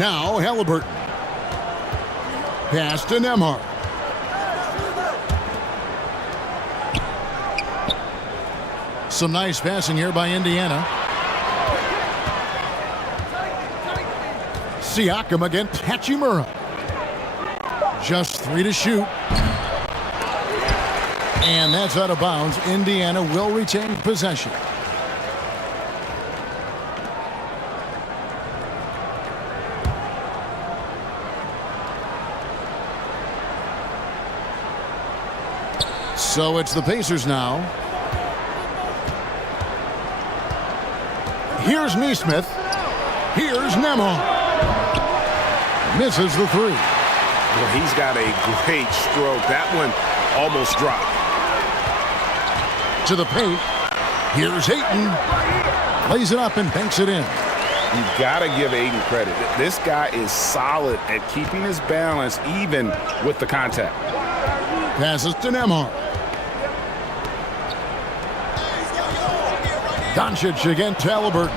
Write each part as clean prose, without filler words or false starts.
Now Halliburton. Pass to Nembhard. Some nice passing here by Indiana. Siakam against Hachimura. Just 3 to shoot. And that's out of bounds. Indiana will retain possession. So it's the Pacers now. Here's Nesmith. Here's Nembhard. Misses the 3. Well, he's got a great stroke. That one almost dropped. To the paint. Here's Ayton. Lays it up and banks it in. You've got to give Ayton credit. This guy is solid at keeping his balance even with the contact. Passes to Nembhard. Doncic against Halliburton.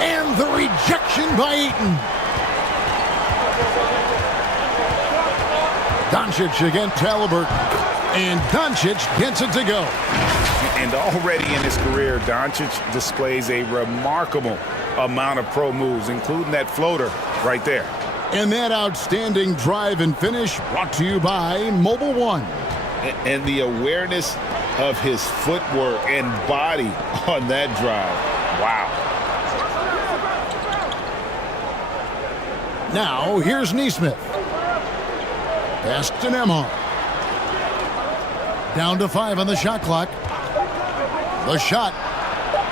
And the rejection by Ayton. Doncic against Halliburton. And Doncic gets it to go. And already in his career, Doncic displays a remarkable amount of pro moves, including that floater right there. And that outstanding drive and finish brought to you by Mobile One. And the awareness of his footwork and body on that drive. Wow. Now, here's Nesmith. Pass to Nembhard. Down to 5 on the shot clock. The shot.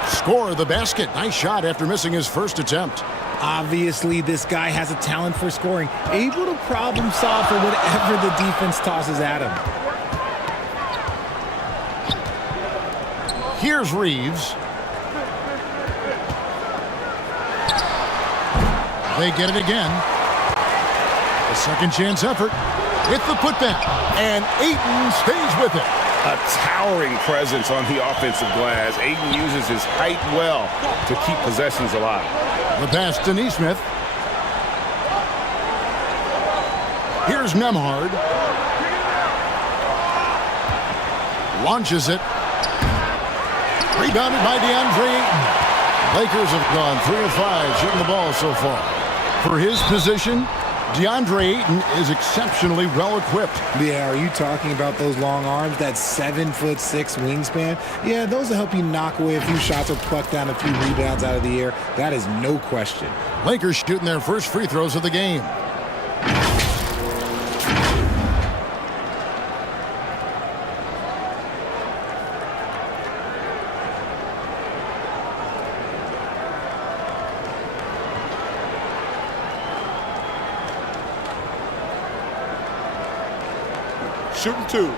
Score the basket. Nice shot after missing his first attempt. Obviously, this guy has a talent for scoring. Able to problem solve for whatever the defense tosses at him. Here's Reeves. They get it again. A second chance effort with the putback. And Ayton stays with it. A towering presence on the offensive glass. Ayton uses his height well to keep possessions alive. The pass to Nesmith. Here's Nembhard. Launches it. Rebounded by DeAndre Ayton. Lakers have gone 3 of 5 shooting the ball so far. For his position, DeAndre Ayton is exceptionally well equipped. Yeah, are you talking about those long arms, that 7'6" wingspan? Yeah, those will help you knock away a few shots or pluck down a few rebounds out of the air. That is no question. Lakers shooting their first free throws of the game. Shooting 2.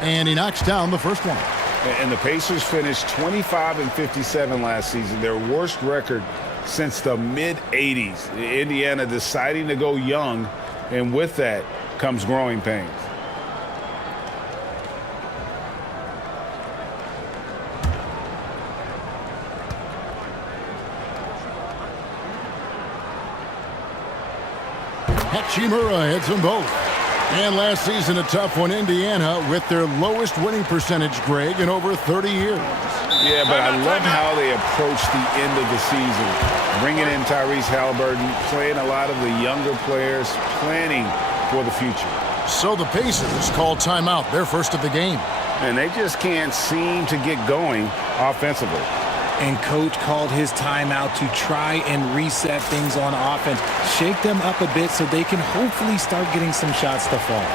And he knocks down the first one. And the Pacers finished 25-57 last season, their worst record since the mid-'80s. Indiana deciding to go young, and with that comes growing pains. Hachimura hits them both. And last season, a tough one. Indiana with their lowest winning percentage, Greg, in over 30 years. Yeah, but I love how they approach the end of the season. Bringing in Tyrese Halliburton, playing a lot of the younger players, planning for the future. So the Pacers call timeout, their first of the game. And they just can't seem to get going offensively. And coach called his timeout to try and reset things on offense. Shake them up a bit so they can hopefully start getting some shots to fall.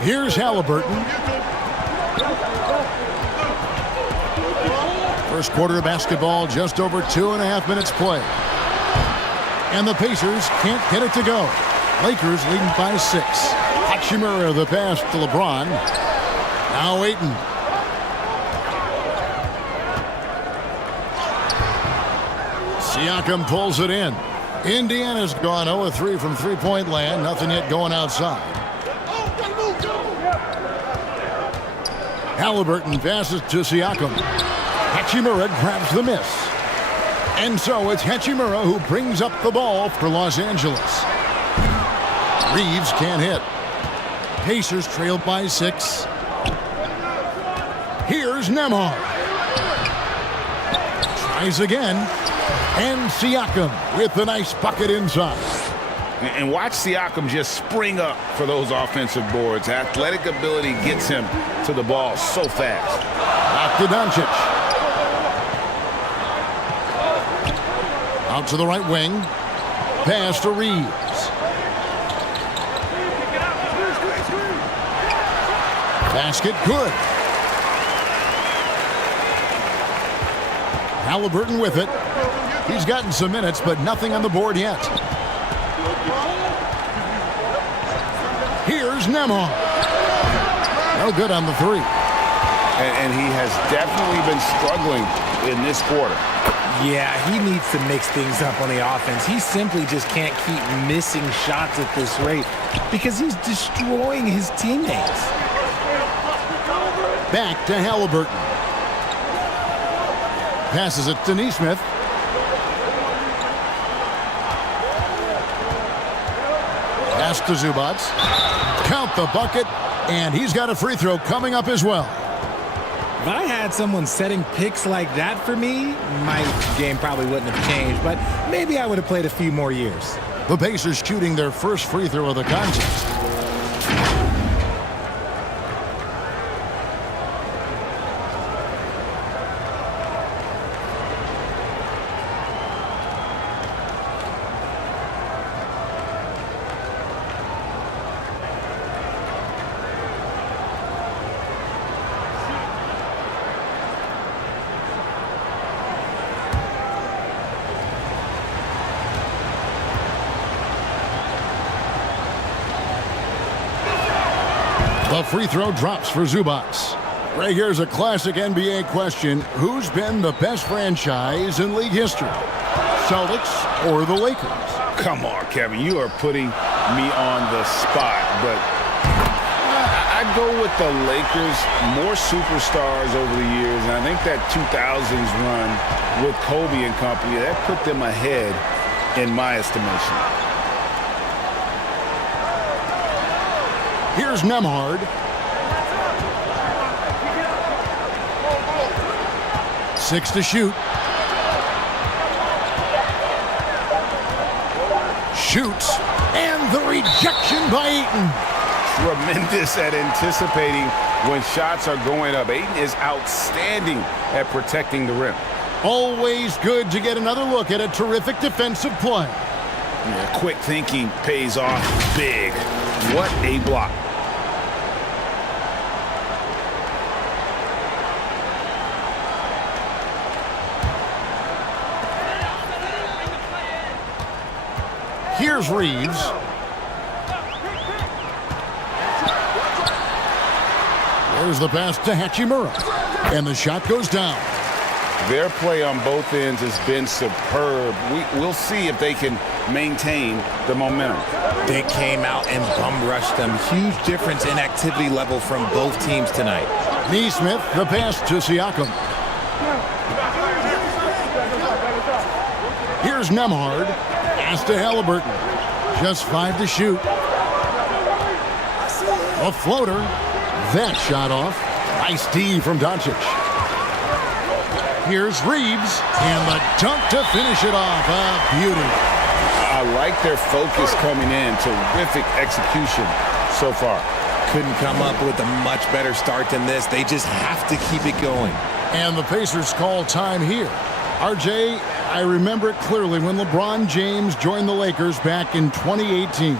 Here's Halliburton. First quarter of basketball, just over 2.5 minutes play. And the Pacers can't get it to go. Lakers leading by 6. Hachimura the pass to LeBron. Now Ayton. Siakam pulls it in. Indiana's gone 0-3 from three-point land. Nothing yet going outside. Halliburton passes to Siakam. Hachimura grabs the miss. And so it's Hachimura who brings up the ball for Los Angeles. Reeves can't hit. Pacers trailed by 6. Here's Nembhard. Tries again. And Siakam with the nice bucket inside. And watch Siakam just spring up for those offensive boards. Athletic ability gets him to the ball so fast. Back to Doncic. Out to the right wing. Pass to Reeves. Basket good. Halliburton with it. He's gotten some minutes, but nothing on the board yet. Here's Nembhard. No good on the three. And he has definitely been struggling in this quarter. Yeah, he needs to mix things up on the offense. He simply just can't keep missing shots at this rate because he's destroying his teammates. Back to Halliburton. Passes it to Nesmith. Pass to Zubac. Count the bucket, and he's got a free throw coming up as well. If I had someone setting picks like that for me, my game probably wouldn't have changed, but maybe I would have played a few more years. The Pacers shooting their first free throw of the contest. The free throw drops for Zubac. Right, here's a classic NBA question. Who's been the best franchise in league history? Celtics or the Lakers? Come on, Kevin. You are putting me on the spot, but I'd go with the Lakers. More superstars over the years, and I think that 2000s run with Kobe and company, that put them ahead in my estimation. Here's Nembhard. 6 to shoot. Shoots. And the rejection by Ayton. Tremendous at anticipating when shots are going up. Ayton is outstanding at protecting the rim. Always good to get another look at a terrific defensive play. Yeah, quick thinking pays off big. What a block. Here's Reeves. There's the pass to Hachimura. And the shot goes down. Their play on both ends has been superb. We'll see if they can maintain the momentum. They came out and bum rushed them. Huge difference in activity level from both teams tonight. Nesmith, the pass to Siakam. Here's Nembhard. Pass to Halliburton. Just 5 to shoot. A floater. That shot off. Nice D from Doncic. Here's Reeves. And the dunk to finish it off. A beauty. I like their focus coming in. Terrific execution so far. Couldn't come up with a much better start than this. They just have to keep it going. And the Pacers call time here. RJ, I remember it clearly when LeBron James joined the Lakers back in 2018.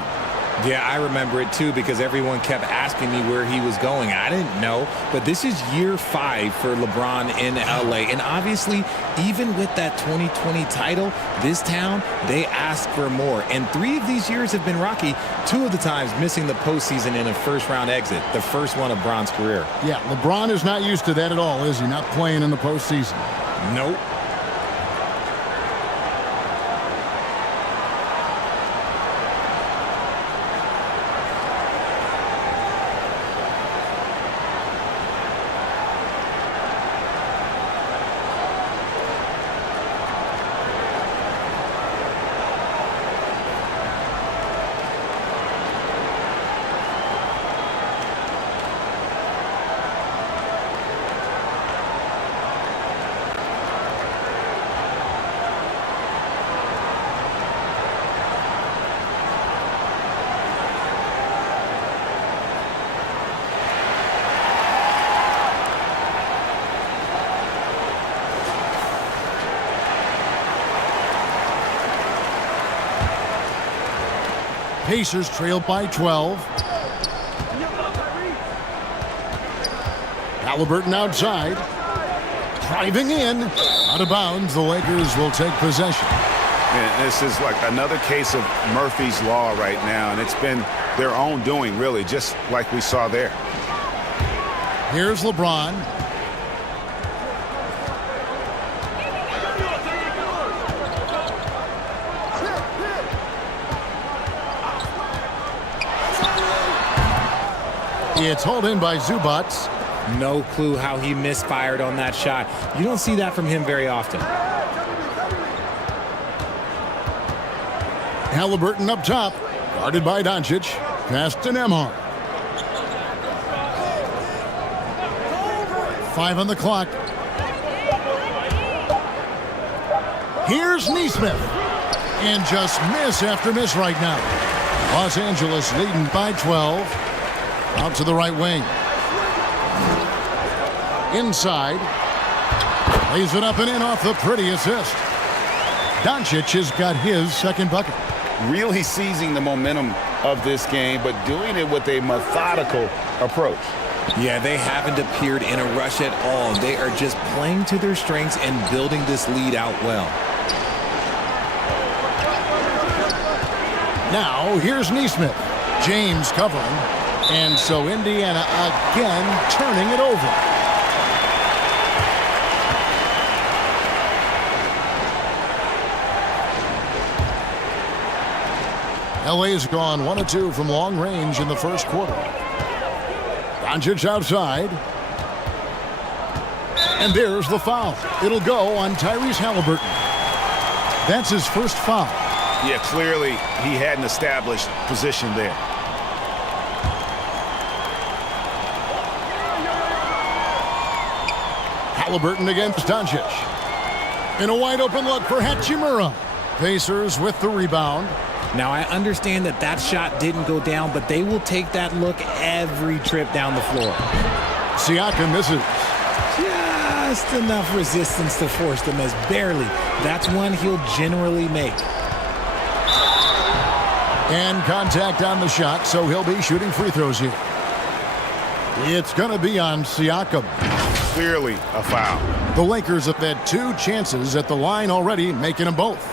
Yeah, I remember it too because everyone kept asking me where he was going. I didn't know, but this is year 5 for LeBron in LA. And obviously, even with that 2020 title, this town, they ask for more. And 3 of these years have been rocky, 2 of the times missing the postseason in a first-round exit, the first one of Bron's career. Yeah, LeBron is not used to that at all, is he? Not playing in the postseason. Nope. Pacers trail by 12. Halliburton outside. Driving in. Out of bounds. The Lakers will take possession. And this is like another case of Murphy's Law right now, and it's been their own doing, really, just like we saw there. Here's LeBron. It's hauled in by Zubac. No clue how he misfired on that shot. You don't see that from him very often. Halliburton up top. Guarded by Doncic. Pass to Nembhard. 5 on the clock. Here's Nesmith. And just miss after miss right now. Los Angeles leading by 12. Out to the right wing. Inside. Lays it up and in off the pretty assist. Doncic has got his second bucket. Really seizing the momentum of this game, but doing it with a methodical approach. Yeah, they haven't appeared in a rush at all. They are just playing to their strengths and building this lead out well. Now, here's Nesmith. James covering. And so Indiana again turning it over. LA's gone 1 of 2 from long range in the first quarter. Doncic outside. And there's the foul. It'll go on Tyrese Halliburton. That's his first foul. Yeah, clearly he had an established position there. Halliburton against Doncic. In a wide open look for Hachimura. Pacers with the rebound. Now, I understand that that shot didn't go down, but they will take that look every trip down the floor. Siakam misses. Just enough resistance to force the miss. Barely. That's one he'll generally make. And contact on the shot, so he'll be shooting free throws here. It's going to be on Siakam. Clearly a foul. The Lakers have had 2 chances at the line already, making them both.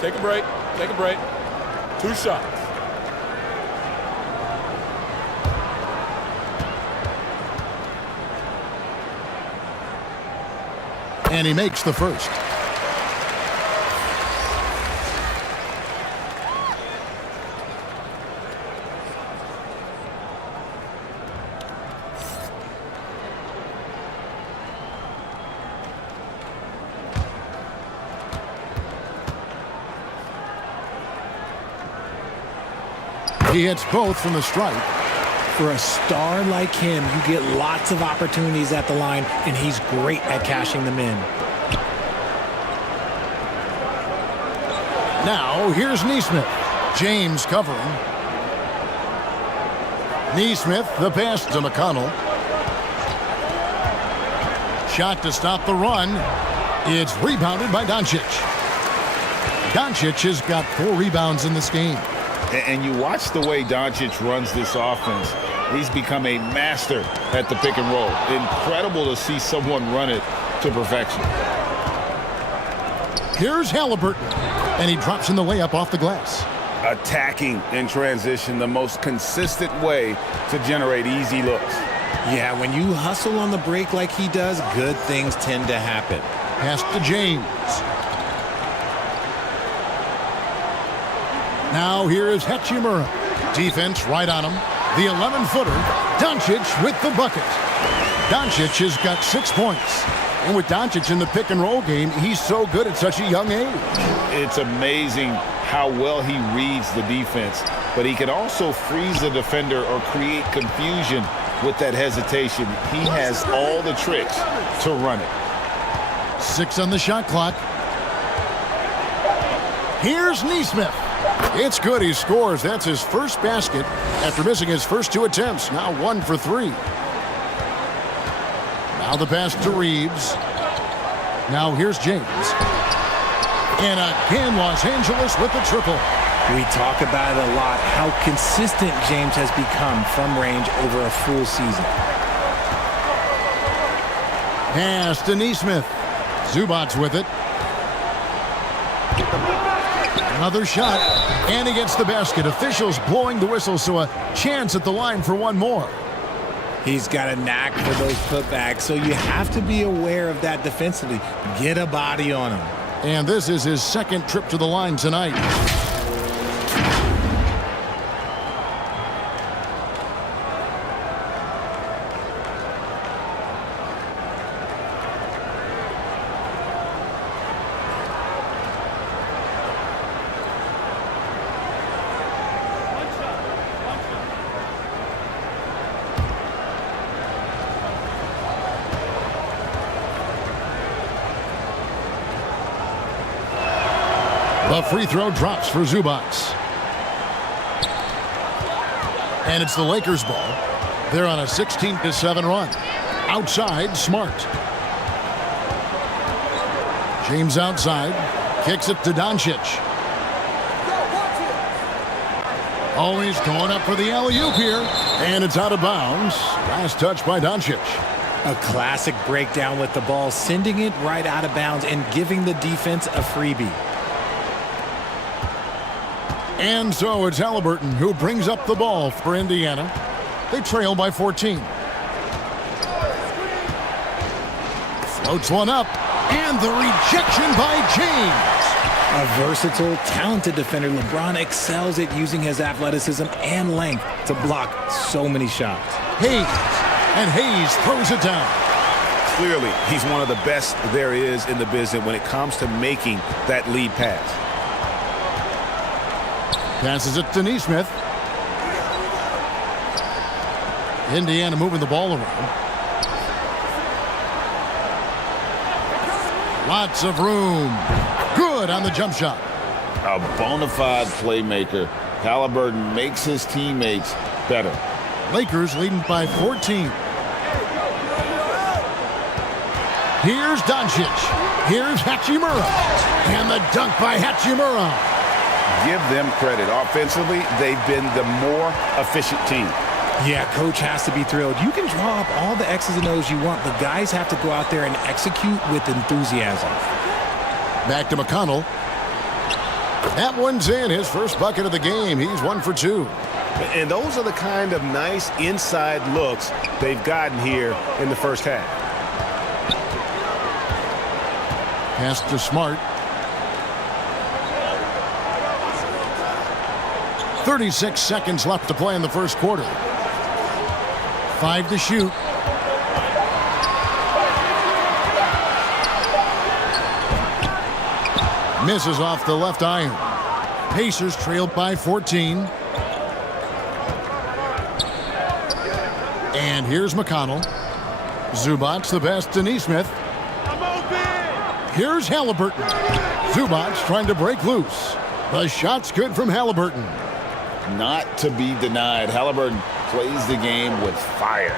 Take a break. Take a break. 2 shots. And he makes the first. He hits both from the stripe. For a star like him, you get lots of opportunities at the line, and he's great at cashing them in. Now, here's Nesmith. James covering. Neesmith, the pass to McConnell. Shot to stop the run. It's rebounded by Doncic. Doncic has got 4 rebounds in this game. And you watch the way Doncic runs this offense. He's become a master at the pick and roll. Incredible to see someone run it to perfection. Here's Halliburton, and he drops in the layup off the glass. Attacking in transition, the most consistent way to generate easy looks. Yeah, when you hustle on the break like he does, good things tend to happen. Pass to James. Now here is Hachimura. Defense right on him. The 11-footer. Doncic with the bucket. Doncic has got 6 points. And with Doncic in the pick and roll game, he's so good at such a young age. It's amazing how well he reads the defense, but he can also freeze the defender or create confusion with that hesitation. He has all the tricks to run it. 6 on the shot clock. Here's Neesmith. It's good. He scores. That's his first basket after missing his first 2 attempts. Now 1 for 3. Now the pass to Reeves. Now here's James. And again, Los Angeles with the triple. We talk about it a lot, how consistent James has become from range over a full season. Pass to Neesmith. Zubac's with it. Another shot, and he gets the basket. Officials blowing the whistle, so a chance at the line for one more. He's got a knack for those putbacks, so you have to be aware of that defensively. Get a body on him. And this is his second trip to the line tonight. The free throw drops for Zubac. And it's the Lakers ball. They're on a 16-7 run. Outside, Smart. James outside. Kicks it to Doncic. Oh, he's going up for the alley-oop here. And it's out of bounds. Last touch by Doncic. A classic breakdown with the ball, sending it right out of bounds and giving the defense a freebie. And so it's Halliburton who brings up the ball for Indiana. They trail by 14. Floats one up, and the rejection by James. A versatile, talented defender, LeBron excels at using his athleticism and length to block so many shots. Hayes, and Hayes throws it down. Clearly, he's one of the best there is in the business when it comes to making that lead pass. Passes it to Neesmith. Indiana moving the ball around. Lots of room. Good on the jump shot. A bona fide playmaker. Halliburton makes his teammates better. Lakers leading by 14. Here's Doncic. Here's Hachimura. And the dunk by Hachimura. Give them credit. Offensively, they've been the more efficient team. Yeah, coach has to be thrilled. You can draw up all the X's and O's you want, but guys have to go out there and execute with enthusiasm. Back to McConnell. That one's in. His first bucket of the game. He's 1 for 2. And those are the kind of nice inside looks they've gotten here in the first half. Pass to Smart. 36 seconds left to play in the first quarter. 5 to shoot. Misses off the left iron. Pacers trailed by 14. And here's McConnell. Zubac the pass to Neesmith. Here's Halliburton. Zubac trying to break loose. The shot's good from Halliburton. Not to be denied. Halliburton plays the game with fire.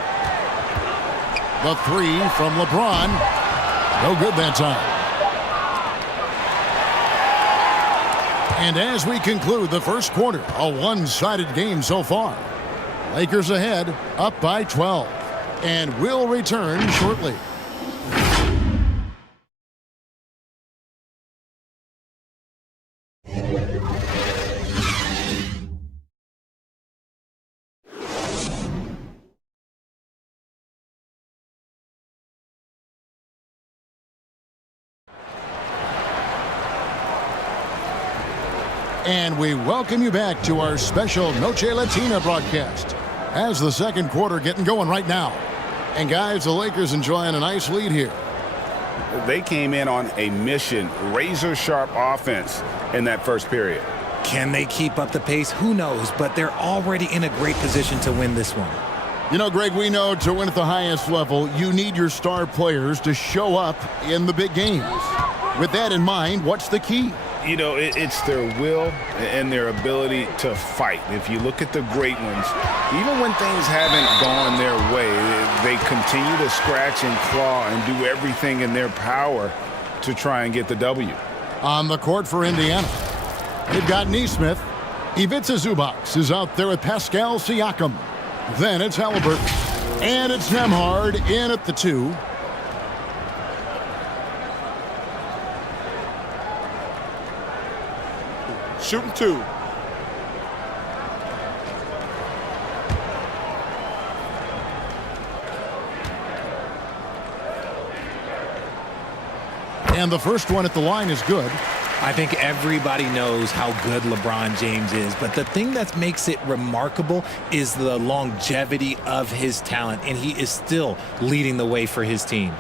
The three from LeBron. No good that time. And as we conclude the first quarter, a one-sided game so far. Lakers ahead, up by 12. And we'll return shortly. And we welcome you back to our special Noche Latina broadcast. As the second quarter getting going right now. And guys, the Lakers enjoying a nice lead here. They came in on a mission, razor-sharp offense in that first period. Can they keep up the pace? Who knows? But they're already in a great position to win this one. You know, Greg, we know to win at the highest level, you need your star players to show up in the big games. With that in mind, what's the key? You know, it's their will and their ability to fight. If you look at the great ones, even when things haven't gone their way, they continue to scratch and claw and do everything in their power to try and get the W. On the court for Indiana, they've got Nesmith. Ivica Zubac is out there with Pascal Siakam. Then it's Halliburton. And it's Nembhard in at the 2. Shooting 2. And the first one at the line is good. I think everybody knows how good LeBron James is, but the thing that makes it remarkable is the longevity of his talent, and he is still leading the way for his team.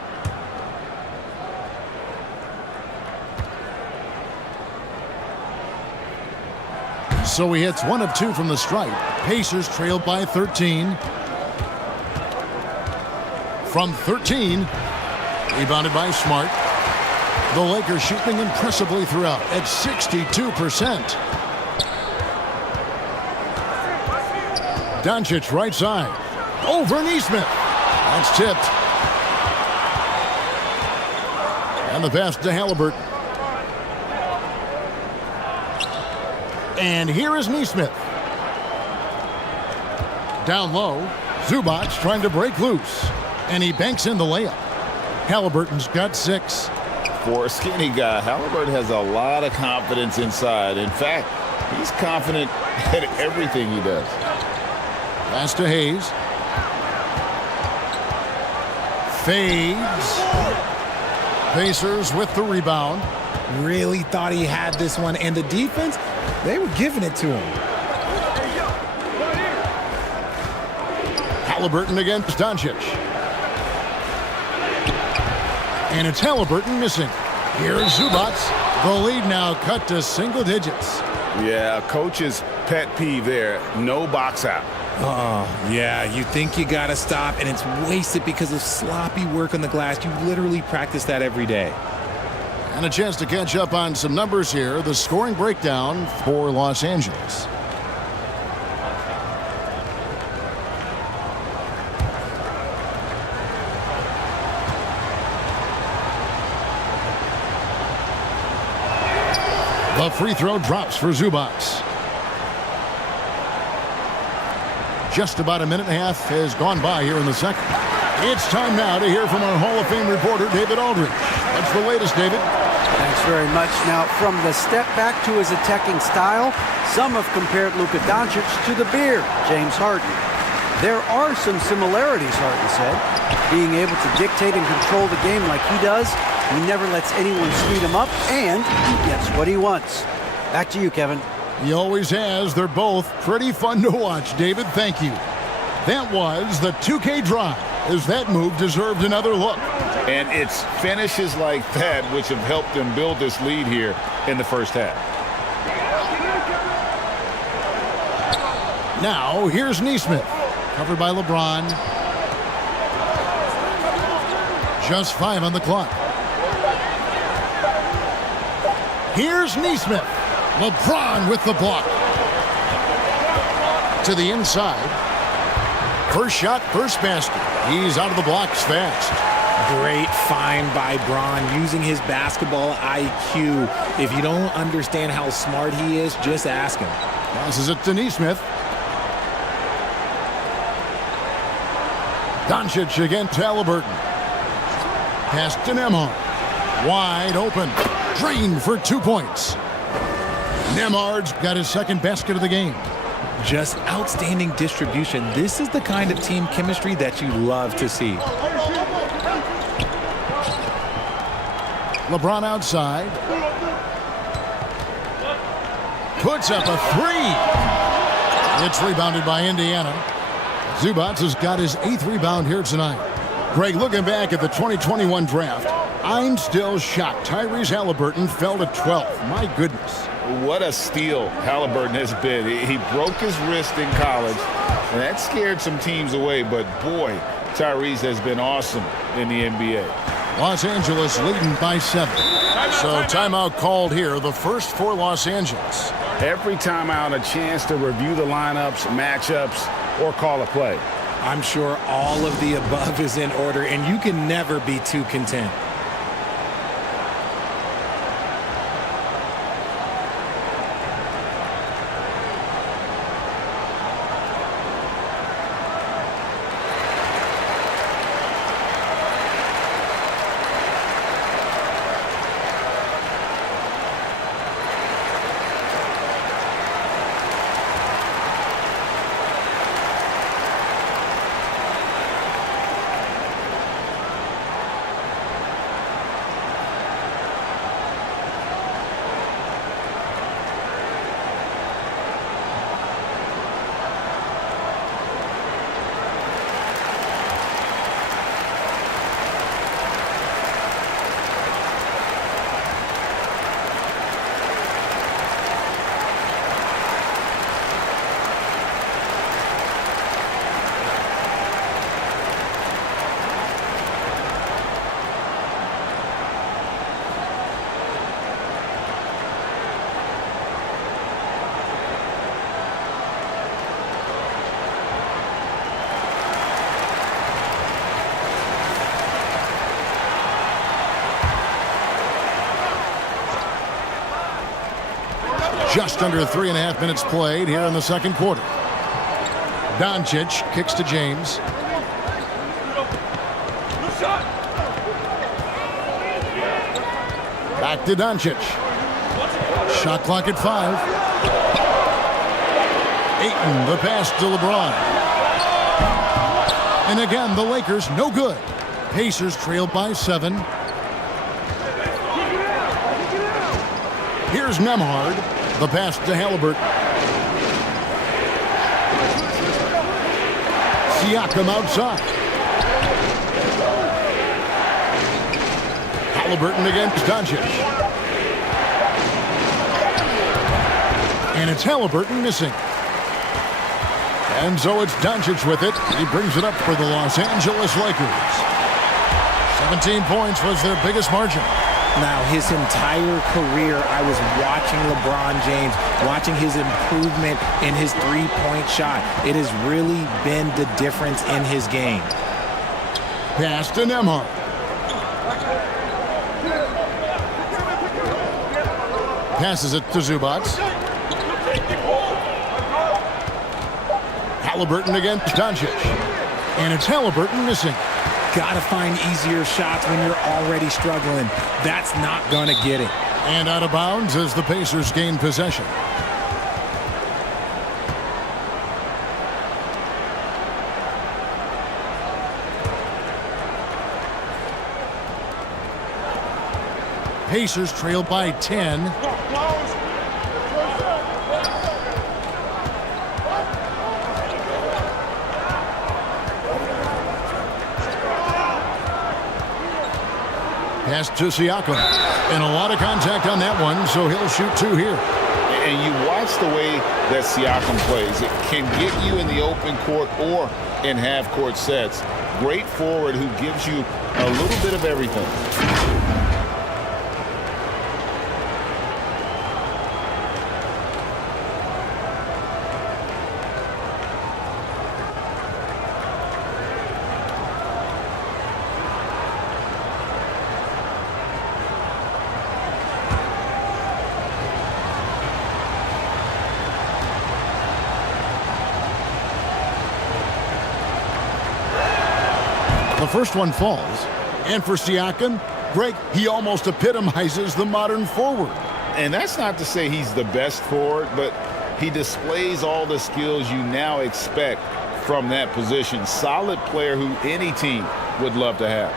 So he hits 1 of 2 from the stripe. Pacers trailed by 13. From 13, rebounded by Smart. The Lakers shooting impressively throughout at 62%. Doncic right side. Over Nesmith. That's tipped. And the pass to Halliburton. And here is Nesmith. Down low. Zubac trying to break loose. And he banks in the layup. Halliburton's got 6. For a skinny guy, Halliburton has a lot of confidence inside. In fact, he's confident at everything he does. Pass to Hayes. Fades. Pacers with the rebound. Really thought he had this one, and the defense, they were giving it to him. Halliburton against Doncic. And it's Halliburton missing. Here's Zubac. The lead now cut to single digits. Yeah, coach's pet peeve there. No box out. Oh, yeah, you think you got to stop, and it's wasted because of sloppy work on the glass. You literally practice that every day. And a chance to catch up on some numbers here. The scoring breakdown for Los Angeles. The free throw drops for Zubac. Just about a minute and a half has gone by here in the second. It's time now to hear from our Hall of Fame reporter, David Aldridge. What's the latest, David? Thanks very much. Now, from the step back to his attacking style, some have compared Luka Doncic to the Bear, James Harden. There are some similarities, Harden said. Being able to dictate and control the game like he does, he never lets anyone speed him up, and he gets what he wants. Back to you, Kevin. He always has. They're both pretty fun to watch, David. Thank you. That was the 2K drive, as that move deserved another look. And it's finishes like that which have helped them build this lead here in the first half. Now, here's Nesmith. Covered by LeBron. Just 5 on the clock. Here's Nesmith. LeBron with the block. To the inside. First shot, first basket. He's out of the blocks fast. Great find by Bron, using his basketball IQ. If you don't understand how smart he is, just ask him. Passes it to Neesmith. Doncic again to Halliburton. Pass to Nembhard. Wide open. Drained for 2 points. Nembhard's got his second basket of the game. Just outstanding distribution. This is the kind of team chemistry that you love to see. LeBron outside. Puts up a three. It's rebounded by Indiana. Zubac has got his 8th rebound here tonight. Greg, looking back at the 2021 draft, I'm still shocked Tyrese Halliburton fell to 12th. My goodness. What a steal Halliburton has been. He broke his wrist in college, and that scared some teams away. But, boy, Tyrese has been awesome in the NBA. Los Angeles leading by 7. So timeout called here, the first for Los Angeles. Every timeout, a chance to review the lineups, matchups, or call a play. I'm sure all of the above is in order, and you can never be too content. Just under 3.5 minutes played here in the second quarter. Doncic kicks to James. Back to Doncic. Shot clock at 5. Ayton, the pass to LeBron. And again, the Lakers no good. Pacers trailed by 7. Here's Nembhard. The pass to Halliburton. Siakam outside. Halliburton against Doncic. And it's Halliburton missing. And so it's Doncic with it. He brings it up for the Los Angeles Lakers. 17 points was their biggest margin. Now, his entire career, I was watching LeBron James, watching his improvement in his three-point shot. It has really been the difference in his game. Pass to Nembhard. Passes it to Zubac. Halliburton against Doncic. And it's Halliburton missing. Gotta find easier shots when you're already struggling. That's not gonna get it. And out of bounds as the Pacers gain possession. Pacers trail by 10. Pass to Siakam. And a lot of contact on that one, so he'll shoot 2 here. And you watch the way that Siakam plays. It can get you in the open court or in half-court sets. Great forward who gives you a little bit of everything. the first one falls. And for Siakam, Greg, he almost epitomizes the modern forward. And that's not to say he's the best forward, but he displays all the skills you now expect from that position. Solid player who any team would love to have.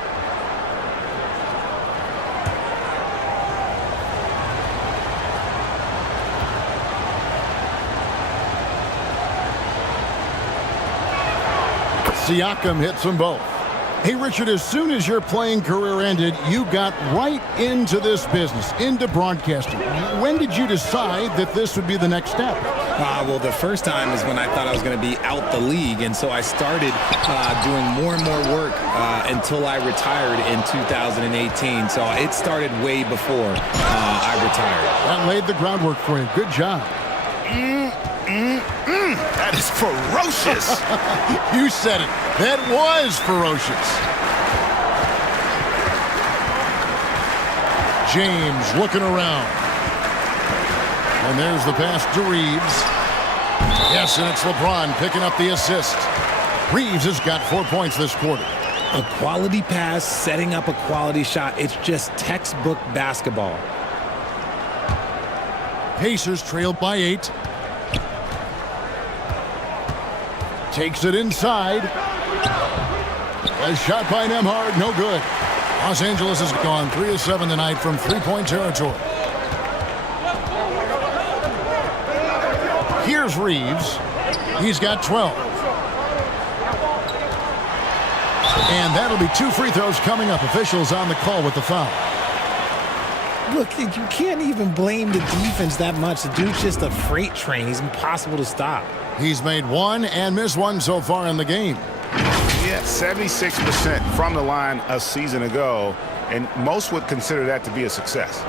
Siakam hits them both. Hey, Richard, as soon as your playing career ended, you got right into this business, into broadcasting. When did you decide that this would be the next step? Well, the first time is when I thought I was going to be out the league, and so I started doing more and more work until I retired in 2018. So it started way before I retired. That laid the groundwork for you. Good job. That is ferocious. You said it. That was ferocious. James looking around. And there's the pass to Reeves. Yes, and it's LeBron picking up the assist. Reeves has got 4 points this quarter. A quality pass, setting up a quality shot. It's just textbook basketball. Pacers trailed by 8. Takes it inside. A shot by Nembhard, no good. Los Angeles has gone 3 of 7 tonight from three-point territory. Here's Reeves. He's got 12. And that'll be 2 free throws coming up. Officials on the call with the foul. Look, you can't even blame the defense that much. The dude's just a freight train. He's impossible to stop. He's made 1 and missed 1 so far in the game. Yeah, 76% from the line a season ago, and most would consider that to be a success.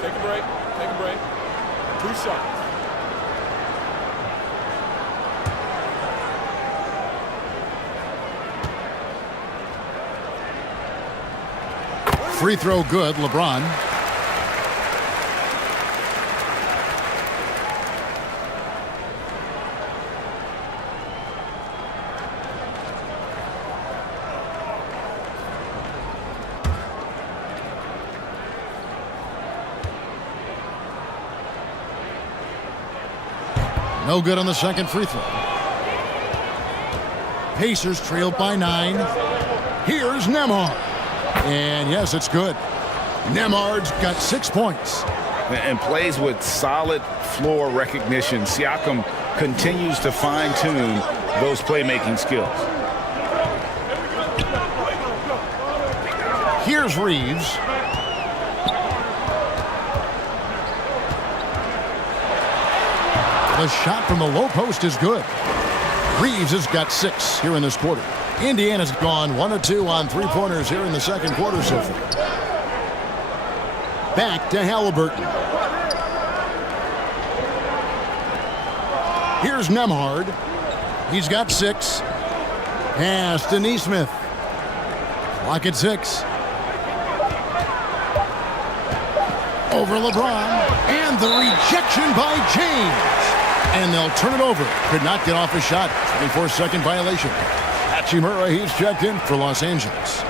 Take a break. Take a break. 2 shots. Free throw good, LeBron. No good on the second free throw. Pacers trailed by 9. Here's Nembhard. And yes, it's good. Nembhard's got 6 points. And plays with solid floor recognition. Siakam continues to fine-tune those playmaking skills. Here's Reeves. The shot from the low post is good. Reeves has got 6 here in this quarter. Indiana's gone 1 of 2 on three-pointers here in the second quarter so far. Back to Halliburton. Here's Nembhard. He's got 6. Pass to Nesmith. Clock at 6. Over LeBron. And the rejection by James. And they'll turn it over. Could not get off a shot. 24-second violation. Hachimura, he's checked in for Los Angeles.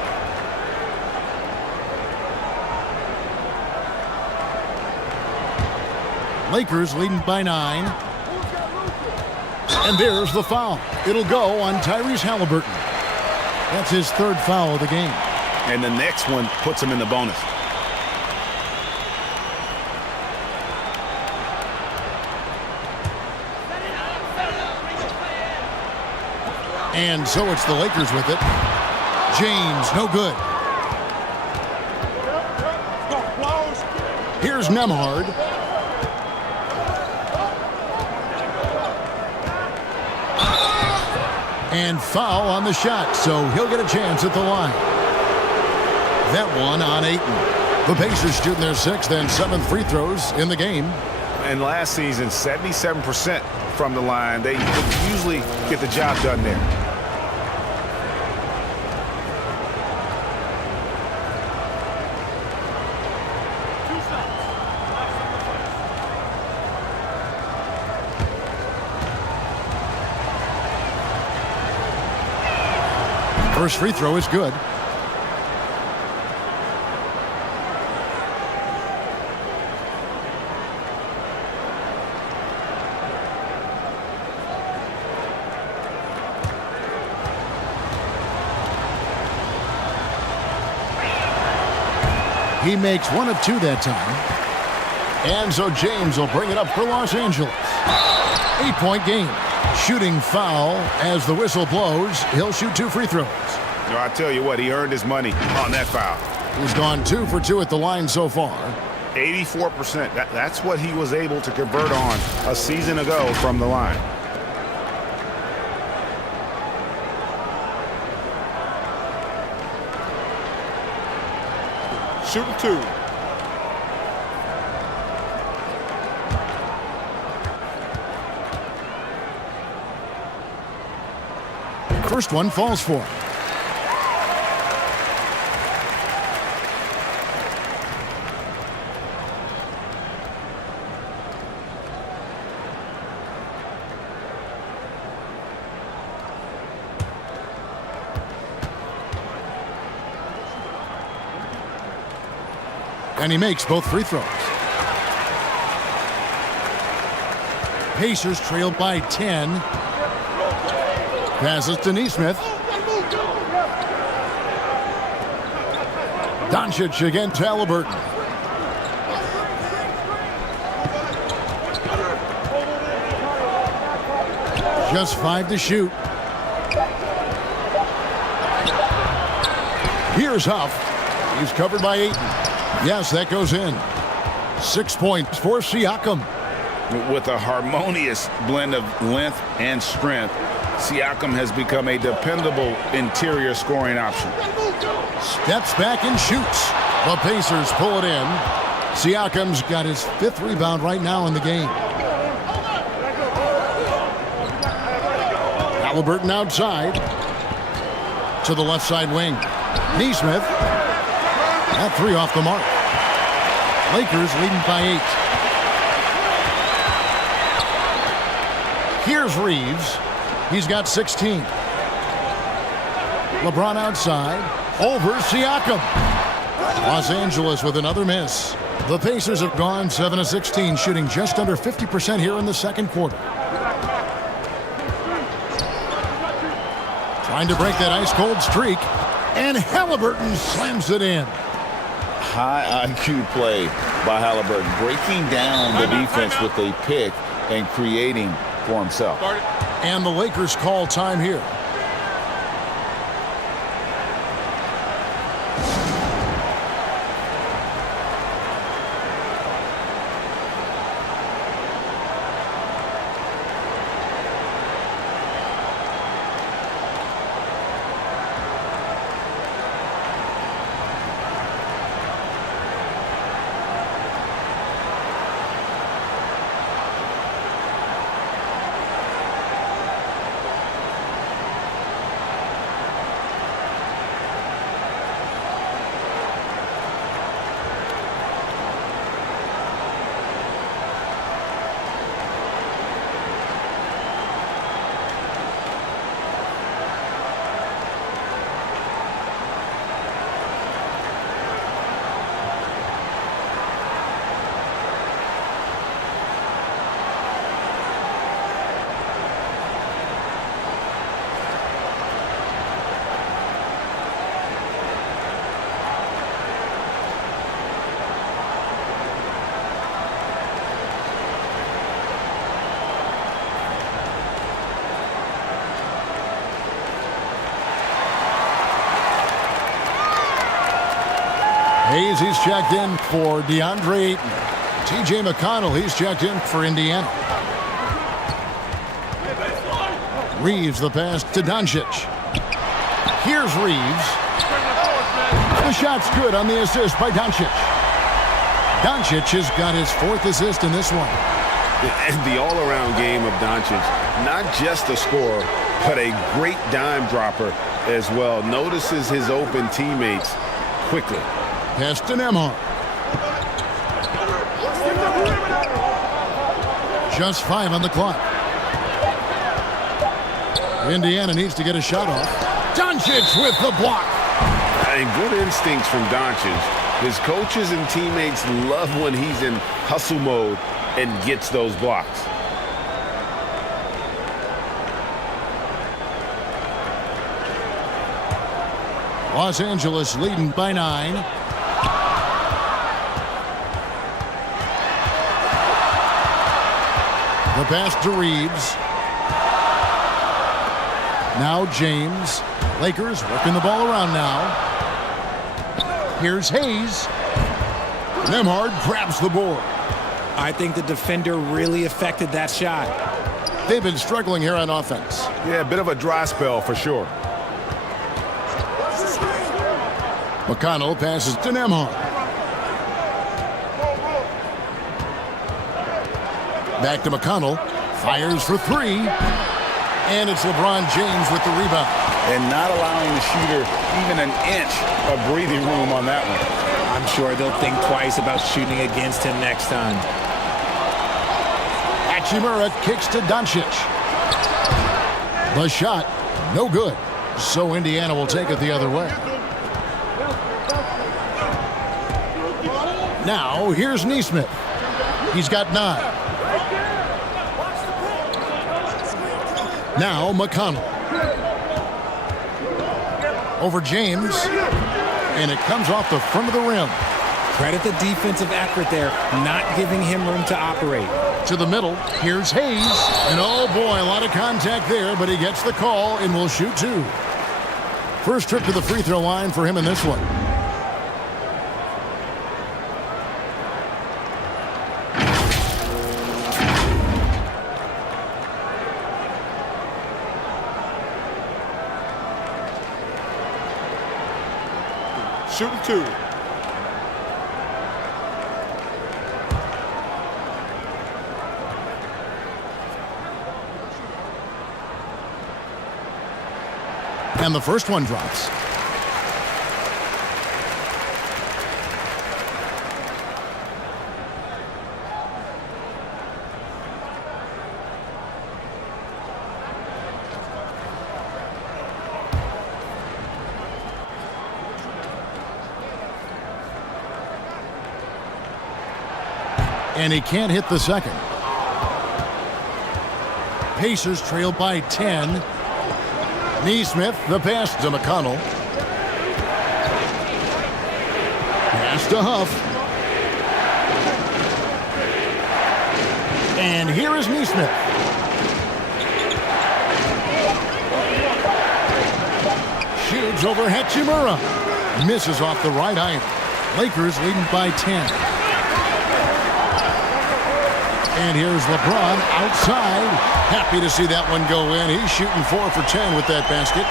Lakers leading by 9. And there's the foul. It'll go on Tyrese Halliburton. That's his 3rd foul of the game. And the next one puts him in the bonus. And so it's the Lakers with it. James, no good. Here's Nembhard. And foul on the shot, so he'll get a chance at the line. That one on Ayton. The Pacers shooting their 6th and 7th free throws in the game. And last season, 77% from the line. They usually get the job done there. First free throw is good. He makes 1 of 2 that time. And so James will bring it up for Los Angeles. 8-point game. Shooting foul as the whistle blows. He'll shoot 2 free throws. No, I tell you what, he earned his money on that foul. He's gone 2 for 2 at the line so far. 84%. That's what he was able to convert on a season ago from the line. Shooting 2. First one falls for him. And he makes both free throws. Pacers trail by 10. Passes to Nesmith. Doncic against Halliburton. Just 5 to shoot. Here's Huff. He's covered by Ayton. Yes, that goes in. 6 points for Siakam. With a harmonious blend of length and strength, Siakam has become a dependable interior scoring option. Steps back and shoots. The Pacers pull it in. Siakam's got his 5th rebound right now in the game. Halliburton outside. To the left side wing. Nesmith. That 3 off the mark. Lakers leading by 8. Here's Reeves. He's got 16. LeBron outside. Over Siakam. Los Angeles with another miss. The Pacers have gone 7 of 16, shooting just under 50% here in the second quarter. Trying to break that ice-cold streak. And Halliburton slams it in. High IQ play by Halliburton, breaking down the defense with a pick and creating for himself. And the Lakers call time here. Hayes, he's checked in for DeAndre Ayton. T.J. McConnell, he's checked in for Indiana. Reeves the pass to Doncic. Here's Reeves. The shot's good on the assist by Doncic. Doncic has got his 4th assist in this one. The all-around game of Doncic, not just a scorer, but a great dime dropper as well. Notices his open teammates quickly. Pass to Nembhard. Just 5 on the clock. Indiana needs to get a shot off. Doncic with the block. And good instincts from Doncic. His coaches and teammates love when he's in hustle mode and gets those blocks. Los Angeles leading by 9. The pass to Reeves. Now James. Lakers working the ball around now. Here's Hayes. Nembhard grabs the board. I think the defender really affected that shot. They've been struggling here on offense. Yeah, a bit of a dry spell for sure. McConnell passes to Nembhard. Back to McConnell. Fires for 3. And it's LeBron James with the rebound. And not allowing the shooter even an inch of breathing room on that one. I'm sure they'll think twice about shooting against him next time. Hachimura kicks to Doncic. The shot, no good. So Indiana will take it the other way. Now, here's Nesmith. He's got 9. Now, McConnell. Over James. And it comes off the front of the rim. Credit the defensive effort there, not giving him room to operate. To the middle, here's Hayes. And oh boy, a lot of contact there, but he gets the call and will shoot 2. First trip to the free throw line for him in this one. Shooting 2. And the first one drops. And he can't hit the second. Pacers trail by 10. Nesmith, the pass to McConnell. Pass to Huff. And here is Nesmith. Shoots over Hachimura. Misses off the right iron. Lakers leading by 10. And here's LeBron outside. Happy to see that one go in. He's shooting 4 for 10 with that basket.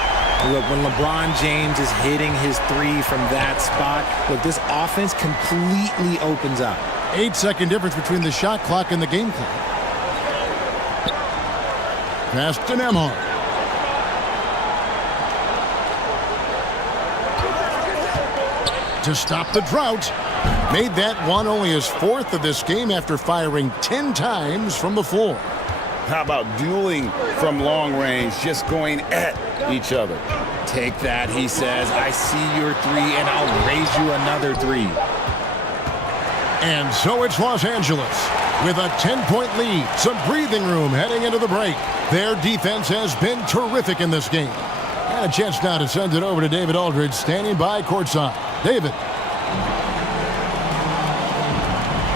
Look, when LeBron James is hitting his 3 from that spot, look, this offense completely opens up. 8-second difference between the shot clock and the game clock. Pass to Nembhard. To stop the drought. Made that one only his 4th of this game after firing 10 times from the floor. How about dueling from long range, just going at each other? Take that, he says. I see your 3, and I'll raise you another 3. And so it's Los Angeles with a 10-point lead. Some breathing room heading into the break. Their defense has been terrific in this game. And a chance now to send it over to David Aldridge, standing by courtside. David.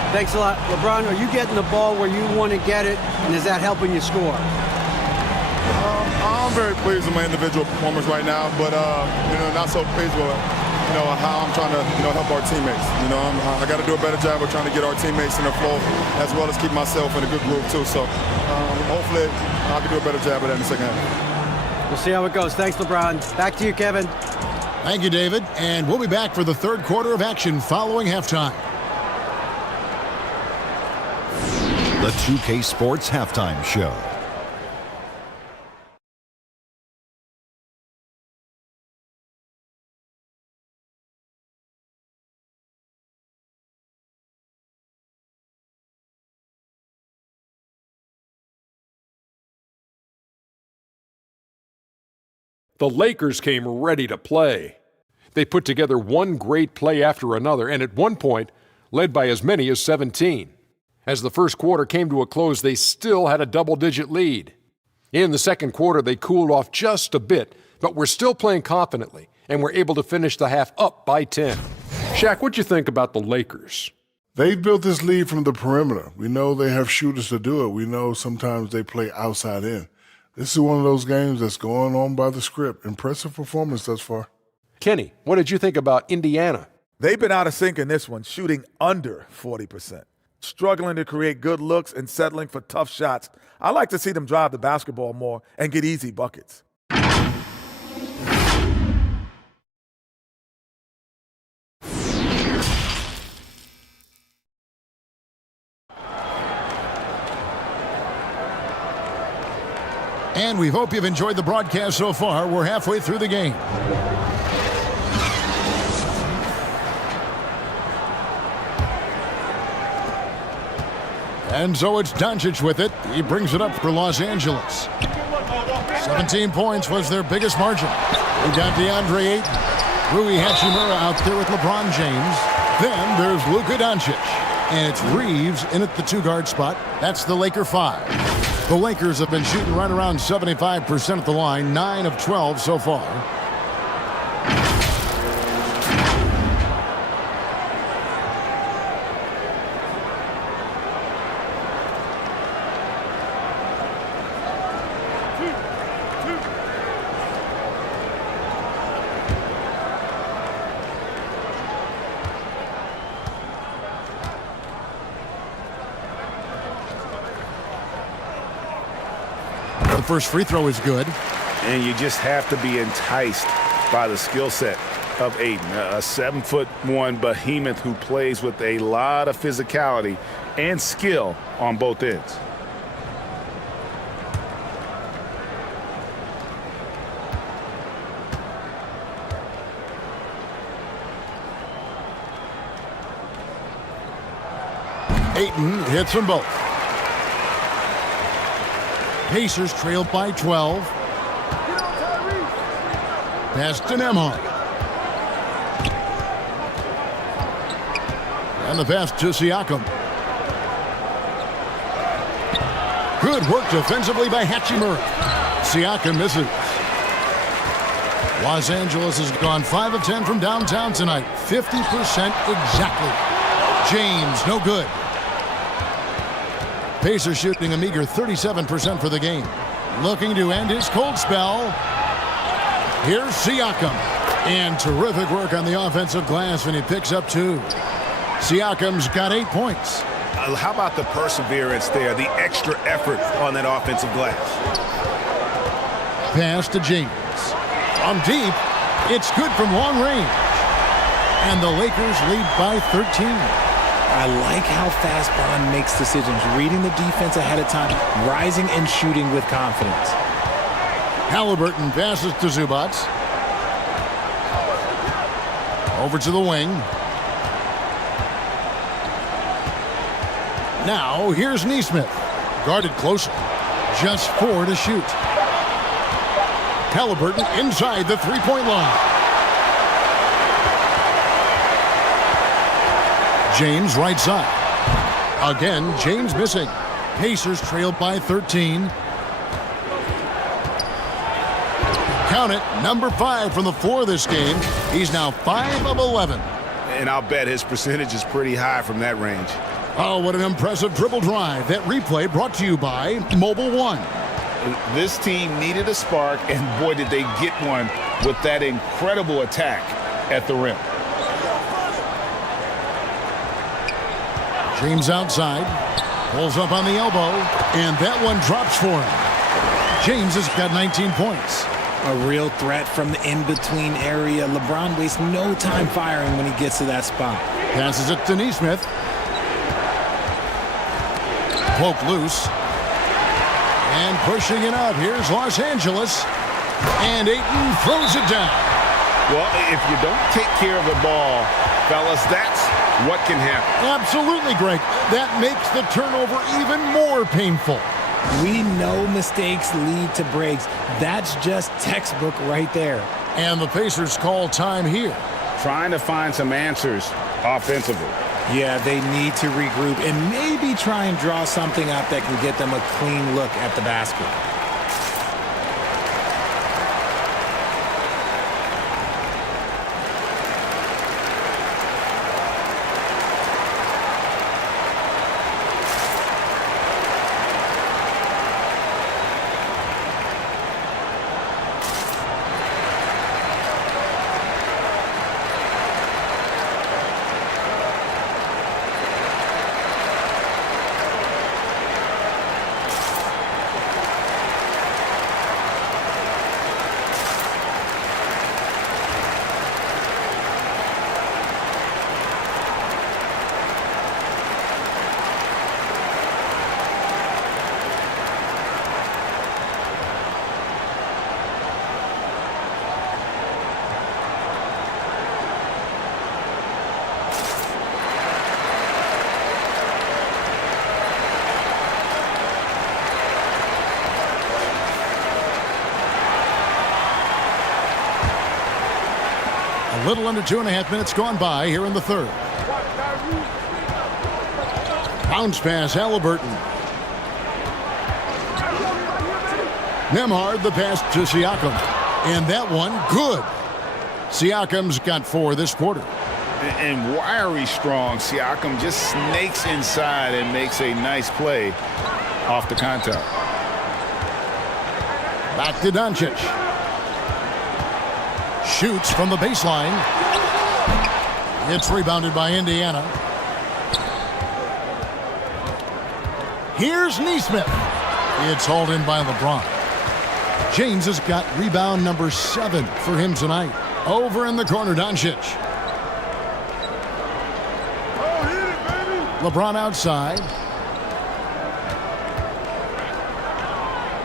Thanks a lot. LeBron, are you getting the ball where you want to get it, and is that helping you score? I'm very pleased with my individual performance right now, but not so pleased with how I'm trying to help our teammates. I got to do a better job of trying to get our teammates in the flow, as well as keep myself in a good groove too. So hopefully I can do a better job of that in the second half. We'll see how it goes. Thanks, LeBron. Back to you, Kevin. Thank you, David. And we'll be back for the third quarter of action following halftime. The 2K Sports Halftime Show. The Lakers came ready to play. They put together one great play after another, and at one point, led by as many as 17. As the first quarter came to a close, they still had a double-digit lead. In the second quarter, they cooled off just a bit, but were still playing confidently and were able to finish the half up by 10. Shaq, what'd you think about the Lakers? They've built this lead from the perimeter. We know they have shooters to do it. We know sometimes they play outside in. This is one of those games that's going on by the script. Impressive performance thus far. Kenny, what did you think about Indiana? They've been out of sync in this one, shooting under 40%. Struggling to create good looks and settling for tough shots. I like to see them drive the basketball more and get easy buckets. And we hope you've enjoyed the broadcast so far. We're halfway through the game. And so it's Doncic with it. He brings it up for Los Angeles. 17 points was their biggest margin. We got DeAndre Ayton. Rui Hachimura out there with LeBron James. Then there's Luka Doncic. And it's Reeves in at the two-guard spot. That's the Laker 5. The Lakers have been shooting right around 75% at the line, 9 of 12 so far. The first free throw is good. And you just have to be enticed by the skill set of Ayton, a 7'1" behemoth who plays with a lot of physicality and skill on both ends. Ayton hits them both. Pacers trailed by 12. Pass to Nembhard. And the pass to Siakam. Good work defensively by Hachimura. Siakam misses. Los Angeles has gone 5 of 10 from downtown tonight. 50% exactly. James, no good. Pacers shooting a meager 37% for the game. Looking to end his cold spell. Here's Siakam. And terrific work on the offensive glass, and he picks up 2. Siakam's got 8 points. How about the perseverance there, the extra effort on that offensive glass? Pass to James. From deep, it's good from long range. And the Lakers lead by 13. I like how fast Bond makes decisions, reading the defense ahead of time, rising and shooting with confidence. Halliburton passes to Zubac. Over to the wing. Now here's Nesmith. Guarded closer. Just 4 to shoot. Halliburton inside the three-point line. James right side. Again, James missing. Pacers trailed by 13. Count it, number 5 from the floor this game. He's now 5 of 11. And I'll bet his percentage is pretty high from that range. Oh, what an impressive dribble drive. That replay brought to you by Mobile One. This team needed a spark, and boy, did they get one with that incredible attack at the rim. James outside, pulls up on the elbow, and that one drops for him. James has got 19 points. A real threat from the in-between area. LeBron wastes no time firing when he gets to that spot. Passes it to Nesmith. Poke loose. And pushing it out. Here's Los Angeles. And Ayton throws it down. Well, if you don't take care of the ball, fellas, that's what can happen. Absolutely, Greg. That makes the turnover even more painful. We know mistakes lead to breaks. That's just textbook right there. And the Pacers call time here. Trying to find some answers offensively. Yeah, they need to regroup and maybe try and draw something up that can get them a clean look at the basket. A little under 2.5 minutes gone by here in the third. Bounce pass, Halliburton. Nembhard the pass to Siakam. And that one, good. Siakam's got 4 this quarter. And wiry strong, Siakam just snakes inside and makes a nice play off the contact. Back to Doncic. Shoots from the baseline. It's rebounded by Indiana. Here's Nesmith. It's hauled in by LeBron. James has got rebound number 7 for him tonight. Over in the corner, Doncic. LeBron outside.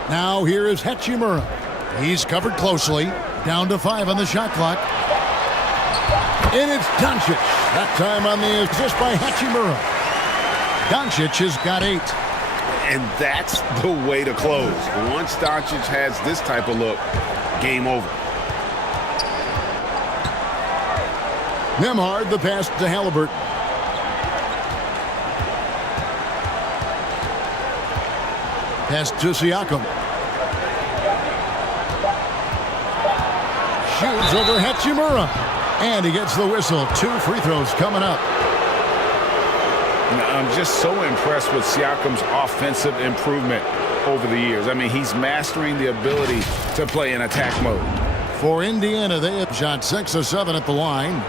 Now here is Hachimura. He's covered closely. Down to 5 on the shot clock. And it's Doncic. That time on the assist by Hachimura. Doncic has got 8. And that's the way to close. Once Doncic has this type of look, game over. Nembhard the pass to Halliburton. Pass to Siakam. Shoots over Hachimura. And he gets the whistle. 2 free throws coming up. I'm just so impressed with Siakam's offensive improvement over the years. I mean, he's mastering the ability to play in attack mode. For Indiana, they have shot 6 of 7 at the line.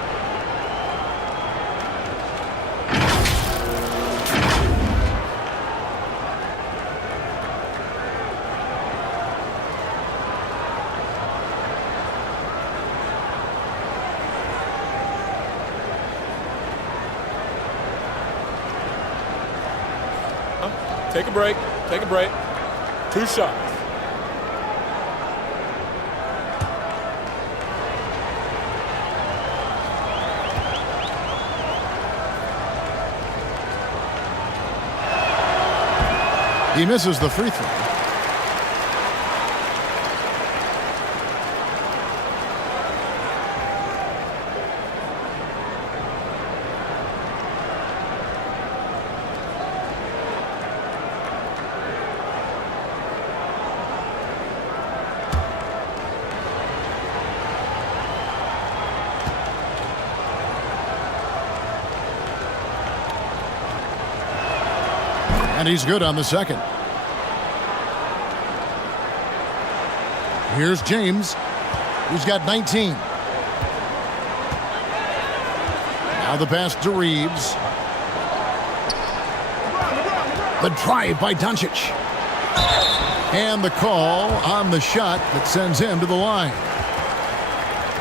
Take a break. Take a break. 2 shots. He misses the free throw. And he's good on the second. Here's James. He's got 19. Now the pass to Reeves. The drive by Doncic. And the call on the shot that sends him to the line.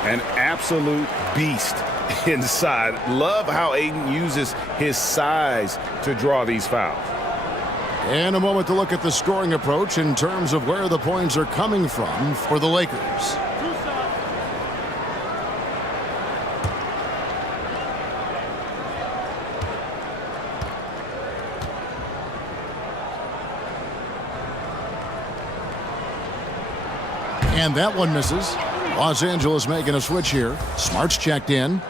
An absolute beast inside. Love how Aiden uses his size to draw these fouls. And a moment to look at the scoring approach in terms of where the points are coming from for the Lakers. And that one misses. Los Angeles making a switch here. Smart's checked in.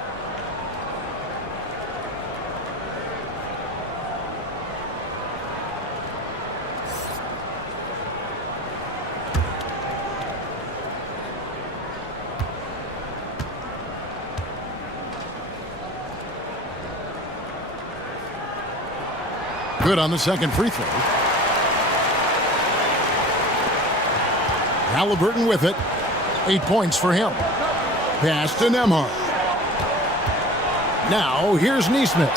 Good on the second free throw. Halliburton with it. 8 points for him. Pass to Nembhard. Now here's Nesmith.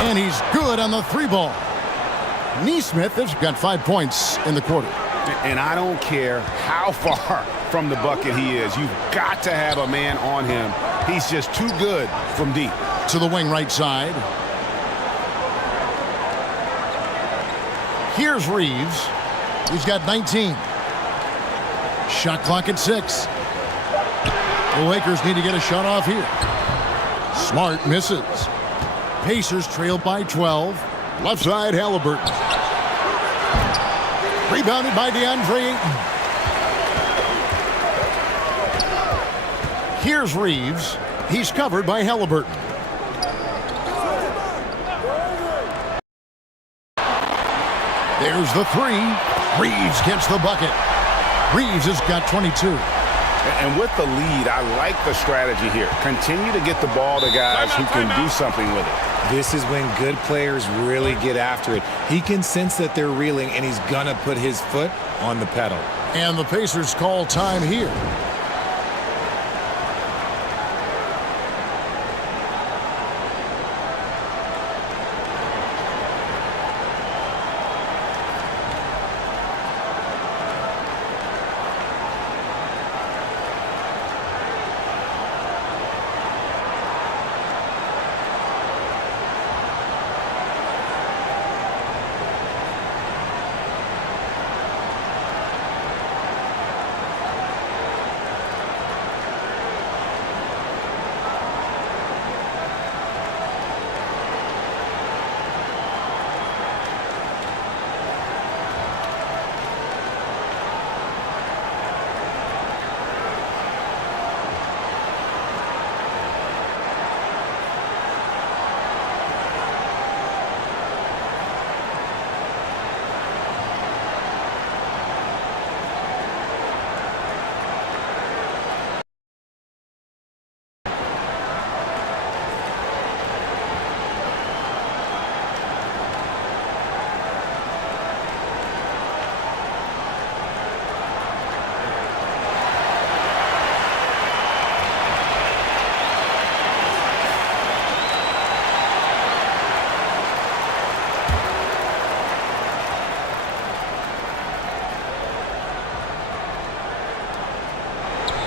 And he's good on the three ball. Nesmith has got 5 points in the quarter. And I don't care how far from the bucket he is. You've got to have a man on him. He's just too good from deep. To the wing right side. Here's Reeves. He's got 19. Shot clock at 6. The Lakers need to get a shot off here. Smart misses. Pacers trail by 12. Left side, Halliburton. Rebounded by DeAndre Ayton. Here's Reeves. He's covered by Halliburton. There's the three. Reeves gets the bucket. Reeves has got 22. And with the lead, I like the strategy here. Continue to get the ball to guys who can do something with it. This is when good players really get after it. He can sense that they're reeling, and he's going to put his foot on the pedal. And the Pacers call time here.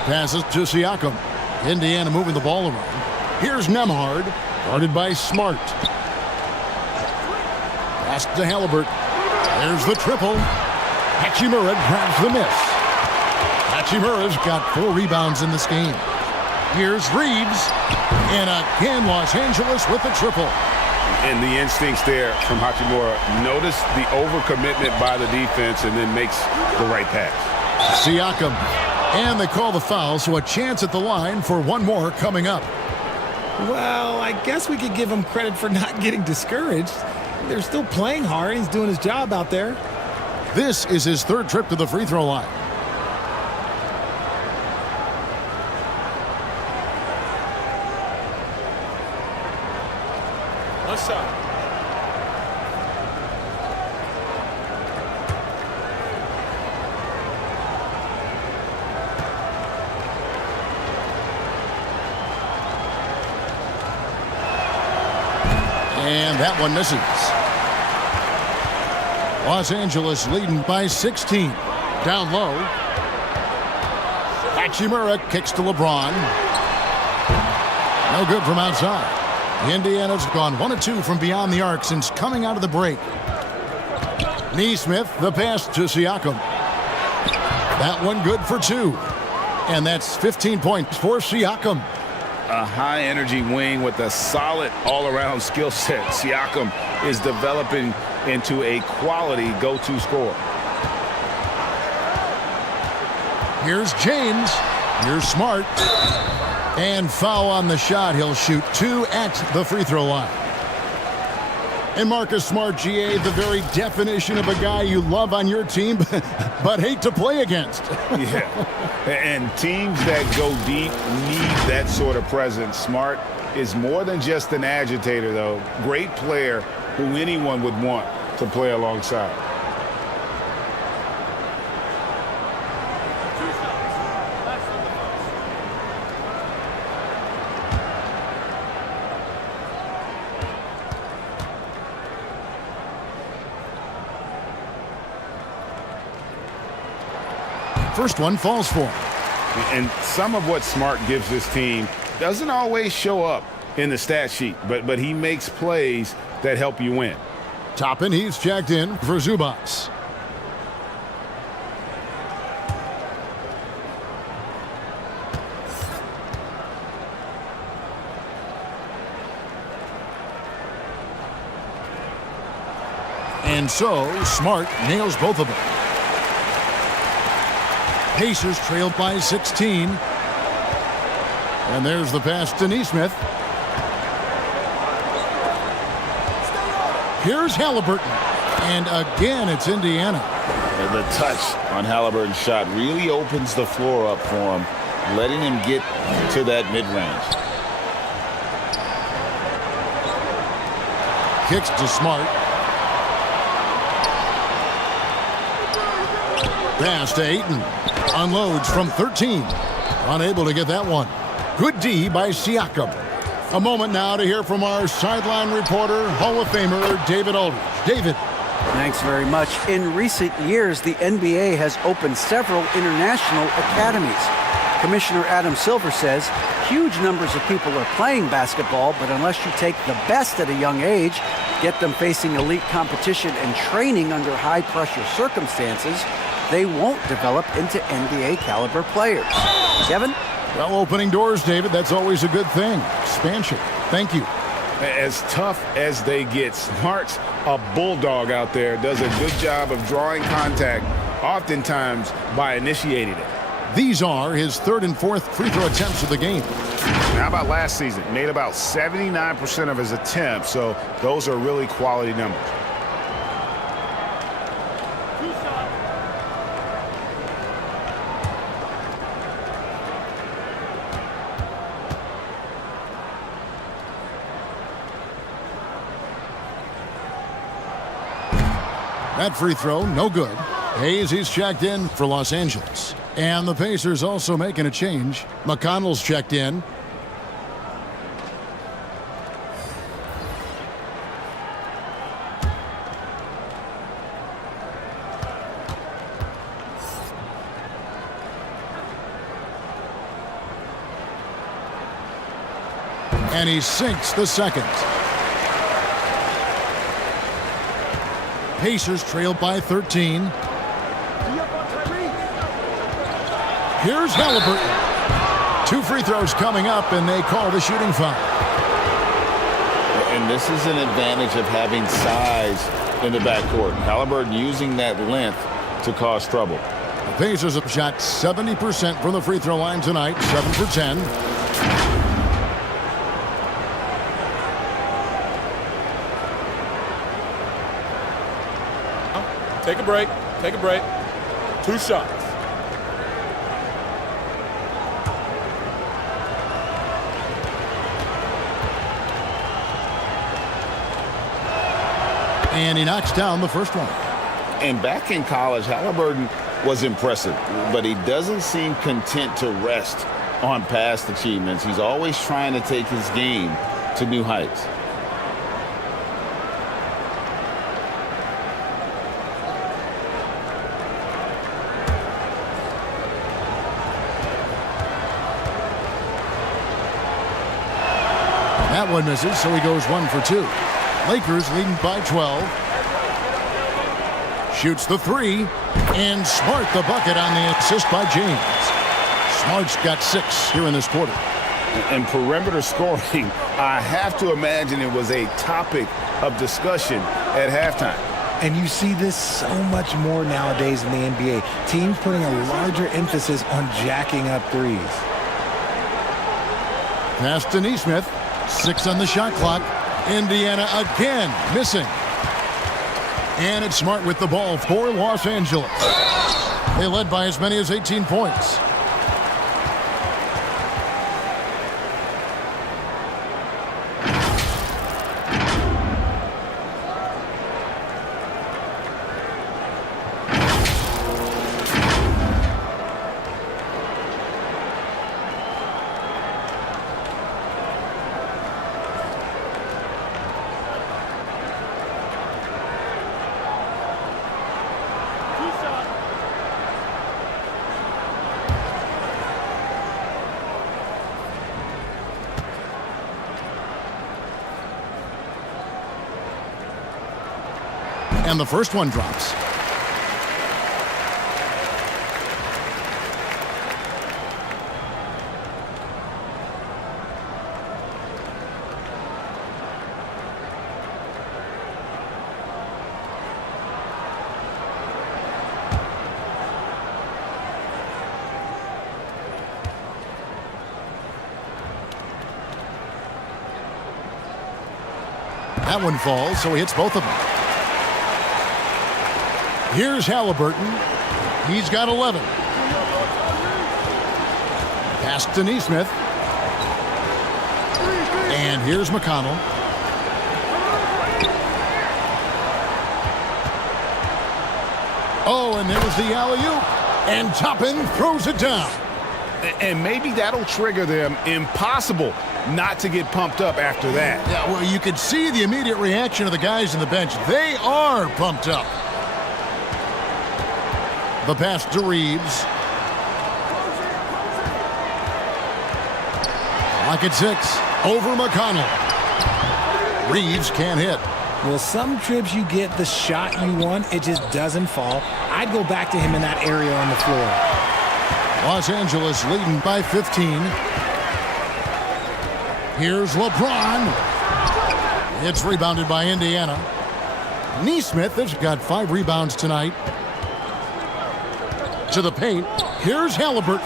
Passes to Siakam. Indiana moving the ball around. Here's Nembhard, guarded by Smart. Pass to Halliburton. There's the triple. Hachimura grabs the miss. Hachimura's got 4 rebounds in this game. Here's Reeves. And again, Los Angeles with the triple. And the instincts there from Hachimura. Notice the overcommitment by the defense and then makes the right pass. Siakam. And they call the foul, so a chance at the line for one more coming up. Well, I guess we could give him credit for not getting discouraged. They're still playing hard. He's doing his job out there. This is his 3rd trip to the free throw line. What's up? And that one misses. Los Angeles leading by 16. Down low. Hachimura kicks to LeBron. No good from outside. Indiana's gone 1 of 2 from beyond the arc since coming out of the break. Nesmith, the pass to Siakam. That one good for 2. And that's 15 points for Siakam. A high-energy wing with a solid all-around skill set. Siakam is developing into a quality go-to scorer. Here's James. Here's Smart. And foul on the shot. He'll shoot 2 at the free throw line. And Marcus Smart, GA, the very definition of a guy you love on your team, but hate to play against. Yeah, and teams that go deep need that sort of presence. Smart is more than just an agitator, though. Great player who anyone would want to play alongside. First one falls for him. And some of what Smart gives this team doesn't always show up in the stat sheet, but he makes plays that help you win. Toppin, he's checked in for Zubas. And so, Smart nails both of them. Pacers trailed by 16. And there's the pass to Nesmith. Here's Halliburton. And again, it's Indiana. And the touch on Halliburton's shot really opens the floor up for him, letting him get to that mid-range. Kicks to Smart. Pass to Ayton. Unloads from 13. Unable to get that one. Good D by Siakam. A moment now to hear from our sideline reporter, Hall of Famer David Aldridge. David. Thanks very much. In recent years, the NBA has opened several international academies. Commissioner Adam Silver says huge numbers of people are playing basketball, but unless you take the best at a young age, get them facing elite competition and training under high-pressure circumstances, they won't develop into NBA caliber players. Kevin? Well, opening doors, David, that's always a good thing. Expansion. Thank you. As tough as they get, Smart's a bulldog out there, does a good job of drawing contact, oftentimes by initiating it. These are his third and fourth free throw attempts of the game. How about last season? Made about 79% of his attempts, so those are really quality numbers. That free throw, no good. Hayes, he's checked in for Los Angeles. And the Pacers also making a change. McConnell's checked in. And he sinks the second. Pacers trailed by 13. Here's Halliburton. 2 free throws coming up, and they call the shooting foul. And this is an advantage of having size in the backcourt. Halliburton using that length to cause trouble. The Pacers have shot 70% from the free throw line tonight, 7 for 10. Take a break. Take a break. 2 shots. And he knocks down the first one. And back in college, Halliburton was impressive, but he doesn't seem content to rest on past achievements. He's always trying to take his game to new heights. That one misses, so he goes 1 for 2. Lakers leading by 12. Shoots the 3. And Smart the bucket on the assist by James. Smart's got 6 here in this quarter. And perimeter scoring, I have to imagine it was a topic of discussion at halftime. And you see this so much more nowadays in the NBA. Teams putting a larger emphasis on jacking up threes. Pass to Nesmith. 6 on the shot clock. Indiana again missing. And it's Smart with the ball for Los Angeles. They led by as many as 18 points. And the first one drops. That one falls, so he hits both of them. Here's Halliburton. He's got 11. Pass to Nesmith. And here's McConnell. Oh, and there was the alley-oop. And Toppin throws it down. And maybe that'll trigger them. Impossible not to get pumped up after that. Yeah, well, you could see the immediate reaction of the guys on the bench. They are pumped up. The pass to Reeves. Lock at 6. Over McConnell. Reeves can't hit. Well, some trips you get the shot you want, it just doesn't fall. I'd go back to him in that area on the floor. Los Angeles leading by 15. Here's LeBron. It's rebounded by Indiana. Nesmith has got 5 rebounds tonight. To the paint. Here's Halliburton.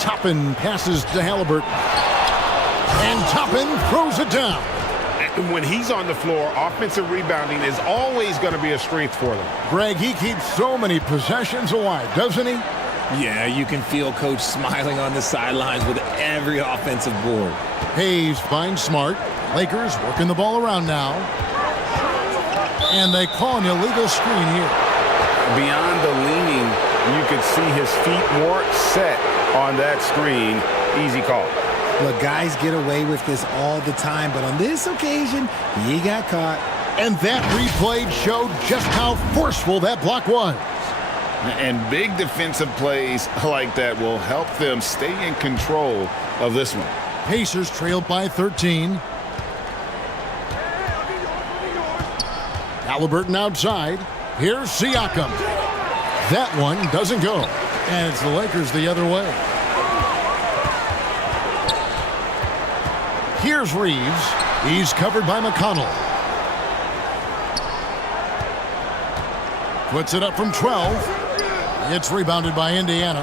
Toppin passes to Halliburton. And Toppin throws it down. And when he's on the floor, offensive rebounding is always going to be a strength for them. Greg, he keeps so many possessions alive, doesn't he? Yeah, you can feel Coach smiling on the sidelines with every offensive board. Hayes finds Smart. Lakers working the ball around now. And they call an illegal screen here. Beyond the leaning, you could see his feet more set on that screen. Easy call. Look, guys get away with this all the time, but on this occasion, he got caught. And that replay showed just how forceful that block was. And big defensive plays like that will help them stay in control of this one. Pacers trailed by 13. Halliburton outside. Here's Siakam. That one doesn't go. And it's the Lakers the other way. Here's Reeves. He's covered by McConnell. Puts it up from 12. It's rebounded by Indiana.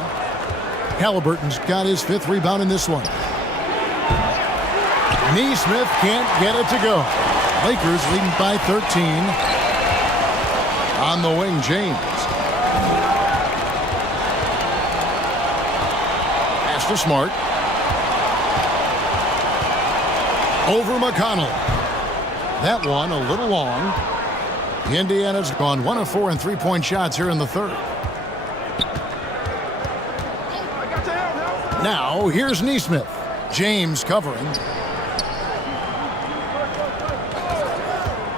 Halliburton's got his 5th rebound in this one. Nesmith can't get it to go. Lakers leading by 13. On the wing, James. Pass to Smart. Over McConnell. That one a little long. Indiana's gone 1 of 4 in three-point shots here in the third. Now, here's Nesmith. James covering.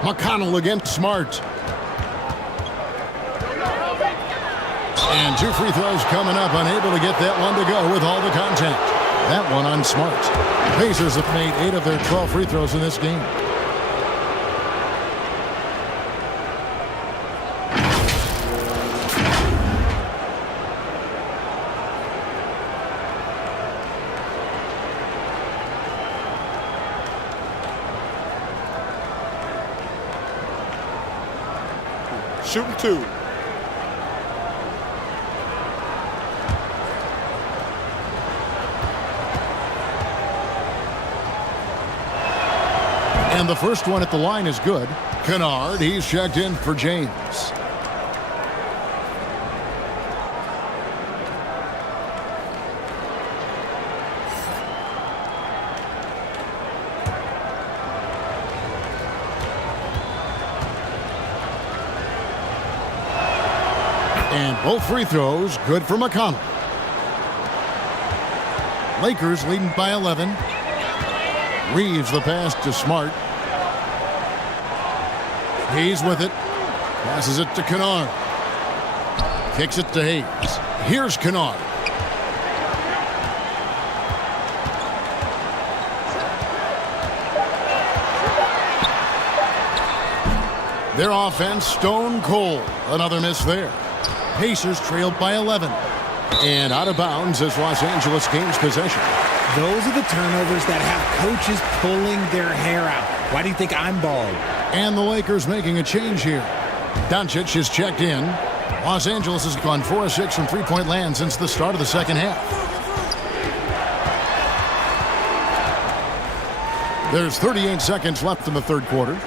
McConnell against Smart. And 2 free throws coming up, unable to get that one to go with all the contact. That one on Smart. Pacers have made 8 of their 12 free throws in this game. Shooting 2. And the first one at the line is good. Kennard, he's checked in for James. And both free throws good for McConnell. Lakers leading by 11. Reeves the pass to Smart. Hayes with it. Passes it to Kennard. Kicks it to Hayes. Here's Kennard. Their offense stone cold. Another miss there. Pacers trailed by 11. And out of bounds as Los Angeles gains possession. Those are the turnovers that have coaches pulling their hair out. Why do you think I'm bald? And the Lakers making a change here. Doncic is checked in. Los Angeles has gone 4 of 6 from three-point land since the start of the second half. There's 38 seconds left in the third quarter.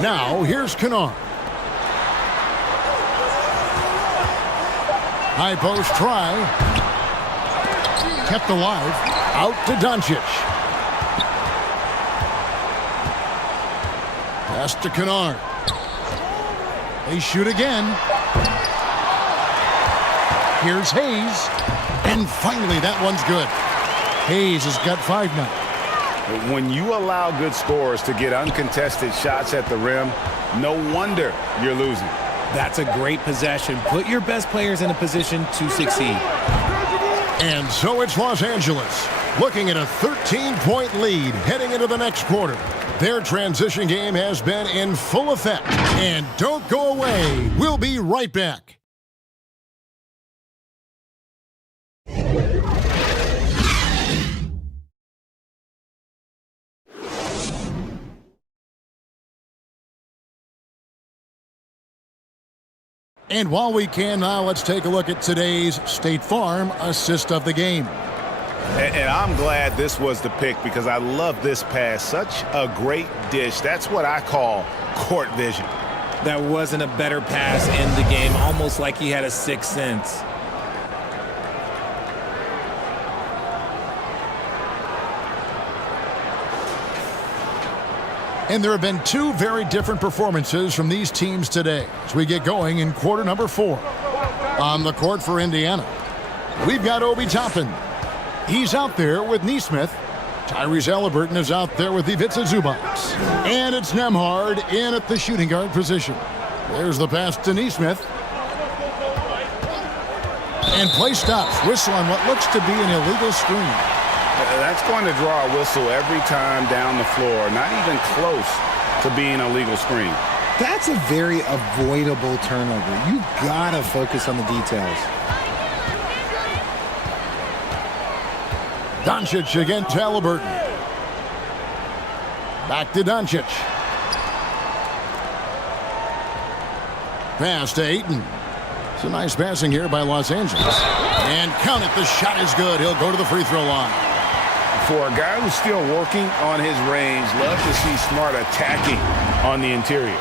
Now, here's Kennard. High post try. Kept alive. Out to Doncic. Pass to Kennard. They shoot again. Here's Hayes. And finally, that one's good. Hayes has got 5 now. When you allow good scorers to get uncontested shots at the rim, no wonder you're losing. That's a great possession. Put your best players in a position to succeed. And so it's Los Angeles looking at a 13-point lead heading into the next quarter. Their transition game has been in full effect. And don't go away. We'll be right back. And while we can now, let's take a look at today's State Farm assist of the game. And I'm glad this was the pick because I love this pass. Such a great dish. That's what I call court vision. That wasn't a better pass in the game, almost like he had a sixth sense. And there have been 2 very different performances from these teams today as we get going in quarter number 4. On the court for Indiana, we've got Obi Toppin. He's out there with Neesmith. Tyrese Halliburton is out there with Ivica Zubac. And it's Nembhard in at the shooting guard position. There's the pass to Neesmith. And play stops. Whistle on what looks to be an illegal screen. That's going to draw a whistle every time down the floor. Not even close to being a legal screen. That's a very avoidable turnover. You gotta focus on the details. Doncic against Halliburton. Back to Doncic. Pass to Ayton. It's a nice passing here by Los Angeles. And count it, the shot is good. He'll go to the free throw line. For a guy who's still working on his range, love to see Smart attacking on the interior.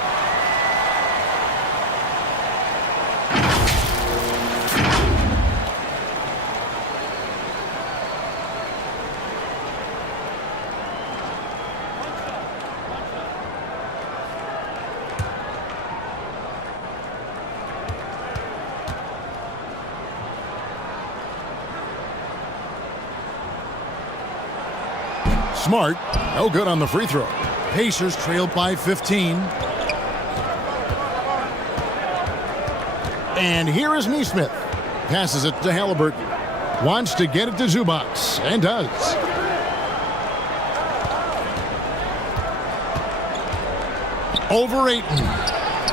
Smart, no good on the free throw. Pacers trailed by 15. And here is Neesmith. Passes it to Halliburton. Wants to get it to Zubac, and does. Over Ayton.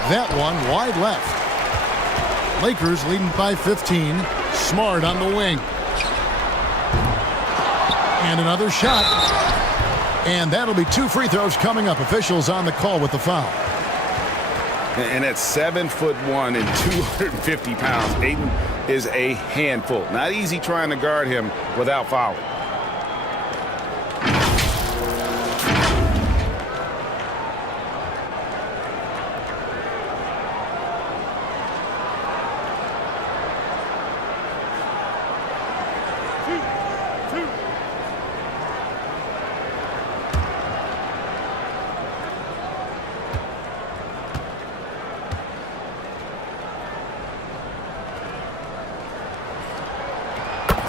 That one wide left. Lakers leading by 15. Smart on the wing. And another shot. And that'll be 2 free throws coming up. Officials on the call with the foul. And at 7'1" and 250 pounds, Ayton is a handful. Not easy trying to guard him without fouling.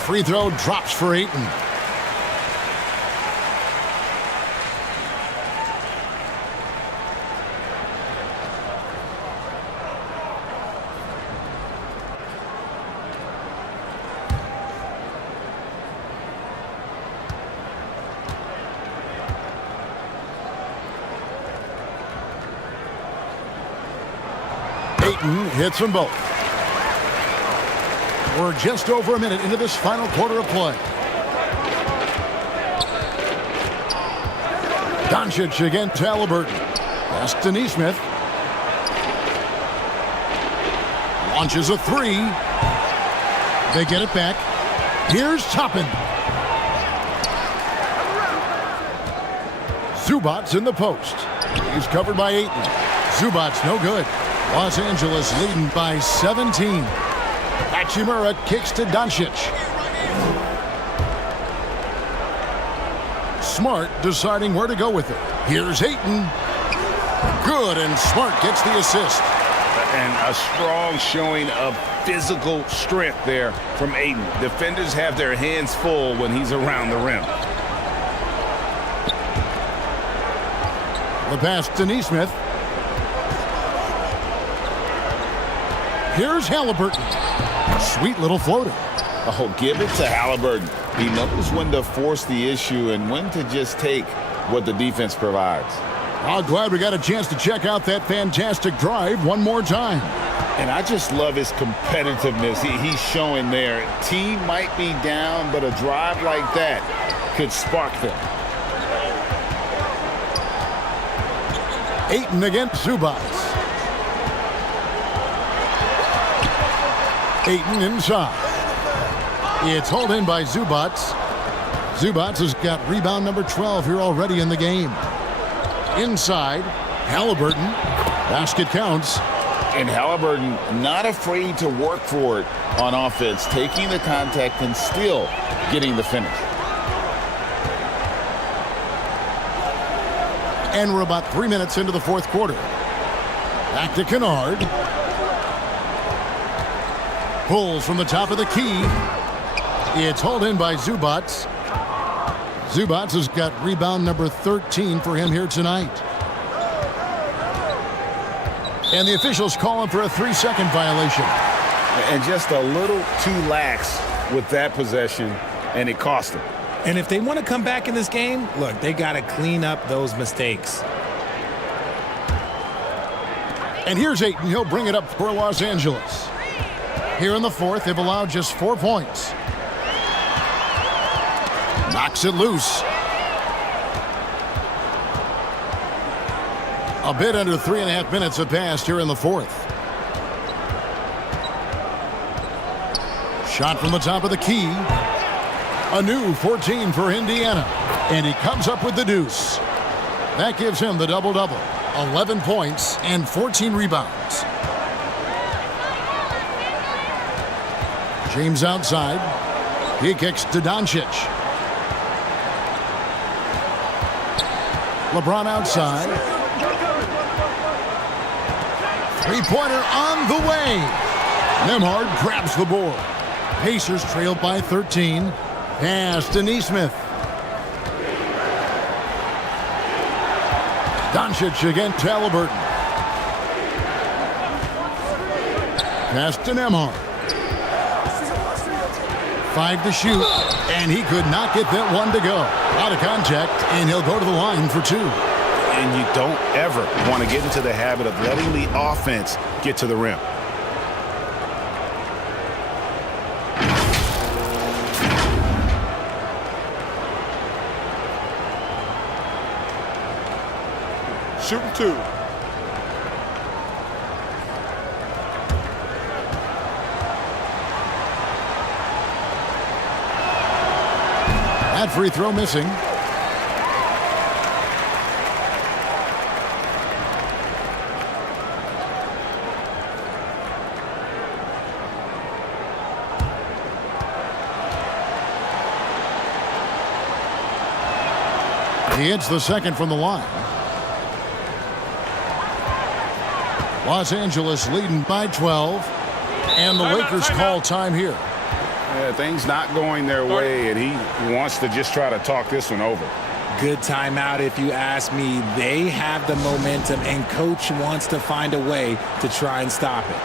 Free throw drops for Ayton. Ayton hits them both. We're just over a minute into this final quarter of play. Doncic against Halliburton. Pass to Nesmith. Launches a 3. They get it back. Here's Toppin. Zubac's in the post. He's covered by Ayton. Zubac's no good. Los Angeles leading by 17. Hachimura kicks to Doncic. Smart deciding where to go with it. Here's Ayton. Good, and Smart gets the assist. And a strong showing of physical strength there from Ayton. Defenders have their hands full when he's around the rim. The pass to Nesmith. Here's Halliburton. Sweet little floater. Oh, give it to Halliburton. He knows when to force the issue and when to just take what the defense provides. I'm glad we got a chance to check out that fantastic drive one more time. And I just love his competitiveness he's showing there. Team might be down, but a drive like that could spark them. Ayton against Zubac. Ayton inside. It's hauled in by Zubac. Zubac has got rebound number 12 here already in the game. Inside, Halliburton. Basket counts. And Halliburton not afraid to work for it on offense, taking the contact and still getting the finish. And we're about 3 minutes into the fourth quarter. Back to Kennard. Pulls from the top of the key. It's hauled in by Zubac. Zubac has got rebound number 13 for him here tonight. And the officials calling for a 3-second violation. And just a little too lax with that possession, and it cost them. And if they want to come back in this game, look, they got to clean up those mistakes. And here's Ayton. He'll bring it up for Los Angeles. Here in the fourth, they've allowed just 4 points. Knocks it loose. A bit under 3.5 minutes have passed here in the fourth. Shot from the top of the key. A new 14 for Indiana. And he comes up with the deuce. That gives him the double-double. 11 points and 14 rebounds. James outside. He kicks to Doncic. LeBron outside. Three-pointer on the way. Nembhard grabs the board. Pacers trailed by 13. Pass to Nesmith. Doncic against Halliburton. Pass to Nembhard. 5 to shoot, and he could not get that one to go. Out of contact, and he'll go to the line for 2. And you don't ever want to get into the habit of letting the offense get to the rim. Shooting 2. That free throw missing. He hits the second from the line. Los Angeles leading by 12. And the Lakers call time here. Yeah, things not going their way, and he wants to just try to talk this one over. Good timeout if you ask me. They have the momentum, and coach wants to find a way to try and stop it.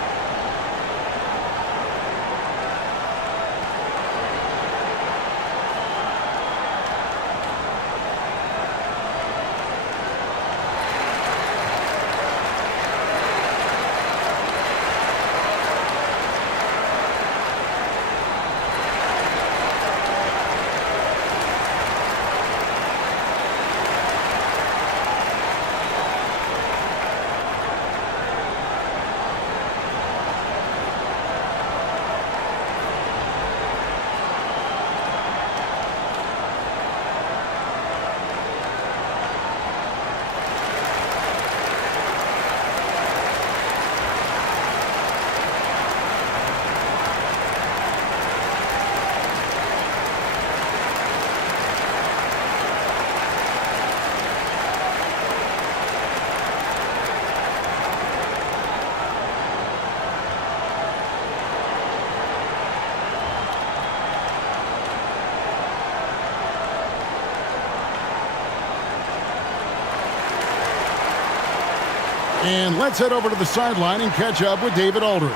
And let's head over to the sideline and catch up with David Aldridge.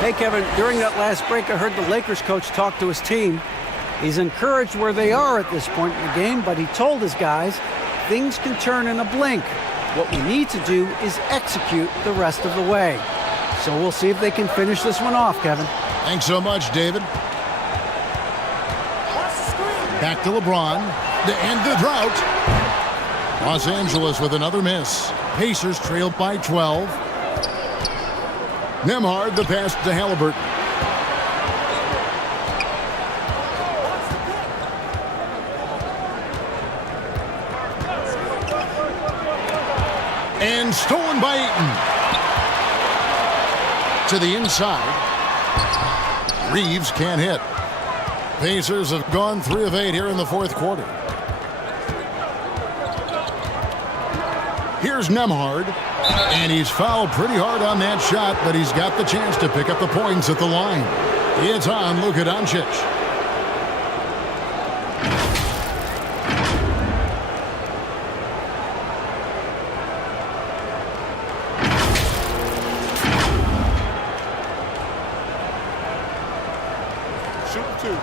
Hey, Kevin, during that last break, I heard the Lakers coach talk to his team. He's encouraged where they are at this point in the game, but he told his guys things can turn in a blink. What we need to do is execute the rest of the way. So we'll see if they can finish this one off, Kevin. Thanks so much, David. Back to LeBron to end the drought. Los Angeles with another miss. Pacers trailed by 12. Nembhard the pass to Halliburton. And stolen by Ayton. To the inside. Reeves can't hit. Pacers have gone 3 of 8 here in the fourth quarter. Here's Nembhard, and he's fouled pretty hard on that shot, but he's got the chance to pick up the points at the line. It's on Luka Doncic. Shooting 2.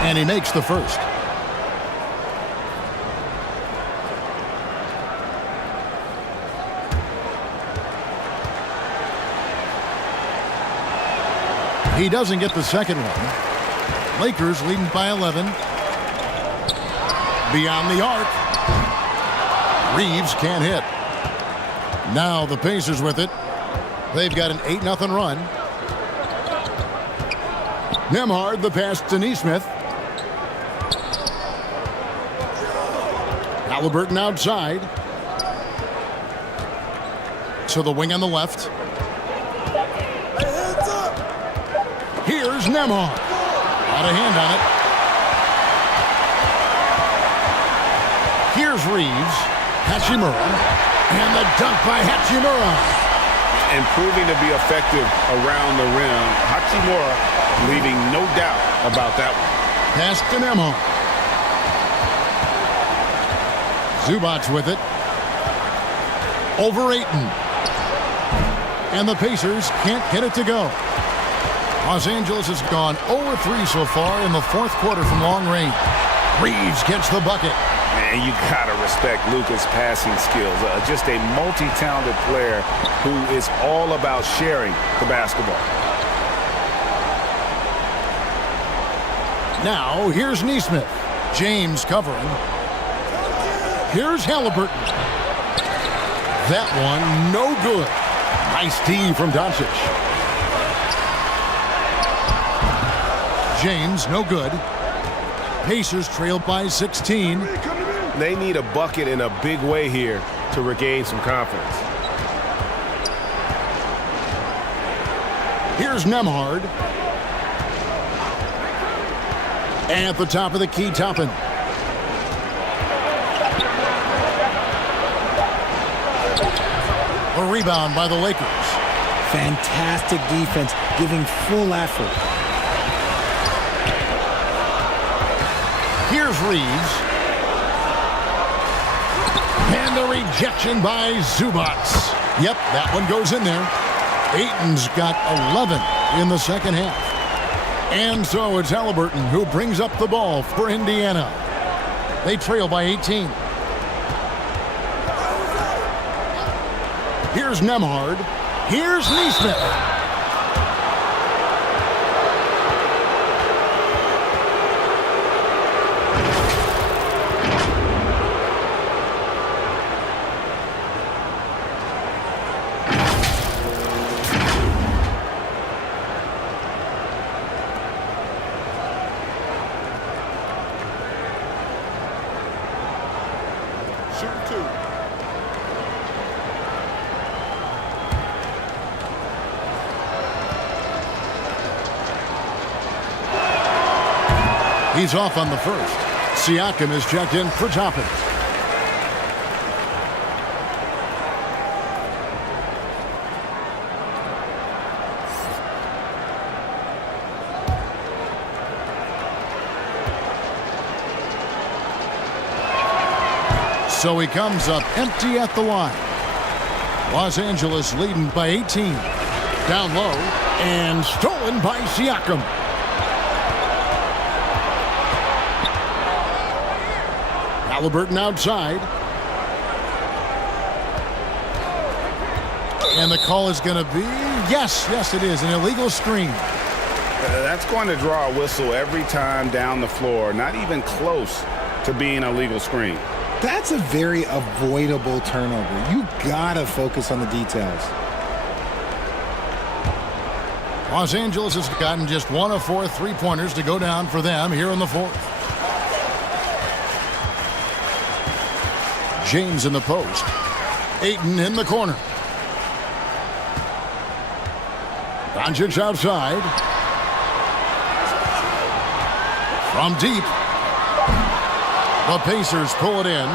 And he makes the first. He doesn't get the second one. Lakers leading by 11. Beyond the arc. Reeves can't hit. Now the Pacers with it. They've got an 8-0 run. Nembhard the pass to Nesmith. Halliburton outside. To the wing on the left. Here's Nembhard. Got a hand on it. Here's Reeves. Hachimura. And the dunk by Hachimura. And proving to be effective around the rim. Hachimura leaving no doubt about that one. Pass to Nembhard. Zubac with it. Over Ayton. And the Pacers can't get it to go. Los Angeles has gone 0-3 so far in the fourth quarter from long range. Reeves gets the bucket. Man, you gotta respect Luka's passing skills. Just a multi-talented player who is all about sharing the basketball. Now, here's Neesmith. James covering. Here's Halliburton. That one, no good. Nice D from Doncic. James, no good. Pacers trailed by 16. They need a bucket in a big way here to regain some confidence. Here's Nembhard. At the top of the key, Toppin. A rebound by the Lakers. Fantastic defense, giving full effort. Here's Reeves. And the rejection by Zubac. Yep, that one goes in there. Ayton's got 11 in the second half. And so it's Halliburton who brings up the ball for Indiana. They trail by 18. Here's Nembhard. Here's Neesmith. He's off on the first. Siakam is checked in for Toppin. So he comes up empty at the line. Los Angeles leading by 18. Down low and stolen by Siakam. Halliburton outside. And the call is going to be, yes, it is, an illegal screen. That's going to draw a whistle every time down the floor. Not even close to being a legal screen. That's a very avoidable turnover. You gotta focus on the details. Los Angeles has gotten just 1 of 4 3-pointers to go down for them here in the fourth. James in the post. Ayton in the corner. Doncic outside. From deep. The Pacers pull it in.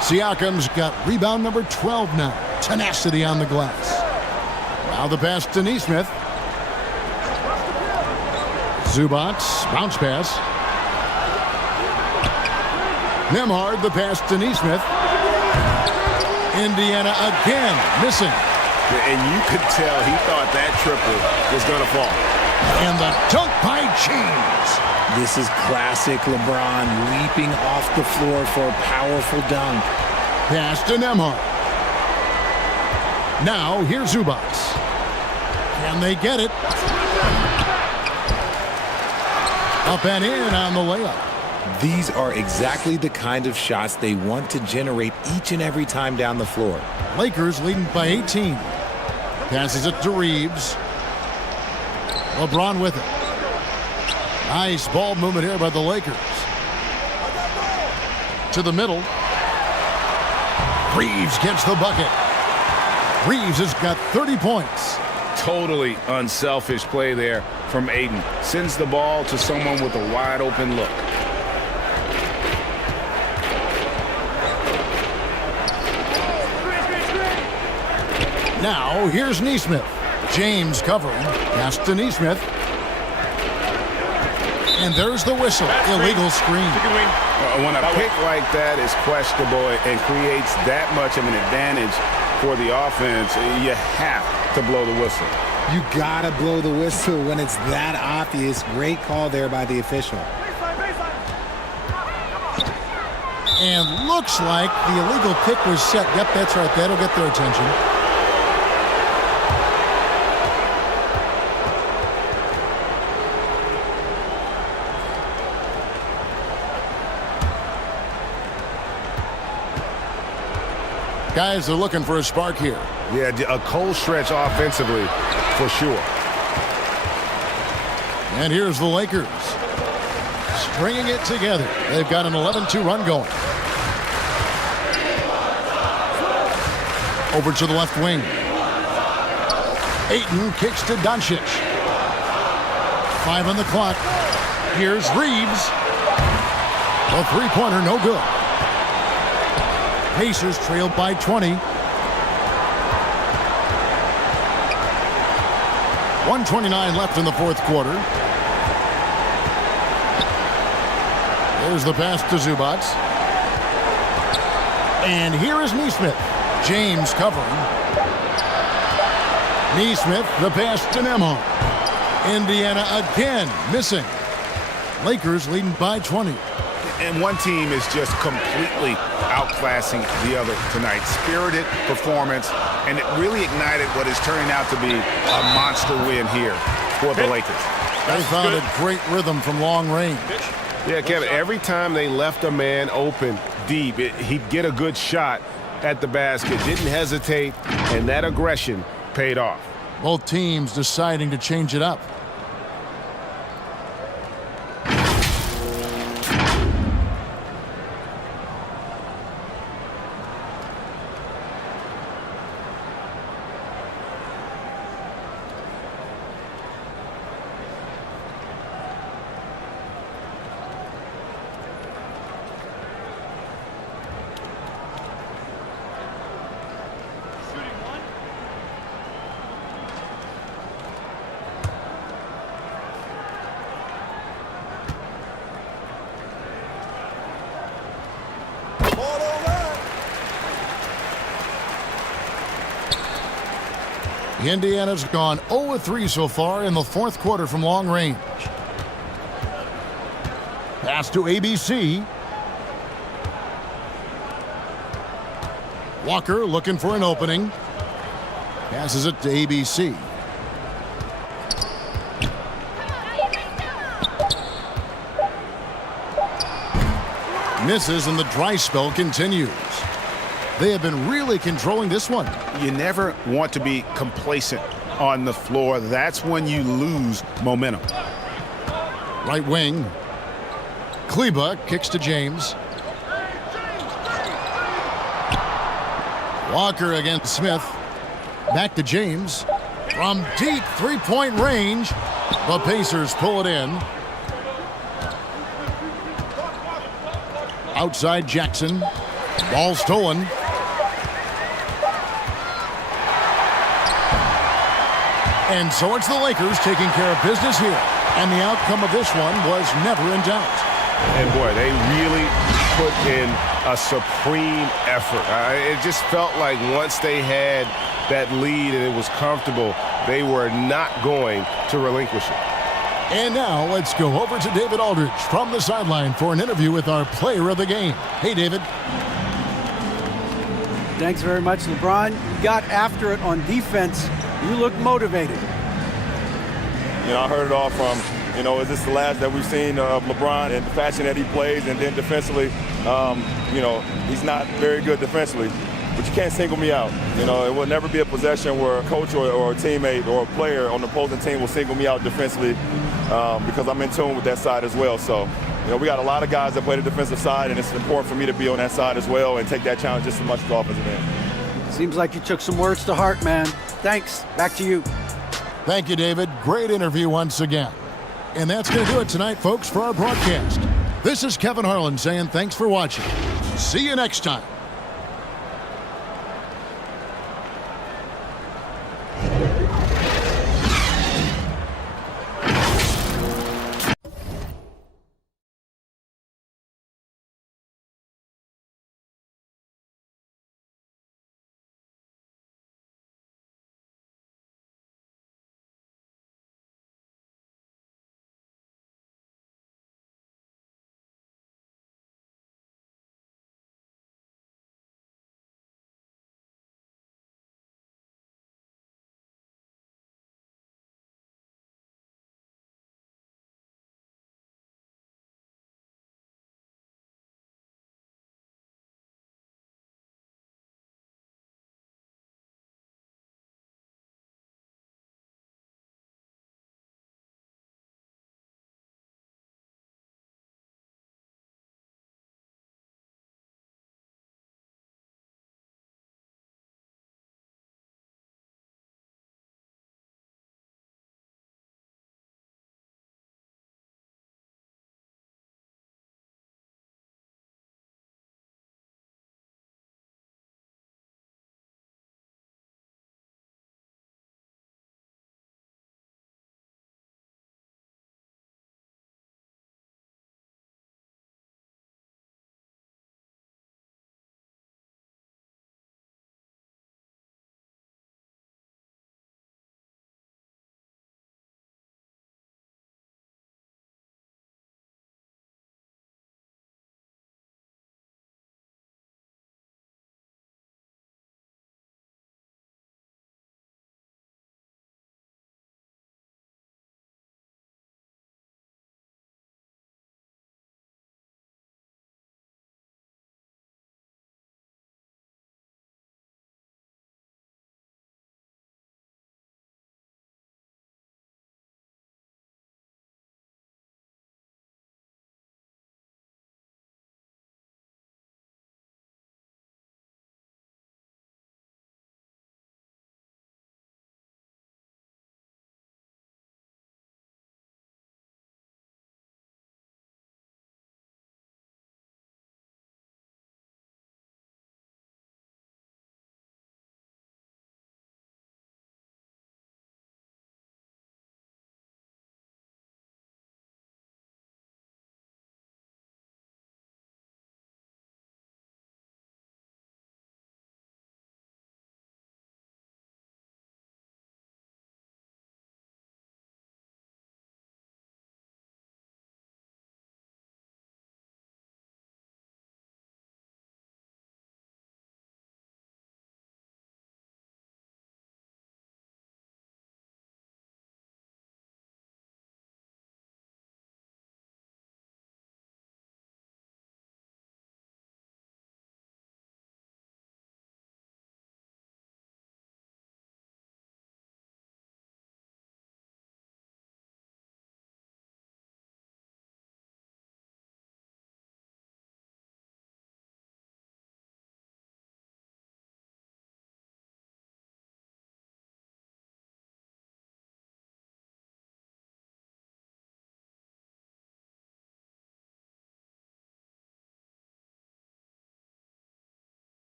Siakam's got rebound number 12 now. Tenacity on the glass. Now the pass to Neesmith. Zubac, bounce pass. Nembhard, the pass to Neesmith. Indiana again missing. And you could tell he thought that triple was going to fall. And the dunk by James. This is classic LeBron, leaping off the floor for a powerful dunk. Pass to Nembhard. Now here's Zubac. Can they get it? Up and in on the layup. These are exactly the kind of shots they want to generate each and every time down the floor. Lakers leading by 18. Passes it to Reeves. LeBron with it. Nice ball movement here by the Lakers. To the middle. Reeves gets the bucket. Reeves has got 30 points. Totally unselfish play there from Ayton. Sends the ball to someone with a wide open look. Now here's Neesmith. James covering. Pass to Neesmith. And there's the whistle. Illegal screen. When a pick like that is questionable and creates that much of an advantage for the offense, you have to blow the whistle. You gotta blow the whistle when it's that obvious. Great call there by the official. And looks like the illegal pick was set. Yep, that's right. That'll get their attention. Guys are looking for a spark here. Yeah, a cold stretch offensively for sure. And here's the Lakers. Stringing it together. They've got an 11-2 run going. Over to the left wing. Ayton kicks to Doncic. 5 on the clock. Here's Reeves. The three-pointer, no good. Pacers trailed by 20. 1:29 left in the fourth quarter. There's the pass to Zubac. And here is Nesmith. James covering. Nesmith, the pass to Nemo. Indiana again missing. Lakers leading by 20. And one team is just completely outclassing the other tonight. Spirited performance, and it really ignited what is turning out to be a monster win here for the Lakers. They found a great rhythm from long range. Yeah, Kevin, every time they left a man open deep, he'd get a good shot at the basket, didn't hesitate, and that aggression paid off. Both teams deciding to change it up. Indiana's gone 0-3 so far in the fourth quarter from long range. Pass to ABC. Walker looking for an opening. Passes it to ABC. Misses, and the dry spell continues. They have been really controlling this one. You never want to be complacent on the floor. That's when you lose momentum. Right wing. Kleba kicks to James. Walker against Smith. Back to James. From deep three-point range, the Pacers pull it in. Outside Jackson. Ball stolen. And so it's the Lakers taking care of business here. And the outcome of this one was never in doubt. And boy, they really put in a supreme effort. It just felt like once they had that lead and it was comfortable, they were not going to relinquish it. And now let's go over to David Aldridge from the sideline for an interview with our player of the game. Hey, David. Thanks very much, LeBron. You got after it on defense. You look motivated. You know, I heard it all from, is this the last that we've seen of LeBron and the fashion that he plays, and then defensively, he's not very good defensively, but you can't single me out. It will never be a possession where a coach or a teammate or a player on the opposing team will single me out defensively because I'm in tune with that side as well. So, we got a lot of guys that play the defensive side, and it's important for me to be on that side as well and take that challenge just as much as the offensive end. Seems like you took some words to heart, man. Thanks. Back to you. Thank you, David. Great interview once again. And that's going to do it tonight, folks, for our broadcast. This is Kevin Harlan saying thanks for watching. See you next time.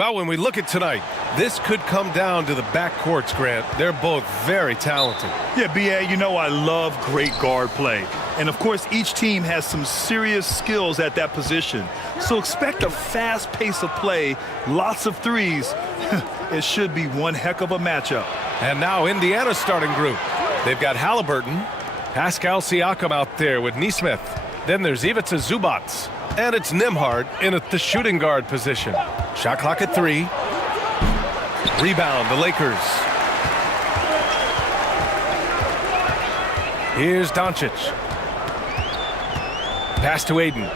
Well, when we look at tonight, this could come down to the backcourts, Grant. They're both very talented. Yeah, B.A., you know I love great guard play. And, of course, each team has some serious skills at that position. So expect a fast pace of play, lots of threes. It should be one heck of a matchup. And now Indiana's starting group. They've got Halliburton, Pascal Siakam out there with Nesmith. Then there's Ivica Zubac. And it's Nembhard in at the shooting guard position. Shot clock at 3. Rebound, the Lakers. Here's Doncic. Pass to Aiden.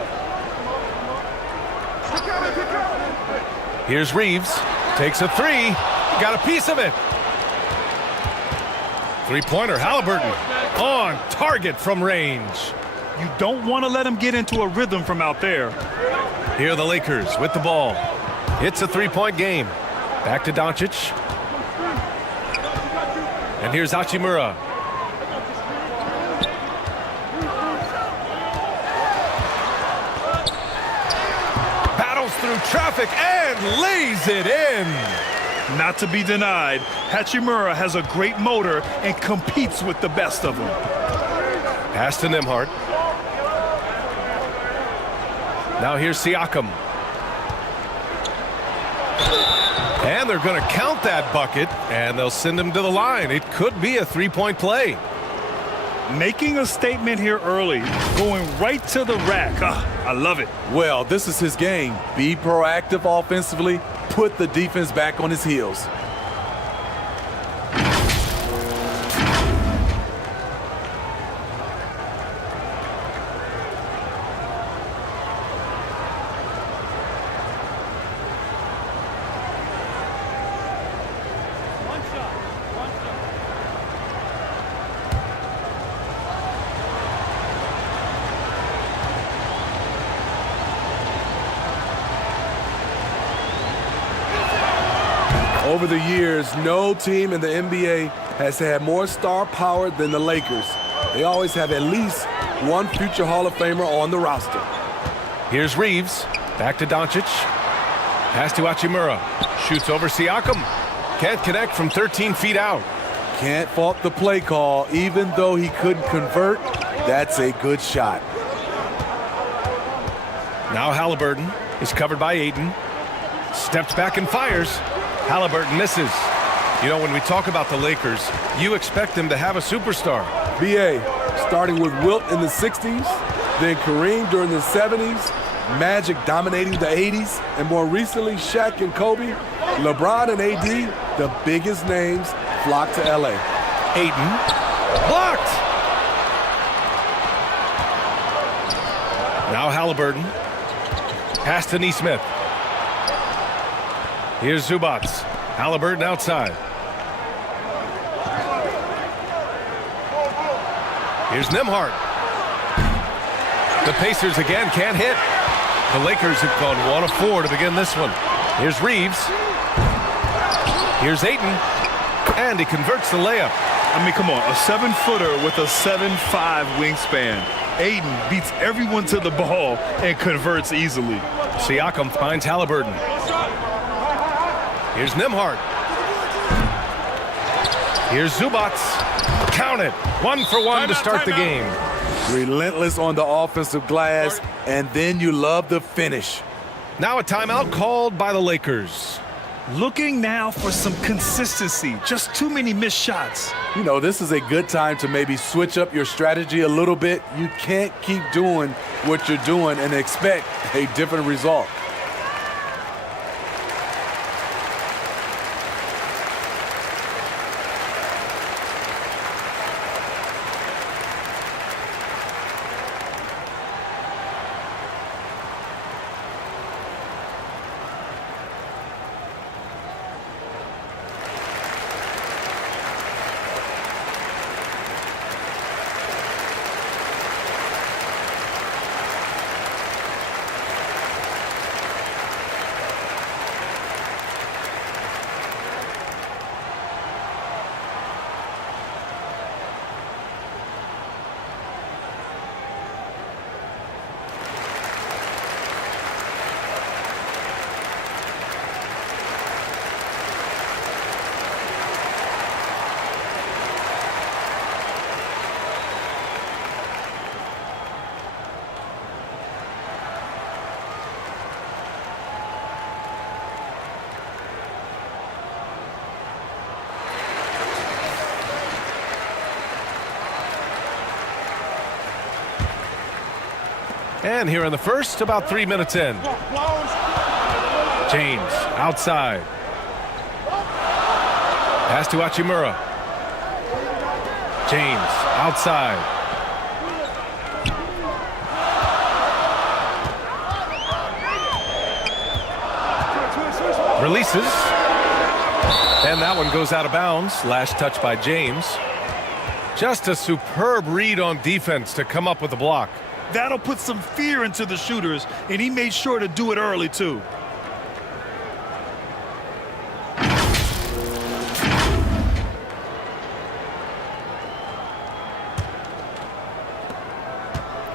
Here's Reeves. Takes a 3. Got a piece of it. Three-pointer, Halliburton. On target from range. You don't want to let him get into a rhythm from out there. Here are the Lakers with the ball. It's a three-point game. Back to Doncic. And here's Hachimura. Battles through traffic and lays it in. Not to be denied, Hachimura has a great motor and competes with the best of them. Pass to Nembhard. Now here's Siakam. And they're going to count that bucket, and they'll send him to the line. It could be a three-point play. Making a statement here early, going right to the rack. I love it. Well, this is his game. Be proactive offensively, put the defense back on his heels. Over the years, no team in the NBA has had more star power than the Lakers. They always have at least one future Hall of Famer on the roster. Here's Reeves. Back to Doncic. Pass to Hachimura. Shoots over Siakam. Can't connect from 13 feet out. Can't fault the play call. Even though he couldn't convert, that's a good shot. Now Halliburton is covered by Aiden. Steps back and fires. Halliburton misses. You know, when we talk about the Lakers, you expect them to have a superstar. B.A., starting with Wilt in the 60s, then Kareem during the 70s, Magic dominating the 80s, and more recently Shaq and Kobe, LeBron and AD, the biggest names flocked to L.A. Aiden, blocked! Now Halliburton. Pass to Nesmith. Here's Zubac. Halliburton outside. Here's Nembhard. The Pacers again can't hit. The Lakers have gone 1 of 4 to begin this one. Here's Reeves. Here's Aiden. And he converts the layup. I mean, come on, a 7-footer with a 7'5" wingspan. Aiden beats everyone to the ball and converts easily. Siakam finds Halliburton. Here's Nembhard. Here's Zubac. Count it. 1 for 1 to start the game. Relentless on the offensive glass, and then you love the finish. Now a timeout called by the Lakers. Looking now for some consistency. Just too many missed shots. You know, this is a good time to maybe switch up your strategy a little bit. You can't keep doing what you're doing and expect a different result. And here in the first, about 3 minutes in. James outside. Pass to Hachimura. James outside. Releases. And that one goes out of bounds. Last touch by James. Just a superb read on defense to come up with the block. That'll put some fear into the shooters, and he made sure to do it early, too.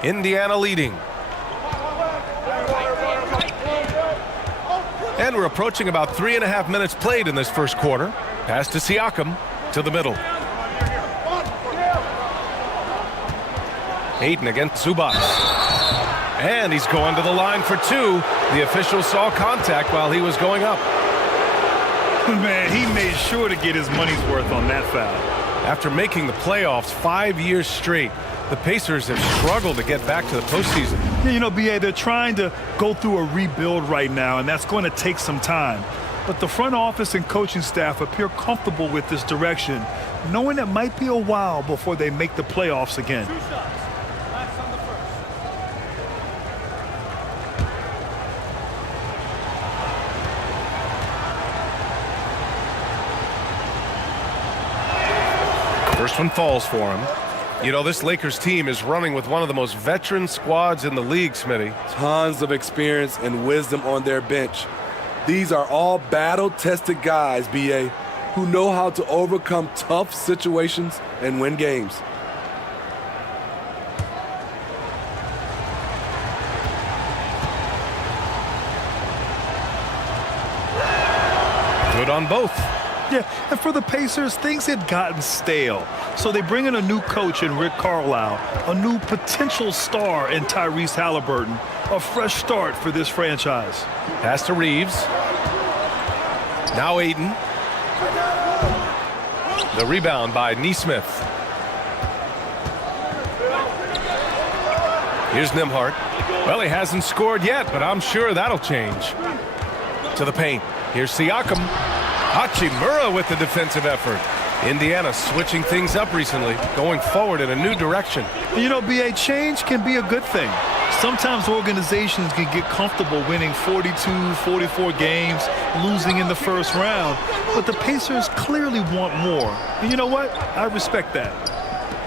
Indiana leading. And we're approaching about 3.5 minutes played in this first quarter. Pass to Siakam to the middle. Ayton against Zubac. And he's going to the line for two. The official saw contact while he was going up. Man, he made sure to get his money's worth on that foul. After making the playoffs 5 years straight, the Pacers have struggled to get back to the postseason. Yeah, you know, B.A., they're trying to go through a rebuild right now, and that's going to take some time. But the front office and coaching staff appear comfortable with this direction, knowing it might be a while before they make the playoffs again. First one falls for him. You know, this Lakers team is running with one of the most veteran squads in the league, Smitty. Tons of experience and wisdom on their bench. These are all battle-tested guys, B.A., who know how to overcome tough situations and win games. Good on both. Yeah, and for the Pacers, things had gotten stale. So they bring in a new coach in Rick Carlisle, a new potential star in Tyrese Halliburton, a fresh start for this franchise. Pass to Reeves. Now Ayton. The rebound by Nesmith. Here's Nembhard. Well, he hasn't scored yet, but I'm sure that'll change. To the paint. Here's Siakam. Hachimura with the defensive effort. Indiana switching things up recently, going forward in a new direction. You know, B.A., change can be a good thing. Sometimes organizations can get comfortable winning 42, 44 games, losing in the first round. But the Pacers clearly want more. And you know what? I respect that.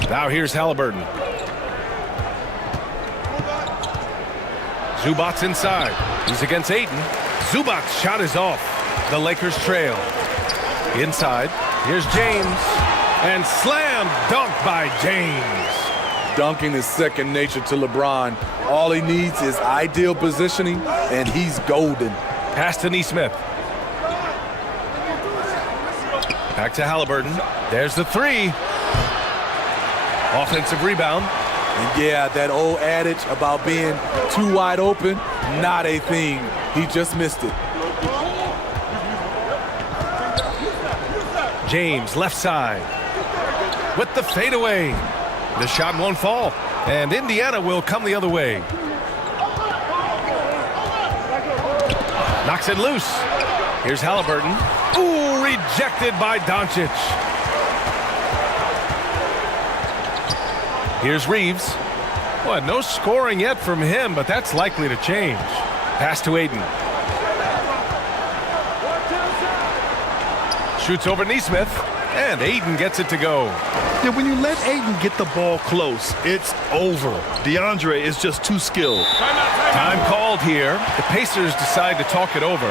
Now here's Halliburton. Zubac's inside. He's against Ayton. Zubac's shot is off. The Lakers trail. Inside, here's James. And slam dunk by James. Dunking is second nature to LeBron. All he needs is ideal positioning, and he's golden. Pass to Nesmith. Back to Halliburton. There's the three. Offensive rebound. And yeah, that old adage about being too wide open, not a thing. He just missed it. James, left side. With the fadeaway. The shot won't fall. And Indiana will come the other way. Knocks it loose. Here's Halliburton. Ooh, rejected by Doncic. Here's Reeves. Well, no scoring yet from him, but that's likely to change. Pass to Ayton. Shoots over Nesmith, and Ayton gets it to go. Yeah, when you let Ayton get the ball close, it's over. DeAndre is just too skilled. Time called here. The Pacers decide to talk it over.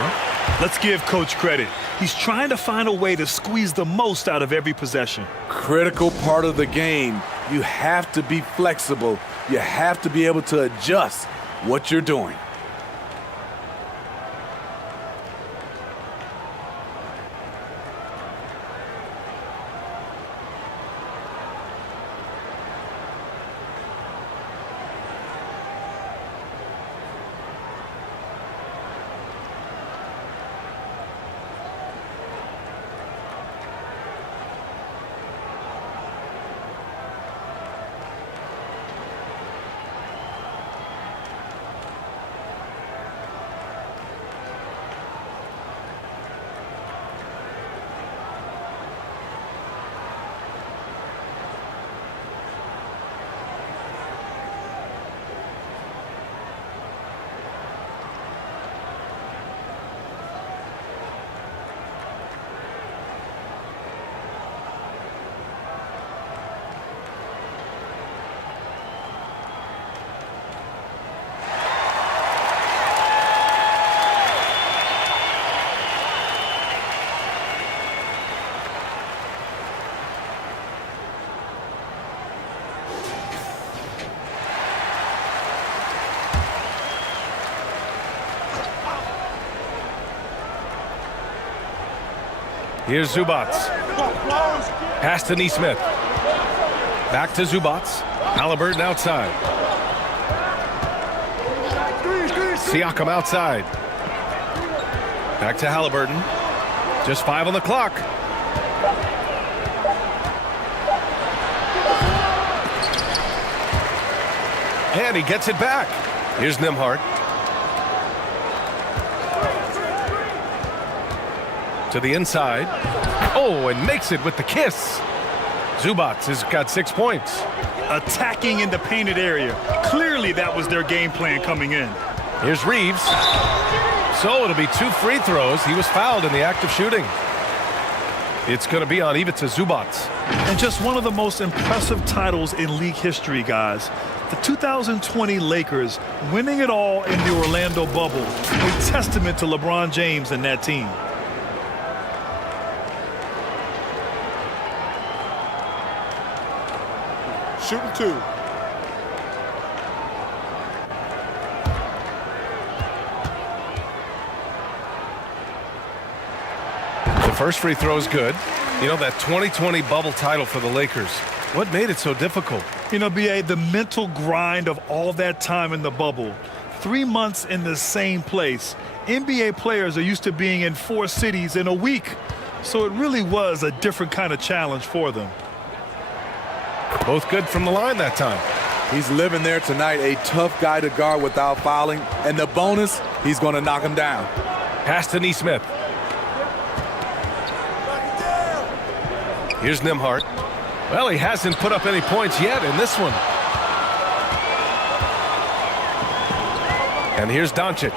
Let's give Coach credit. He's trying to find a way to squeeze the most out of every possession. Critical part of the game. You have to be flexible. You have to be able to adjust what you're doing. Here's Zubac. Pass to Neesmith. Back to Zubac. Halliburton outside. Siakam outside. Back to Halliburton. Just 5 on the clock. And he gets it back. Here's Nembhard. To the inside. Oh, and makes it with the kiss. Zubac has got 6 points. Attacking in the painted area. Clearly that was their game plan coming in. Here's Reeves. So it'll be 2 free throws. He was fouled in the act of shooting. It's going to be on Ivica Zubac. And just one of the most impressive titles in league history, guys. The 2020 Lakers winning it all in the Orlando bubble. A testament to LeBron James and that team. Shooting 2. The first free throw is good. You know, that 2020 bubble title for the Lakers, what made it so difficult? You know, B.A., the mental grind of all that time in the bubble. 3 months in the same place. NBA players are used to being in 4 cities in a week. So it really was a different kind of challenge for them. Both good from the line that time. He's living there tonight, a tough guy to guard without fouling. And the bonus, he's going to knock him down. Pass to Neesmith. Here's Nembhard. Well, he hasn't put up any points yet in this one. And here's Doncic.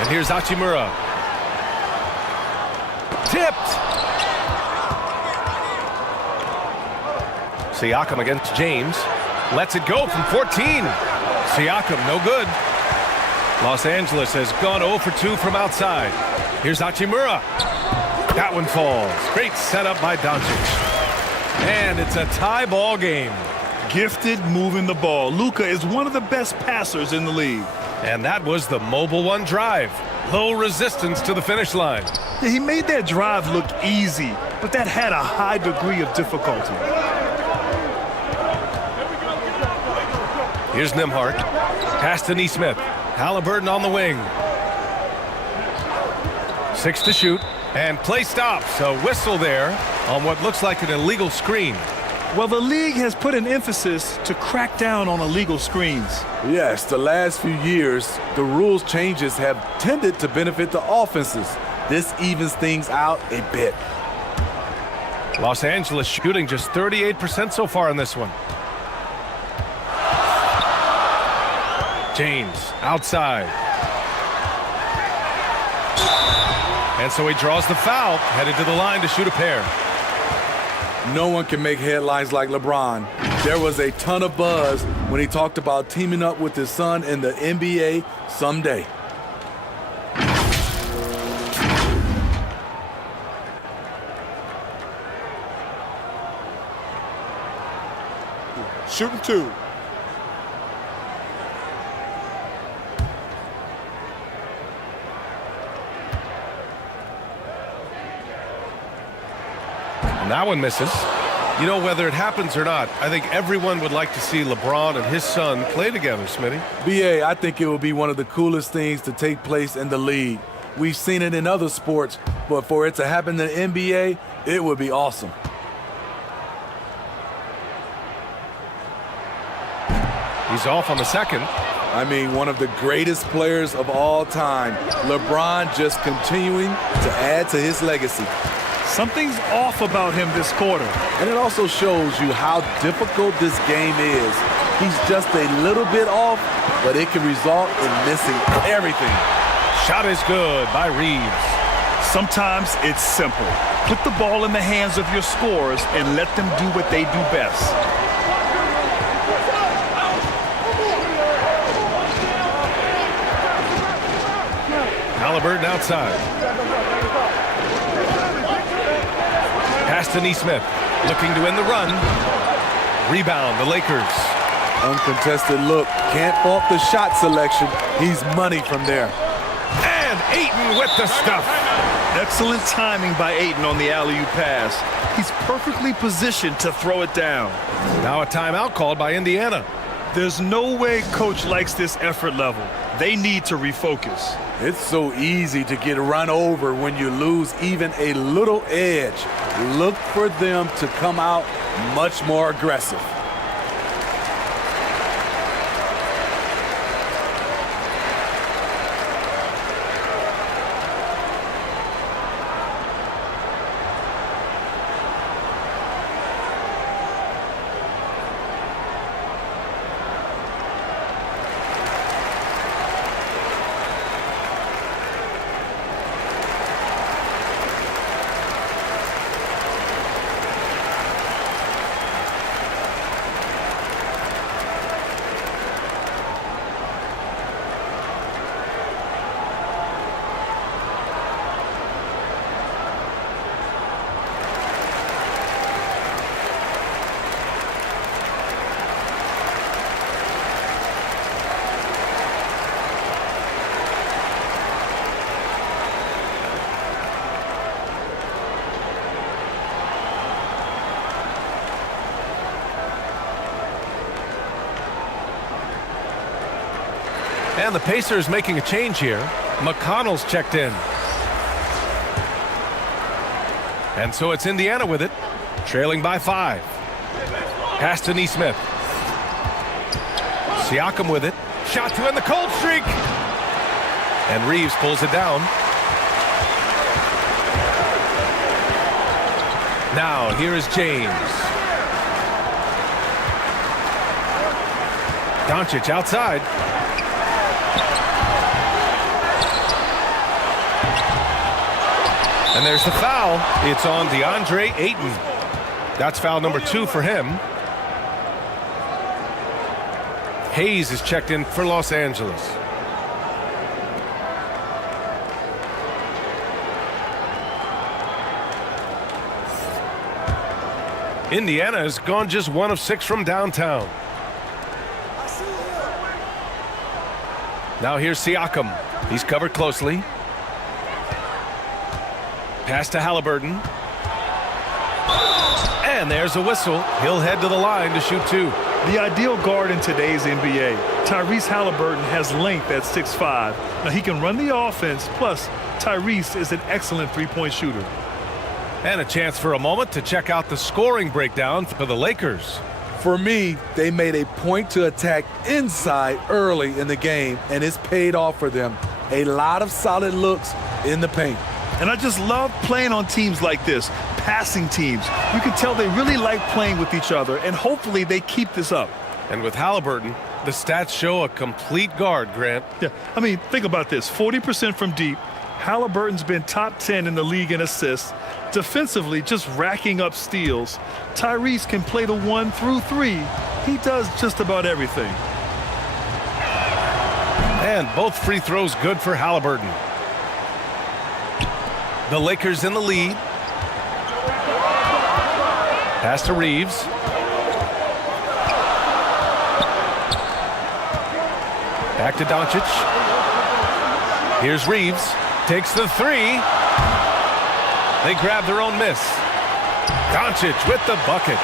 And here's Hachimura. Tipped. Siakam against James. Lets it go from 14. Siakam, no good. Los Angeles has gone 0 for 2 from outside. Here's Hachimura. That one falls. Great setup by Doncic. And it's a tie ball game. Gifted moving the ball. Luka is one of the best passers in the league. And that was the mobile one drive. Low resistance to the finish line. Yeah, he made that drive look easy, but that had a high degree of difficulty. Here's Nembhard. Pass to Neesmith. Halliburton on the wing. 6 to shoot. And play stops. A whistle there on what looks like an illegal screen. Well, the league has put an emphasis to crack down on illegal screens. Yes, the last few years, the rules changes have tended to benefit the offenses. This evens things out a bit. Los Angeles shooting just 38% so far in this one. James outside. And so he draws the foul, headed to the line to shoot a pair. No one can make headlines like LeBron. There was a ton of buzz when he talked about teaming up with his son in the NBA someday. Shooting 2. And that one misses. You know, whether it happens or not, I think everyone would like to see LeBron and his son play together, Smitty. BA, I think it will be one of the coolest things to take place in the league. We've seen it in other sports, but for it to happen in the NBA, it would be awesome. He's off on the second. I mean, one of the greatest players of all time. LeBron just continuing to add to his legacy. Something's off about him this quarter. And it also shows you how difficult this game is. He's just a little bit off, but it can result in missing everything. Shot is good by Reeves. Sometimes it's simple. Put the ball in the hands of your scorers and let them do what they do best. Halliburton outside. Pass to Neesmith, looking to end the run. Rebound, the Lakers. Uncontested look. Can't fault the shot selection. He's money from there. And Ayton with the stuff. Excellent timing by Ayton on the alley-oop pass. He's perfectly positioned to throw it down. Now a timeout called by Indiana. There's no way coach likes this effort level. They need to refocus. It's so easy to get run over when you lose even a little edge. Look for them to come out much more aggressive. And the Pacers making a change here. McConnell's checked in. And so it's Indiana with it, trailing by 5. Pass to Nesmith. Siakam with it. Shot to end the cold streak. And Reeves pulls it down. Now here is James. Doncic outside. And there's the foul. It's on DeAndre Ayton. That's foul number 2 for him. Hayes is checked in for Los Angeles. Indiana has gone just 1 of 6 from downtown. Now here's Siakam. He's covered closely. Pass to Halliburton. And there's a whistle. He'll head to the line to shoot 2. The ideal guard in today's NBA, Tyrese Halliburton, has length at 6'5". Now he can run the offense, plus Tyrese is an excellent three-point shooter. And a chance for a moment to check out the scoring breakdown for the Lakers. For me, they made a point to attack inside early in the game, and it's paid off for them. A lot of solid looks in the paint. And I just love playing on teams like this, passing teams. You can tell they really like playing with each other, and hopefully they keep this up. And with Halliburton, the stats show a complete guard, Grant. Yeah, I mean, think about this. 40% from deep. Halliburton's been top 10 in the league in assists. Defensively, just racking up steals. Tyrese can play the 1 through 3. He does just about everything. And both free throws good for Halliburton. The Lakers in the lead. Pass to Reeves. Back to Doncic. Here's Reeves. Takes the 3. They grab their own miss. Doncic with the bucket.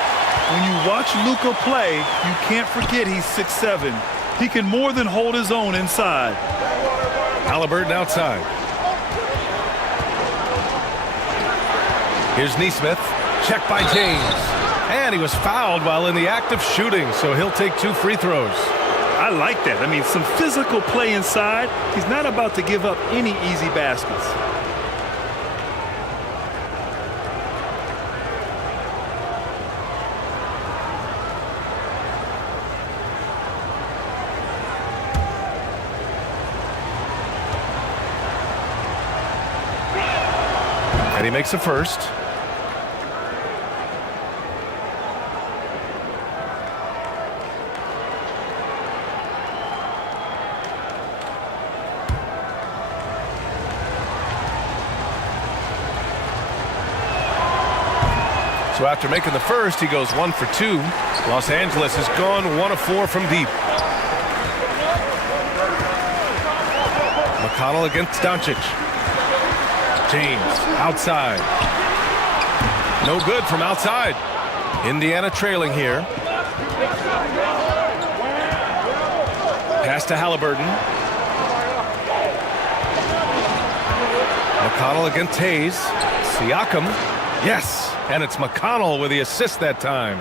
When you watch Luka play, you can't forget he's 6'7". He can more than hold his own inside. Halliburton outside. Here's Nesmith. Checked by James. And he was fouled while in the act of shooting, so he'll take 2 free throws. I like that. I mean, some physical play inside. He's not about to give up any easy baskets. And he makes a first. So after making the first, he goes 1 for 2. Los Angeles has gone 1 of 4 from deep. McConnell against Doncic. James outside. No good from outside. Indiana trailing here. Pass to Halliburton. McConnell against Hayes. Siakam. Yes, and it's McConnell with the assist that time.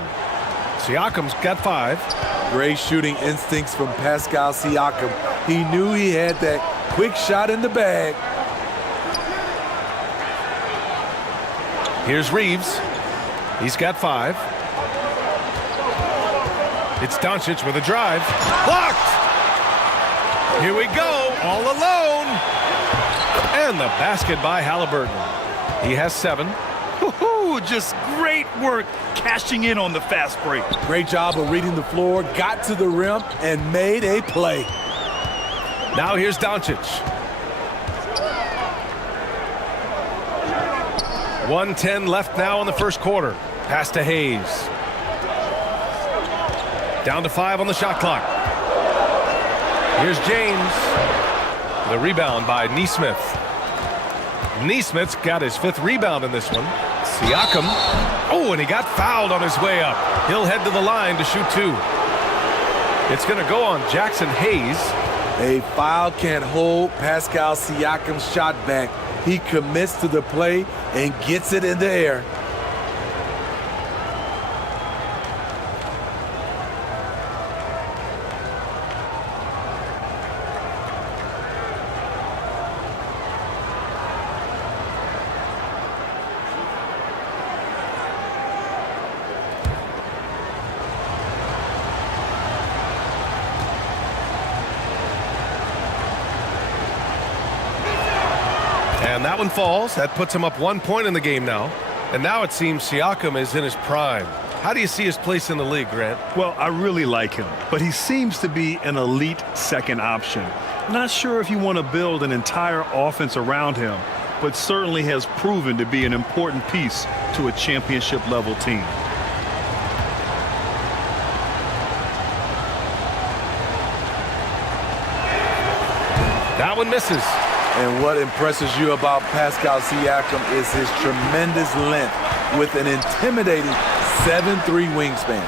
Siakam's got 5. Great shooting instincts from Pascal Siakam. He knew he had that quick shot in the bag. Here's Reeves. He's got 5. It's Doncic with a drive. Blocked! Here we go, all alone. And the basket by Halliburton. He has 7. Woo-hoo, just great work cashing in on the fast break. Great job of reading the floor, got to the rim, and made a play. Now here's Doncic. 1:10 left now in the first quarter. Pass to Hayes. Down to 5 on the shot clock. Here's James. The rebound by Nesmith. Nesmith's got his 5th rebound in this one. Siakam. Oh, and he got fouled on his way up. He'll head to the line to shoot 2. It's going to go on Jackson Hayes. A foul can't hold Pascal Siakam's shot back. He commits to the play and gets it in the air. And that one falls. That puts him up 1 point in the game now. And now it seems Siakam is in his prime. How do you see his place in the league, Grant? Well, I really like him, but he seems to be an elite second option. Not sure if you want to build an entire offense around him, but certainly has proven to be an important piece to a championship-level team. That one misses. And what impresses you about Pascal Siakam is his tremendous length with an intimidating 7'3" wingspan.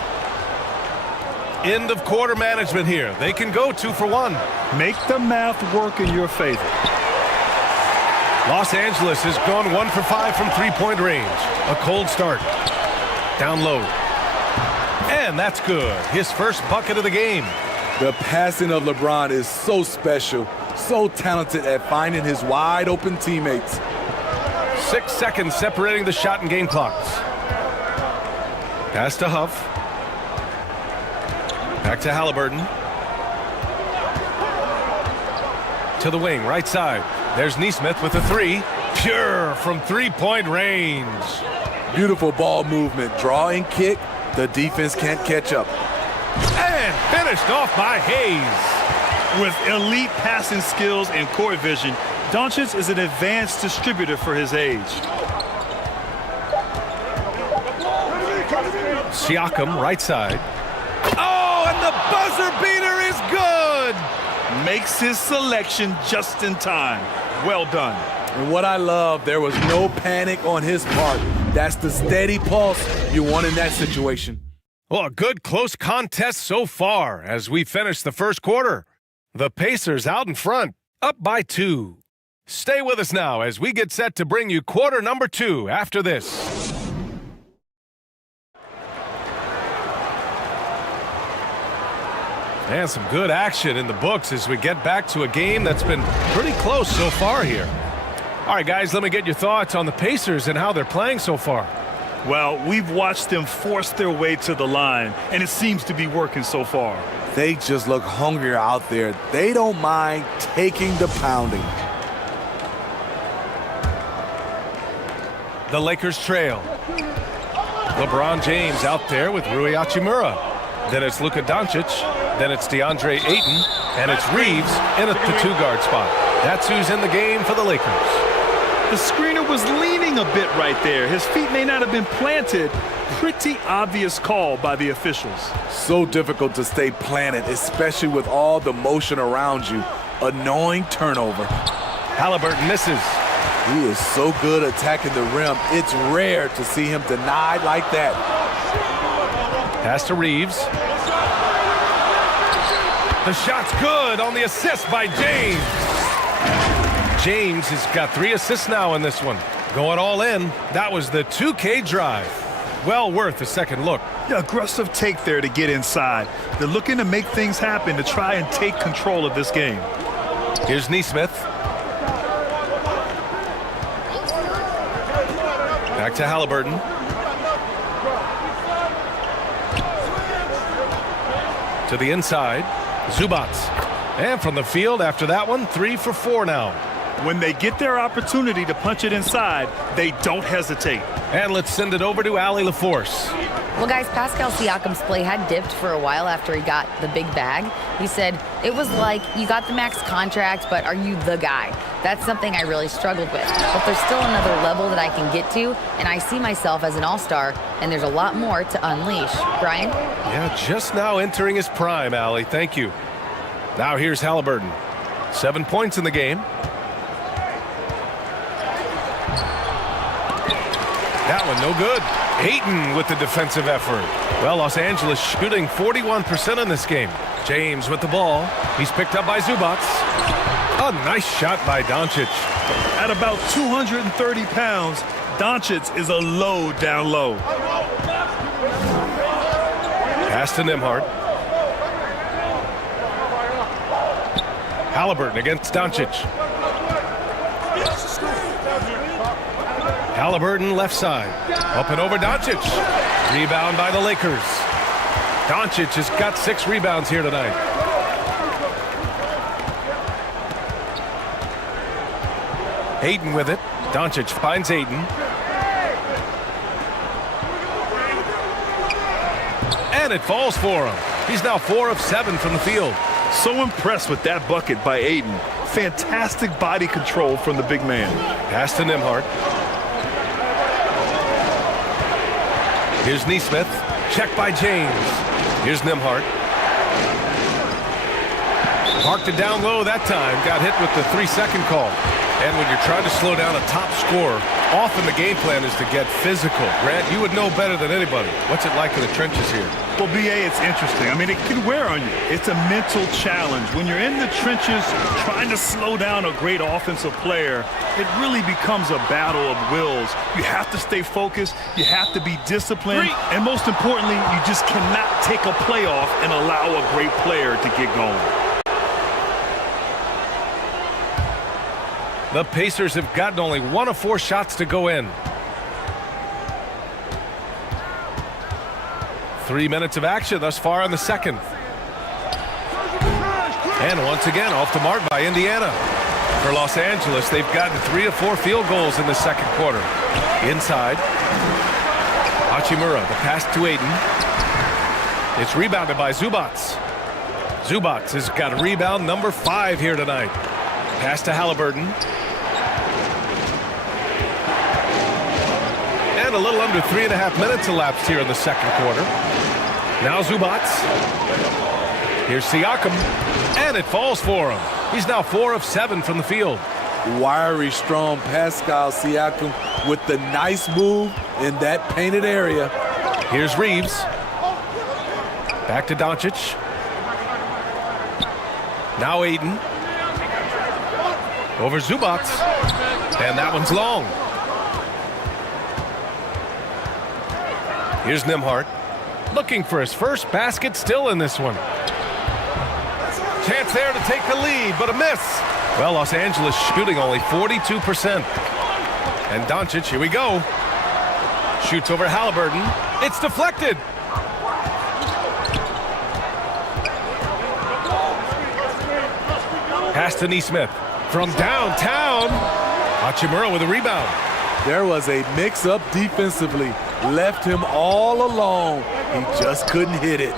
End of quarter management here. They can go 2 for 1. Make the math work in your favor. Los Angeles has gone 1 for 5 from 3-point range. A cold start. Down low. And that's good. His first bucket of the game. The passing of LeBron is so special, so talented at finding his wide open teammates. 6 seconds separating the shot and game clocks. Pass to Huff. Back to Halliburton. To the wing, right side. There's Nesmith with a 3. Pure from 3-point range. Beautiful ball movement. Draw and kick. The defense can't catch up. And finished off by Hayes. With elite passing skills and court vision, Doncic is an advanced distributor for his age. Siakam, right side. Oh, and the buzzer beater is good! Makes his selection just in time. Well done. And what I love, there was no panic on his part. That's the steady pulse you want in that situation. Well, a good close contest so far as we finish the first quarter. The Pacers out in front, up by 2. Stay with us now as we get set to bring you quarter number 2 after this. And some good action in the books as we get back to a game that's been pretty close so far here. All right, guys, let me get your thoughts on the Pacers and how they're playing so far. Well, we've watched them force their way to the line, and it seems to be working so far. They just look hungrier out there. They don't mind taking the pounding. The Lakers trail. LeBron James out there with Rui Hachimura. Then it's Luka Doncic. Then it's DeAndre Ayton. And it's Reeves in at the 2-guard spot. That's who's in the game for the Lakers. The screener was leaning a bit right there. His feet may not have been planted. Pretty obvious call by the officials. So difficult to stay planted, especially with all the motion around you. Annoying turnover. Halliburton misses. He is so good attacking the rim. It's rare to see him denied like that. Pass to Reeves. The shot's good on the assist by James. James has got 3 assists now in this one. Going all in. That was the 2K drive. Well worth a second look. Yeah, aggressive take there to get inside. They're looking to make things happen to try and take control of this game. Here's Neesmith. Back to Halliburton. To the inside. Zubac. And from the field after that one, 3 for 4 now. When they get their opportunity to punch it inside, they don't hesitate. And let's send it over to Allie LaForce. Well, guys, Pascal Siakam's play had dipped for a while after he got the big bag. He said, it was like, you got the max contract, but are you the guy? That's something I really struggled with. But there's still another level that I can get to, and I see myself as an all-star, and there's a lot more to unleash. Brian? Yeah, just now entering his prime, Allie. Thank you. Now here's Halliburton. 7 points in the game. That one no good. Ayton with the defensive effort. Well, Los Angeles shooting 41% in this game. James with the ball. He's picked up by Zubac. A nice shot by Doncic. At about 230 pounds, Doncic is a low down low. Pass to Nembhard. Halliburton against Doncic. Halliburton left side. Up and over Doncic. Rebound by the Lakers. Doncic has got 6 rebounds here tonight. Ayton with it. Doncic finds Ayton. And it falls for him. He's now 4 of 7 from the field. So impressed with that bucket by Ayton. Fantastic body control from the big man. Pass to Nembhard. Here's Neesmith. Check by James. Here's Nembhard. Parked it down low that time. Got hit with the 3-second call. And when you're trying to slow down a top scorer, often the game plan is to get physical. Grant, you would know better than anybody. What's it like in the trenches here? Well, BA, it's interesting. I mean, it can wear on you. It's a mental challenge. When you're in the trenches trying to slow down a great offensive player, it really becomes a battle of wills. You have to stay focused. You have to be disciplined. And most importantly, you just cannot take a play off and allow a great player to get going. The Pacers have gotten only 1 of 4 shots to go in. 3 minutes of action thus far in the second. And once again, off the mark by Indiana. For Los Angeles, they've gotten 3 of 4 field goals in the second quarter. Inside. Hachimura, the pass to Ayton. It's rebounded by Zubac. Zubac has got rebound number 5 here tonight. Pass to Halliburton. And a little under 3.5 minutes elapsed here in the second quarter. Now Zubac. Here's Siakam. And it falls for him. He's now 4 of 7 from the field. Wiry, strong Pascal Siakam with the nice move in that painted area. Here's Reeves. Back to Doncic. Now Ayton. Over Zubac. And that one's long. Here's Nembhard. Looking for his first basket still in this one. Chance there to take the lead, but a miss. Well, Los Angeles shooting only 42%. And Doncic, here we go. Shoots over Halliburton. It's deflected. Pass to Neesmith. From downtown. Hachimura with a rebound. There was a mix-up defensively. Left him all alone. He just couldn't hit it.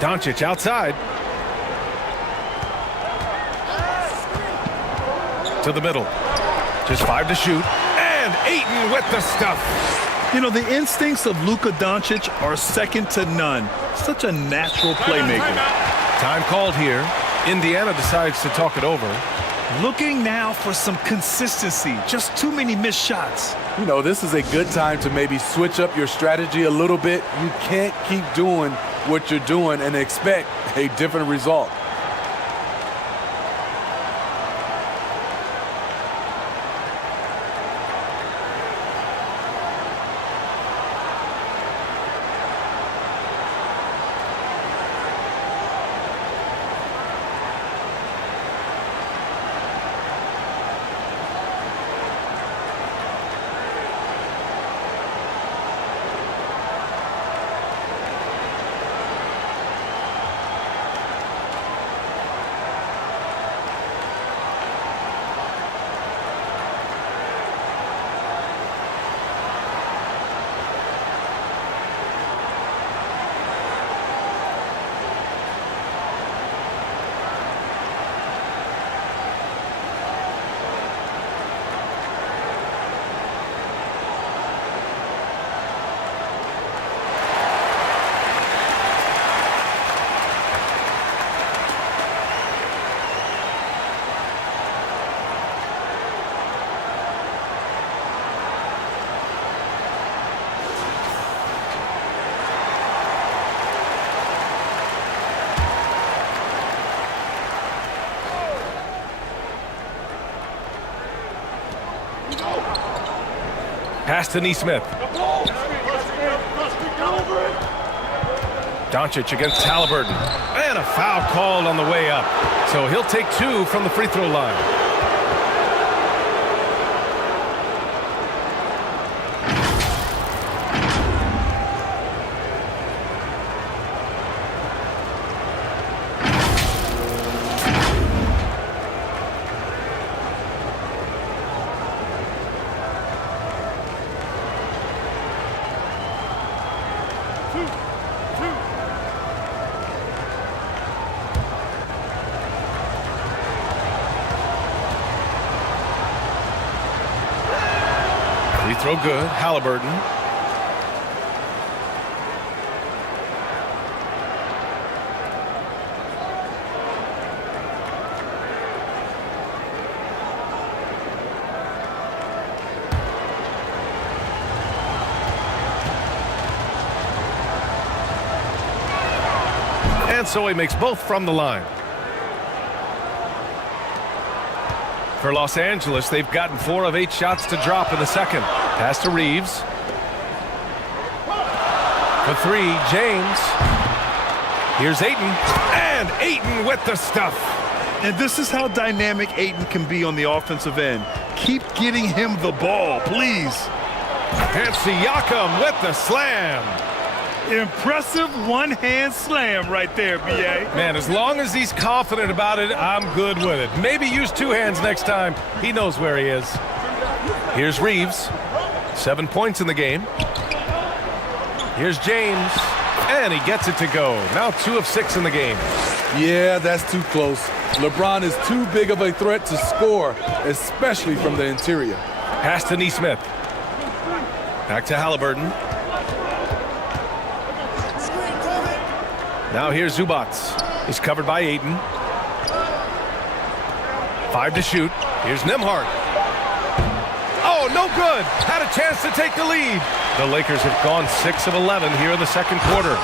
Doncic outside. To the middle. Just 5 to shoot. And Ayton with the stuff. You know, the instincts of Luka Doncic are second to none. Such a natural playmaker. Time called here. Indiana decides to talk it over. Looking now for some consistency. Just too many missed shots. You know, this is a good time to maybe switch up your strategy a little bit. You can't keep doing what you're doing and expect a different result. Pass to Neesmith. Doncic against Halliburton. And a foul called on the way up. So he'll take 2 from the free throw line. Free throw good. Halliburton. And so he makes both from the line. For Los Angeles, they've gotten 4 of 8 shots to drop in the second. Pass to Reeves. For 3, James. Here's Ayton. And Ayton with the stuff. And this is how dynamic Ayton can be on the offensive end. Keep getting him the ball, please. And Siakam with the slam. Impressive one-hand slam right there, B.A. Man, as long as he's confident about it, I'm good with it. Maybe use 2 hands next time. He knows where he is. Here's Reeves. 7 points in the game. Here's James. And he gets it to go. Now 2 of 6 in the game. Yeah, that's too close. LeBron is too big of a threat to score, especially from the interior. Pass to Neesmith. Back to Halliburton. Now here's Zubats. He's covered by Ayton. 5 to shoot. Here's Nembhard. Oh, no good. Had a chance to take the lead. The Lakers have gone 6 of 11 here in the second quarter.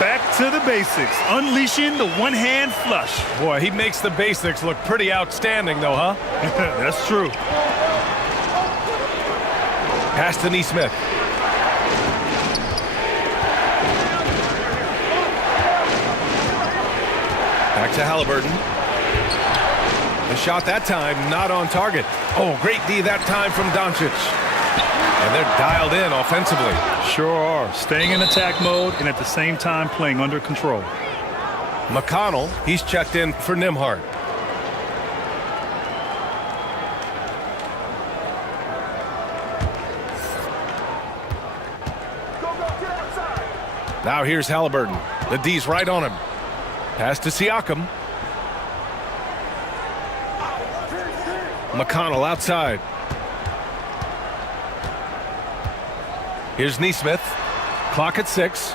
Back to the basics. Unleashing the one-hand flush. Boy, he makes the basics look pretty outstanding, though, huh? That's true. Pass to Neesmith. Back to Halliburton. The shot that time not on target. Oh, great D that time from Doncic. And they're dialed in offensively. Sure are. Staying in attack mode and at the same time playing under control. McConnell, he's checked in for Nembhard. Now here's Halliburton. The D's right on him. Pass to Siakam. McConnell outside. Here's Neesmith. Clock at 6.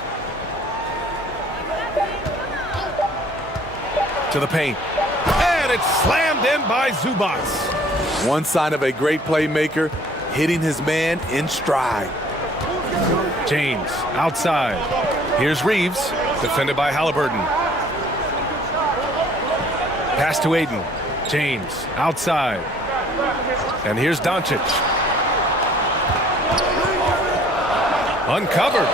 To the paint. and it's slammed in by Zubac. One sign of a great playmaker, hitting his man in stride. James outside. Here's Reeves, defended by Halliburton. Pass to Aiden. James outside. And here's Doncic. Uncovered.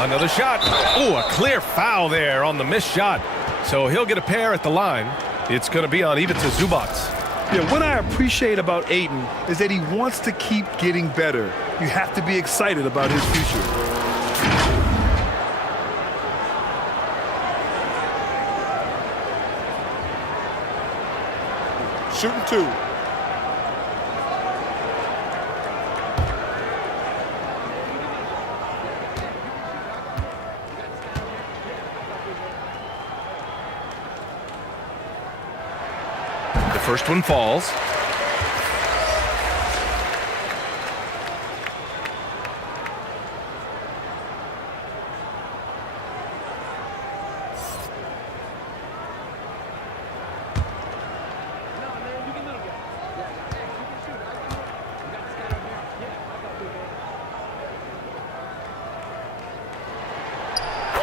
Another shot. Oh, a clear foul there on the missed shot. So he'll get a pair at the line. It's going to be on Ivica Zubac. Yeah, what I appreciate about Ayton is that he wants to keep getting better. You have to be excited about his future. Shooting 2. The first one falls.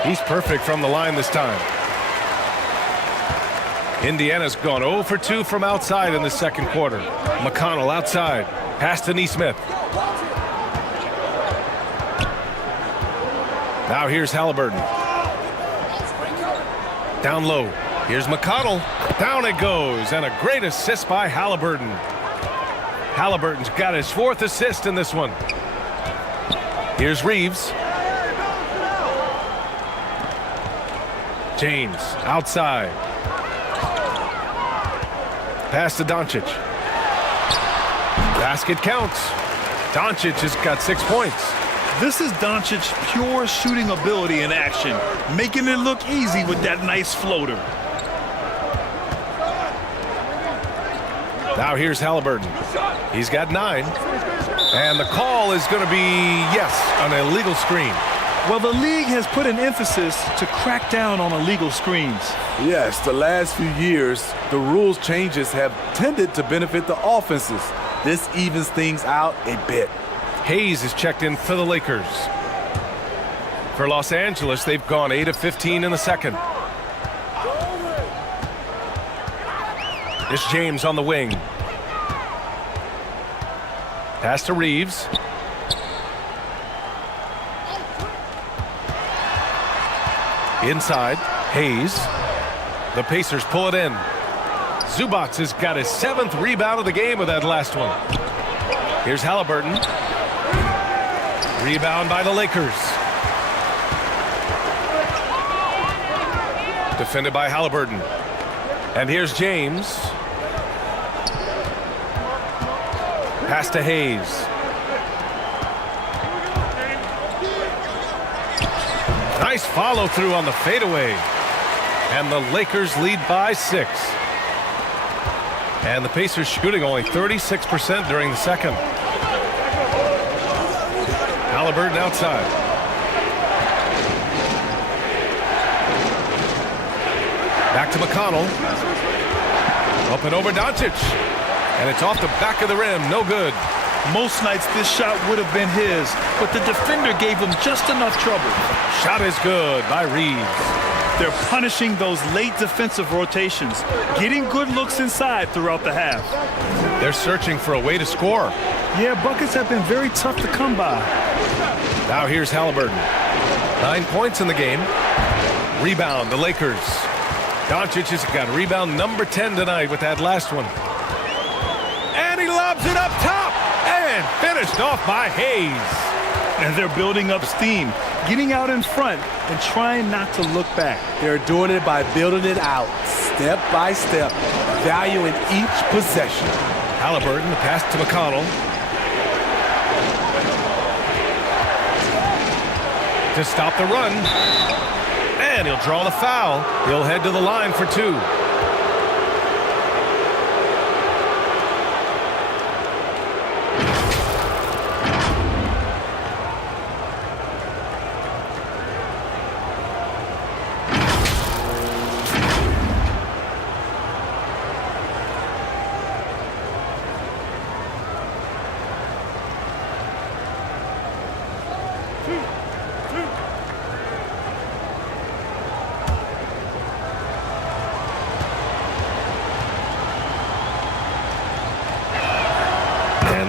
He's perfect from the line this time. Indiana's gone 0 for 2 from outside in the second quarter. McConnell outside. Pass to Nesmith. Now here's Halliburton. Down low. Here's McConnell. Down it goes. And a great assist by Halliburton. Halliburton's got his 4th assist in this one. Here's Reeves. James outside. Pass to Doncic. Basket counts. Doncic has got 6 points. This is Doncic's pure shooting ability in action, making it look easy with that nice floater. Now here's Halliburton. He's got 9. And the call is going to be, yes, an illegal screen. Well, the league has put an emphasis to crack down on illegal screens. Yes, the last few years, the rules changes have tended to benefit the offenses. This evens things out a bit. Hayes is checked in for the Lakers. For Los Angeles, they've gone 8 of 15 in the second. It's James on the wing. Pass to Reeves. Inside, Hayes. The Pacers pull it in. Zubac has got his 7th rebound of the game with that last one. Here's Halliburton. Rebound by the Lakers. Defended by Halliburton. And here's James. Pass to Hayes. Nice follow through on the fadeaway. And the Lakers lead by 6. And the Pacers shooting only 36% during the second. Halliburton outside. Back to McConnell. Up and over Doncic. And it's off the back of the rim. No good. Most nights this shot would have been his, but the defender gave him just enough trouble. Shot is good by Reeves. They're punishing those late defensive rotations, getting good looks inside throughout the half. They're searching for a way to score. Yeah, buckets have been very tough to come by. Now here's Halliburton. 9 points in the game. Rebound, the Lakers. Doncic has got rebound number 10 tonight with that last one. And he lobs it up top. And finished off by Hayes. And they're building up steam, getting out in front and trying not to look back. They're doing it by building it out, step by step, valuing each possession. Halliburton, the pass to McConnell. To stop the run. And he'll draw the foul. He'll head to the line for 2.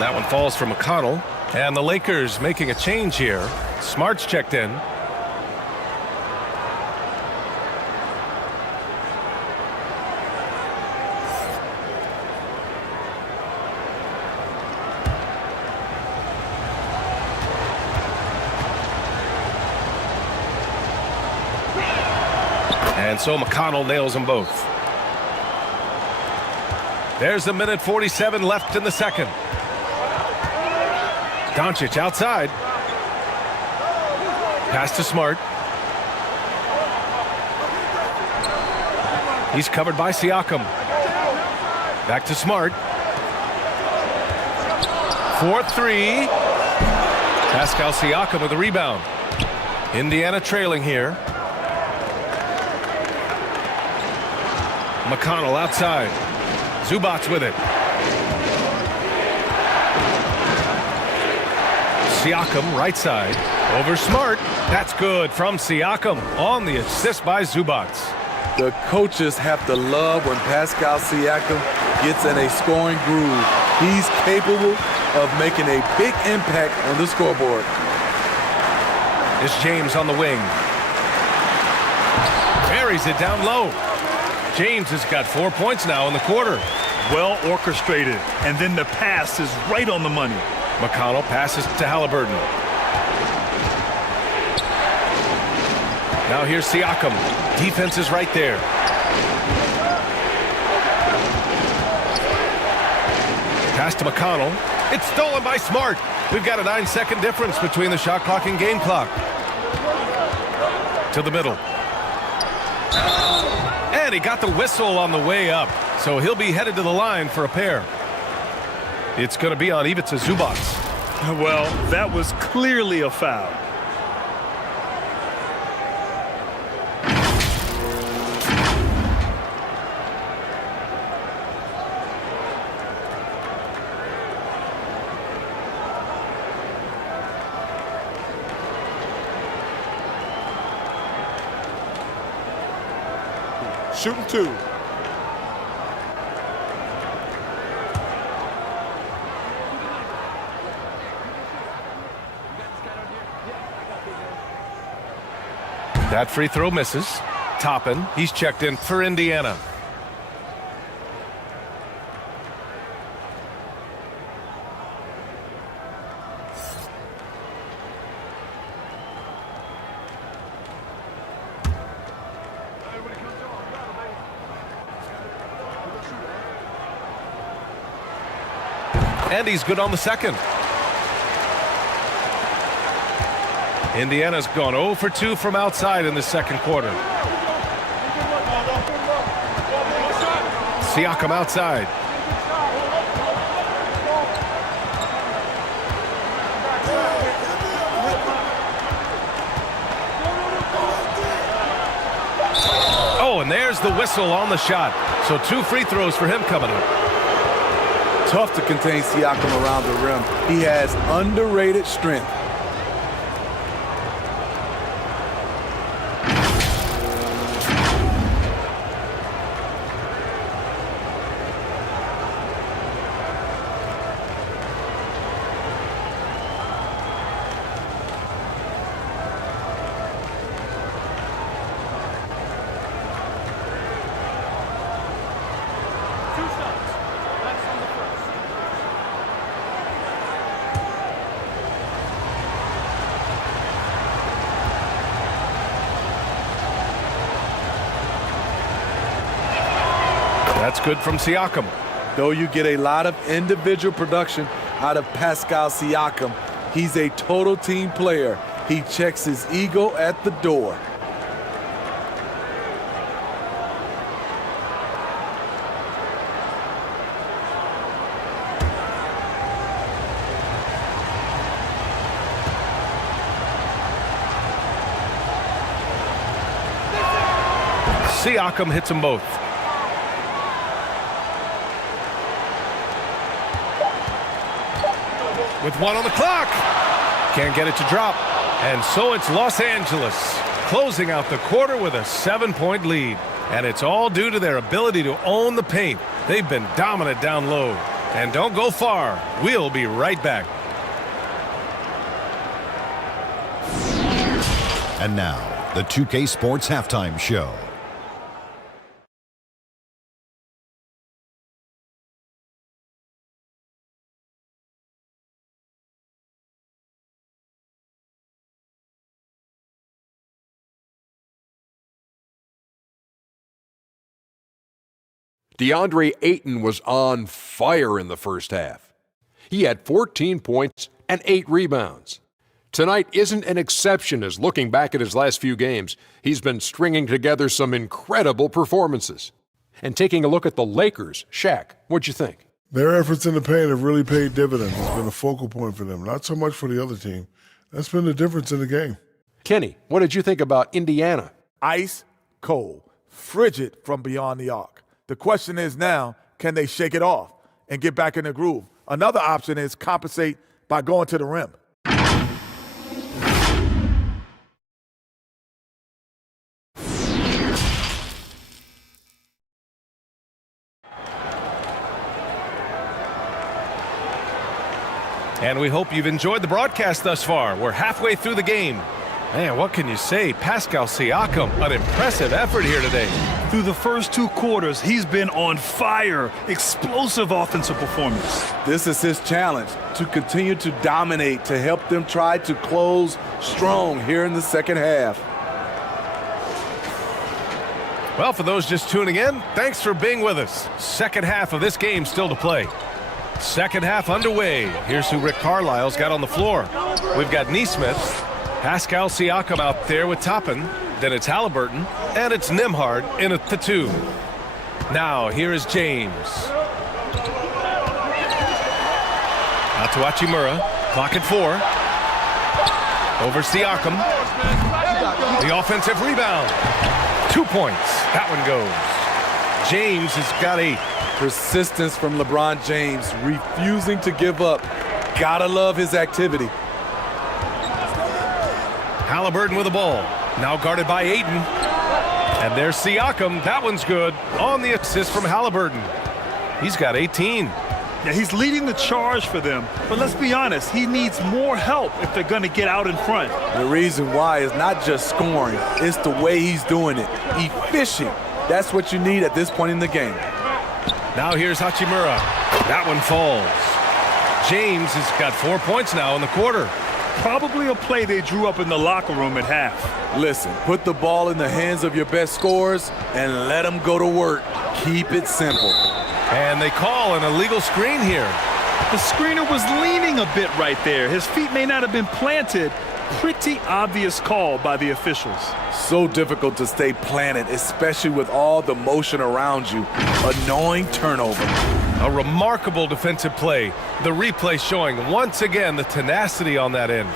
that one falls for McConnell. And the Lakers making a change here. Smart's checked in. And so McConnell nails them both. There's a minute 47 left in the second. Doncic outside. Pass to Smart. He's covered by Siakam. Back to Smart. 4-3. Pascal Siakam with a rebound. Indiana trailing here. McConnell outside. Zubats with it. Siakam right side. Over Smart. That's good from Siakam on the assist by Zubats. The coaches have to love when Pascal Siakam gets in a scoring groove. He's capable of making a big impact on the scoreboard. It's James on the wing. Buries it down low. James has got 4 points now in the quarter. Well orchestrated, and then the pass is right on the money. McConnell passes to Halliburton. Now here's Siakam. Defense is right there. Pass to McConnell. It's stolen by Smart. We've got a 9-second difference between the shot clock and game clock. To the middle. And he got the whistle on the way up, so he'll be headed to the line for a pair. It's going to be on Ivica Zubats. Well, that was clearly a foul. Shooting 2. That free throw misses. Toppin, he's checked in for Indiana. And he's good on the second. Indiana's gone 0 for 2 from outside in the second quarter. Siakam outside. Oh, and there's the whistle on the shot. So 2 free throws for him coming up. Tough to contain Siakam around the rim. He has underrated strength. That's good from Siakam. Though you get a lot of individual production out of Pascal Siakam, he's a total team player. He checks his ego at the door. Siakam hits them both. With 1 on the clock. Can't get it to drop. And so it's Los Angeles closing out the quarter with a 7-point lead. And it's all due to their ability to own the paint. They've been dominant down low. And don't go far. We'll be right back. And now, the 2K Sports Halftime Show. DeAndre Ayton was on fire in the first half. He had 14 points and 8 rebounds. Tonight isn't an exception, as looking back at his last few games, he's been stringing together some incredible performances. And taking a look at the Lakers, Shaq, what'd you think? Their efforts in the paint have really paid dividends. It's been a focal point for them, not so much for the other team. That's been the difference in the game. Kenny, what did you think about Indiana? Ice cold, frigid from beyond the arc. The question is now, can they shake it off and get back in the groove? Another option is compensate by going to the rim. And we hope you've enjoyed the broadcast thus far. We're halfway through the game. Man, what can you say? Pascal Siakam, an impressive effort here today. Through the first 2 quarters, he's been on fire. Explosive offensive performance. This is his challenge, to continue to dominate, to help them try to close strong here in the second half. Well, for those just tuning in, thanks for being with us. Second half of this game still to play. Second half underway. Here's who Rick Carlisle's got on the floor. We've got Nesmith, Pascal Siakam out there with Toppin. Then it's Halliburton, and it's Nembhard in at the 2. Now, here is James. Out to Hachimura. Clock at 4. Over Siakam. The offensive rebound. 2 points. That one goes. James has got 8. Persistence from LeBron James, refusing to give up. Gotta love his activity. Halliburton with the ball. Now guarded by Ayton. And there's Siakam. That one's good. On the assist from Halliburton. He's got 18. Yeah, he's leading the charge for them. But let's be honest, he needs more help if they're going to get out in front. The reason why is not just scoring. It's the way he's doing it. Efficient. That's what you need at this point in the game. Now here's Hachimura. That one falls. James has got 4 points now in the quarter. Probably a play they drew up in the locker room at half. Listen, put the ball in the hands of your best scorers and let them go to work. Keep it simple. And they call an illegal screen here. The screener was leaning a bit right there. His feet may not have been planted. Pretty obvious call by the officials. So difficult to stay planted, especially with all the motion around you. Annoying turnover. A remarkable defensive play. The replay showing once again the tenacity on that end.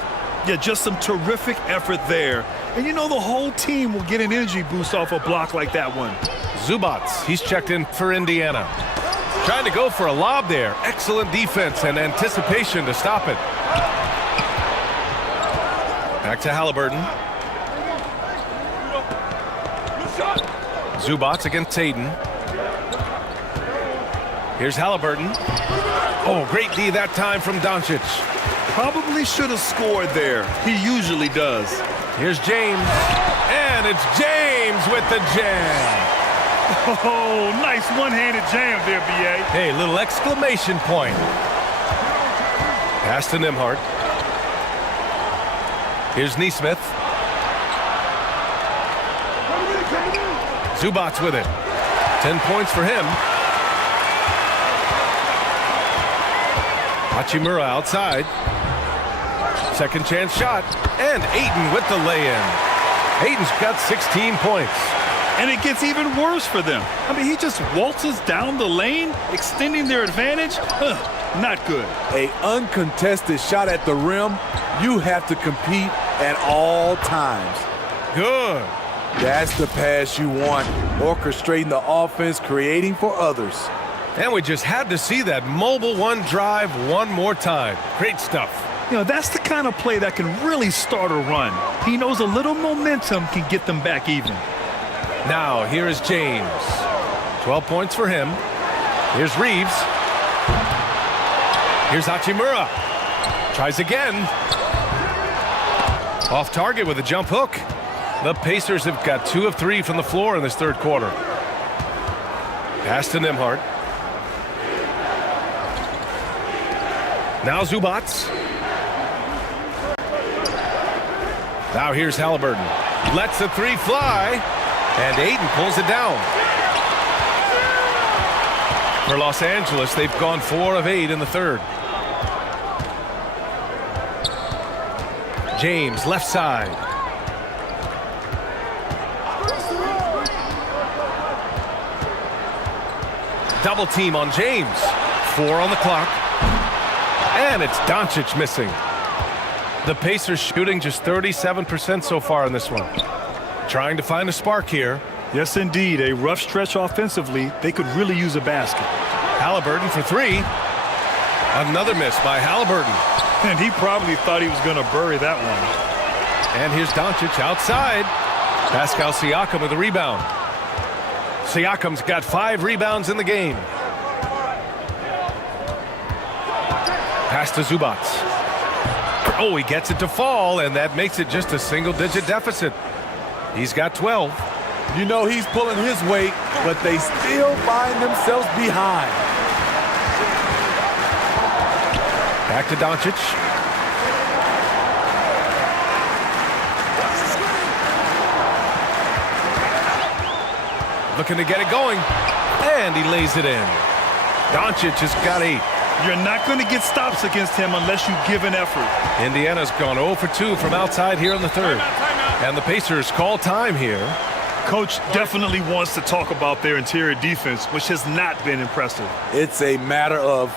Yeah, just some terrific effort there. And you know the whole team will get an energy boost off a block like that one. Zubats, he's checked in for Indiana. Trying to go for a lob there. Excellent defense and anticipation to stop it. Back to Halliburton. Zubats against Ayton. Here's Halliburton. Oh, great D that time from Doncic. Probably should have scored there. He usually does. Here's James. And it's James with the jam. Oh, nice one-handed jam there, B.A. Hey, little exclamation point. Pass to Nembhard. Here's Nesmith. Zubats with it. 10 points for him. Hachimura outside. Second chance shot. And Ayton with the lay-in. Ayton's got 16 points. And it gets even worse for them. I mean, he just waltzes down the lane, extending their advantage. Not good. An uncontested shot at the rim. You have to compete at all times. Good. That's the pass you want. Orchestrating the offense, creating for others. And we just had to see that mobile one drive one more time. Great stuff. You know, that's the kind of play that can really start a run. He knows a little momentum can get them back even. Now, here is James. 12 points for him. Here's Reeves. Here's Hachimura. Tries again. Off target with a jump hook. The Pacers have got 2 of 3 from the floor in this third quarter. Pass to Nembhard. Now Zubats. Now here's Halliburton. Lets the 3 fly. And Ayton pulls it down. For Los Angeles, they've gone 4 of 8 in the third. James, left side. Double team on James. 4 on the clock. And it's Doncic missing. The Pacers shooting just 37% so far in this one. Trying to find a spark here. Yes, indeed. A rough stretch offensively. They could really use a basket. Halliburton for 3. Another miss by Halliburton. And he probably thought he was going to bury that one. And here's Doncic outside. Pascal Siakam with a rebound. Siakam's got 5 rebounds in the game. Pass to Zubats. Oh, he gets it to fall, and that makes it just a single-digit deficit. He's got 12. You know he's pulling his weight, but they still find themselves behind. Back to Doncic. Looking to get it going. And he lays it in. Doncic has got 8. You're not going to get stops against him unless you give an effort. Indiana's gone 0 for 2 from outside here in the third. And the Pacers call time here. Coach definitely wants to talk about their interior defense, which has not been impressive. It's a matter of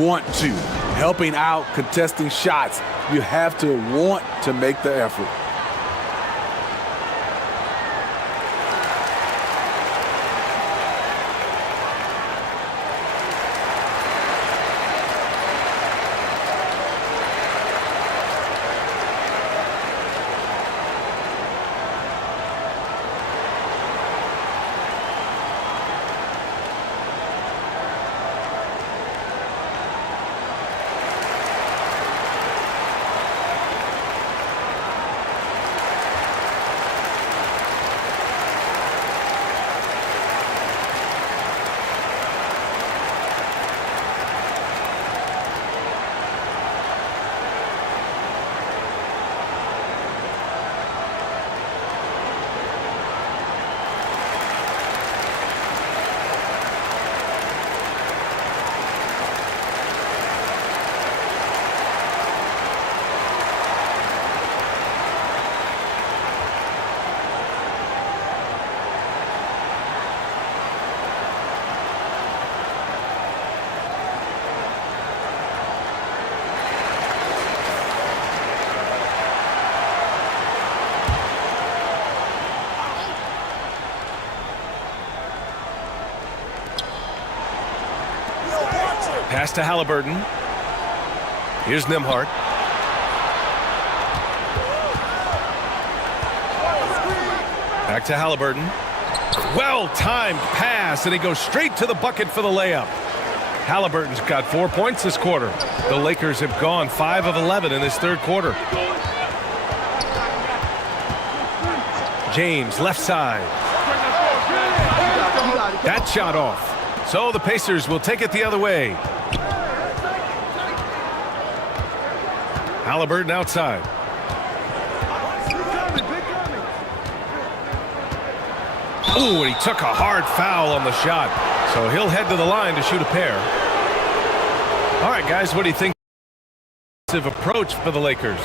want to. Helping out, contesting shots. You have to want to make the effort. Pass to Halliburton. Here's Nembhard. Back to Halliburton. Well-timed pass, and he goes straight to the bucket for the layup. Halliburton's got 4 points this quarter. The Lakers have gone 5 of 11 in this third quarter. James, left side. That shot off. So the Pacers will take it the other way. Halliburton outside. Ooh, and he took a hard foul on the shot. So he'll head to the line to shoot a pair. All right, guys, what do you think? Approach for the Lakers.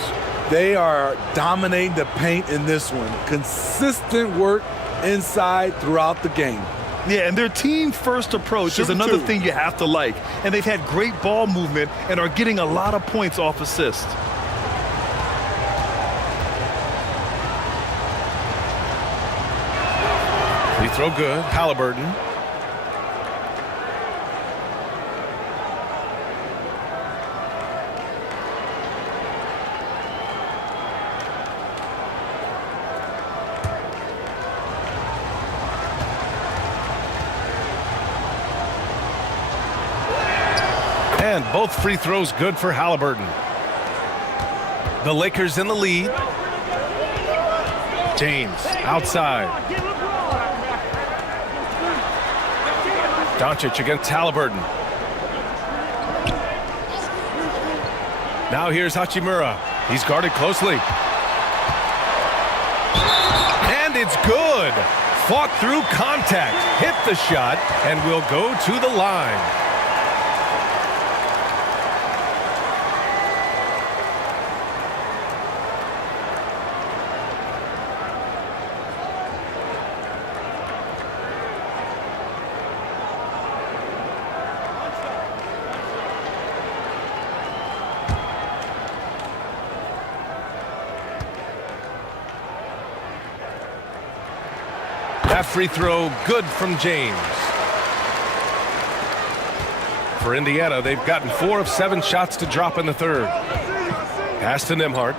They are dominating the paint in this one. Consistent work inside throughout the game. Yeah, and their team-first approach is another thing you have to like. And they've had great ball movement and are getting a lot of points off assists. Free throw good. Halliburton. And both free throws good for Halliburton. The Lakers in the lead. James outside. Doncic against Halliburton. Now here's Hachimura. He's guarded closely. And it's good. Fought through contact, hit the shot, and will go to the line. That free throw good from James. For Indiana, they've gotten 4 of 7 shots to drop in the third. Pass to Nembhard.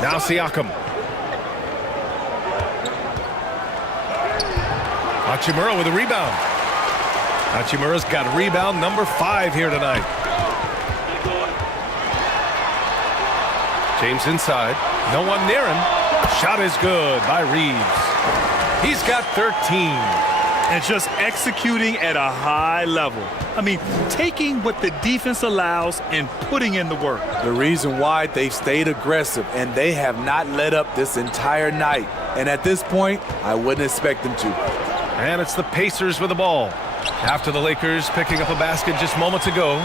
Now Siakam. Hachimura with a rebound. Hachimura's got rebound number 5 here tonight. James inside. No one near him. Shot is good by Reeves. He's got 13. And just executing at a high level. I mean, taking what the defense allows and putting in the work. The reason why they've stayed aggressive and they have not let up this entire night. And at this point, I wouldn't expect them to. And it's the Pacers with the ball. After the Lakers picking up a basket just moments ago.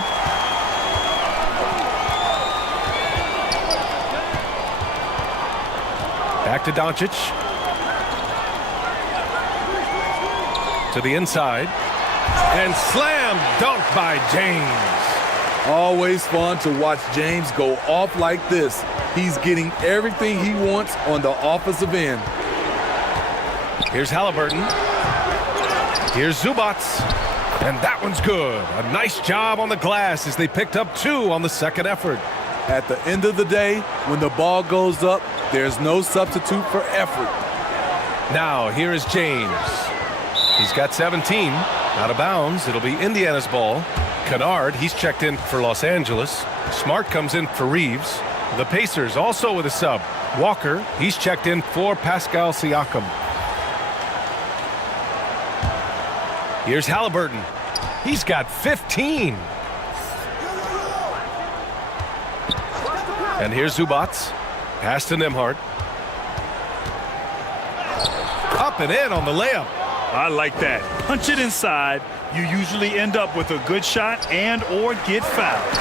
Back to Doncic. To the inside. And slam dunk by James. Always fun to watch James go off like this. He's getting everything he wants on the offensive end. Here's Halliburton. Here's Zubac. And that one's good. A nice job on the glass as they picked up 2 on the second effort. At the end of the day, when the ball goes up, there's no substitute for effort. Now, here is James. He's got 17. Out of bounds. It'll be Indiana's ball. Kennard, he's checked in for Los Angeles. Smart comes in for Reeves. The Pacers also with a sub. Walker, he's checked in for Pascal Siakam. Here's Halliburton. He's got 15. And here's Zubac. Pass to Nembhard. Up and in on the layup. I like that. Punch it inside. You usually end up with a good shot and or get fouled.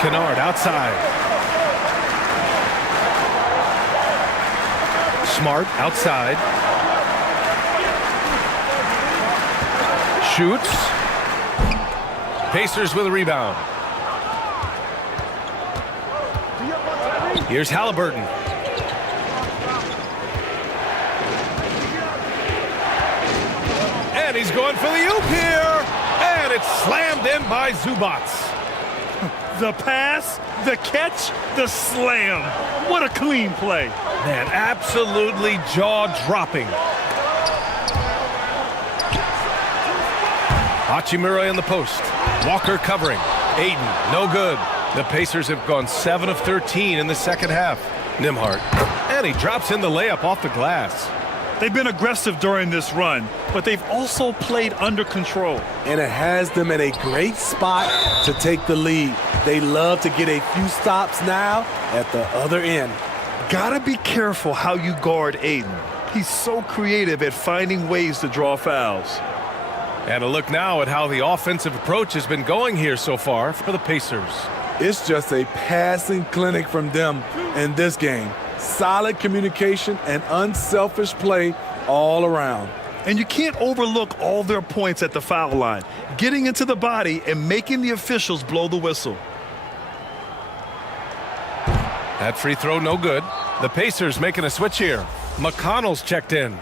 Kennard outside. Smart outside. Shoots. Pacers with a rebound. Here's Halliburton. And he's going for the oop here. And it's slammed in by Zubac. The pass, the catch, the slam. What a clean play. Man, absolutely jaw-dropping. Hachimura in the post. Walker covering. Aiden, no good. The Pacers have gone 7 of 13 in the second half. Nembhard. And he drops in the layup off the glass. They've been aggressive during this run, but they've also played under control. And it has them in a great spot to take the lead. They love to get a few stops now at the other end. Gotta be careful how you guard Aiden. He's so creative at finding ways to draw fouls. And a look now at how the offensive approach has been going here so far for the Pacers. It's just a passing clinic from them in this game. Solid communication and unselfish play all around. And you can't overlook all their points at the foul line, getting into the body and making the officials blow the whistle. That free throw no good. The Pacers making a switch here. McConnell's checked in.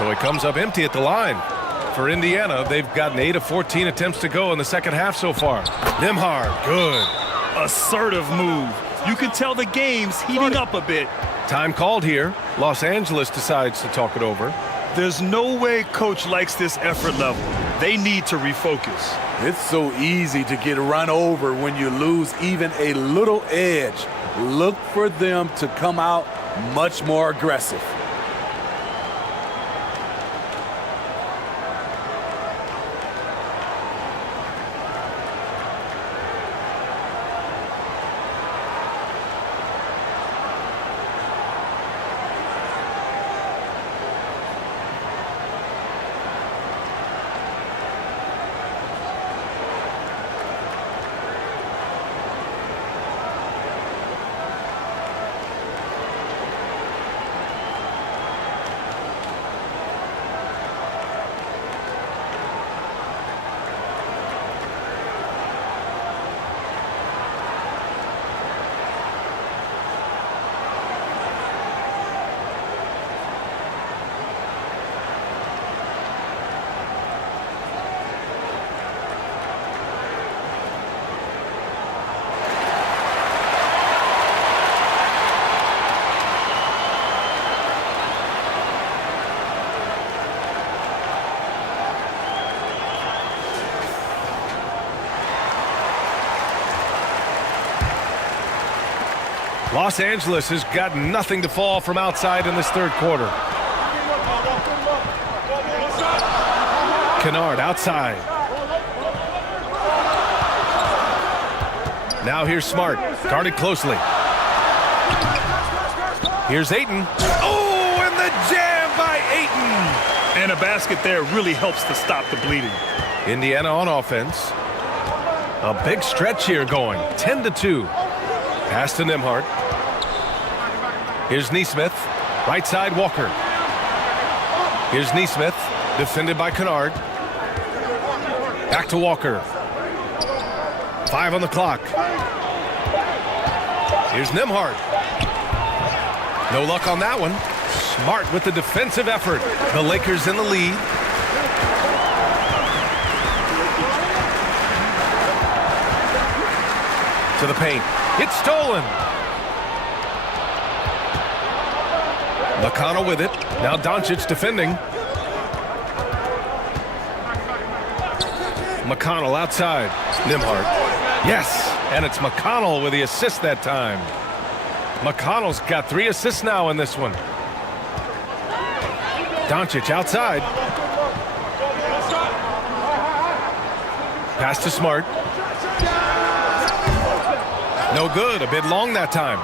So it comes up empty at the line. For Indiana, they've gotten 8 of 14 attempts to go in the second half so far. Nembhard, good. Assertive move. You can tell the game's heating up a bit. Time called here. Los Angeles decides to talk it over. There's no way coach likes this effort level. They need to refocus. It's so easy to get run over when you lose even a little edge. Look for them to come out much more aggressive. Los Angeles has got nothing to fall from outside in this third quarter. Kennard outside. Now here's Smart, guarded closely. Here's Ayton. Oh, and the jam by Ayton. And a basket there really helps to stop the bleeding. Indiana on offense. A big stretch here going, 10-2. Pass to Nembhard. Here's Nesmith, right side Walker. Here's Nesmith, defended by Kennard. Back to Walker. 5 on the clock. Here's Nembhard. No luck on that one. Smart with the defensive effort. The Lakers in the lead. To the paint. It's stolen. McConnell with it. Now Doncic defending. McConnell outside. Nembhard. Yes, and it's McConnell with the assist that time. McConnell's got 3 assists now in this one. Doncic outside. Pass to Smart. No good, a bit long that time.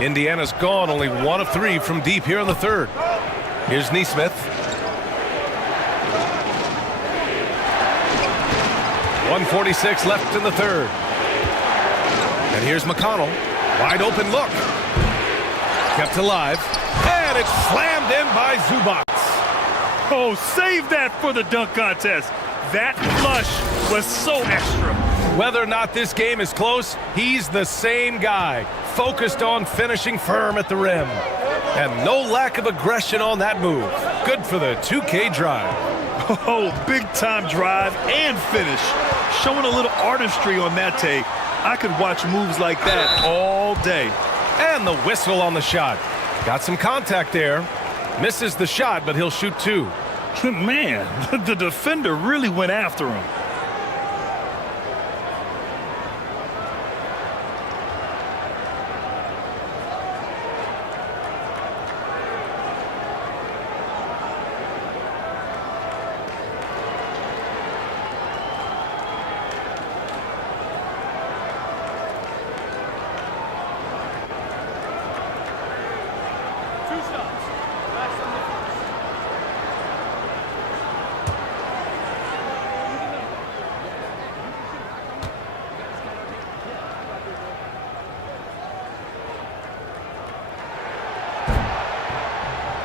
Indiana's gone only 1 of 3 from deep here in the third. Here's Nesmith. 1:46 left in the third. And here's McConnell. Wide open look. Kept alive. And it's slammed in by Zubac. Oh, save that for the dunk contest. That flush was so extra. Whether or not this game is close, he's the same guy, focused on finishing firm at the rim. And no lack of aggression on that move. Good for the 2K drive. Oh, big-time drive and finish. Showing a little artistry on that tape. I could watch moves like that all day. And the whistle on the shot. Got some contact there. Misses the shot, but he'll shoot 2. Man, the defender really went after him.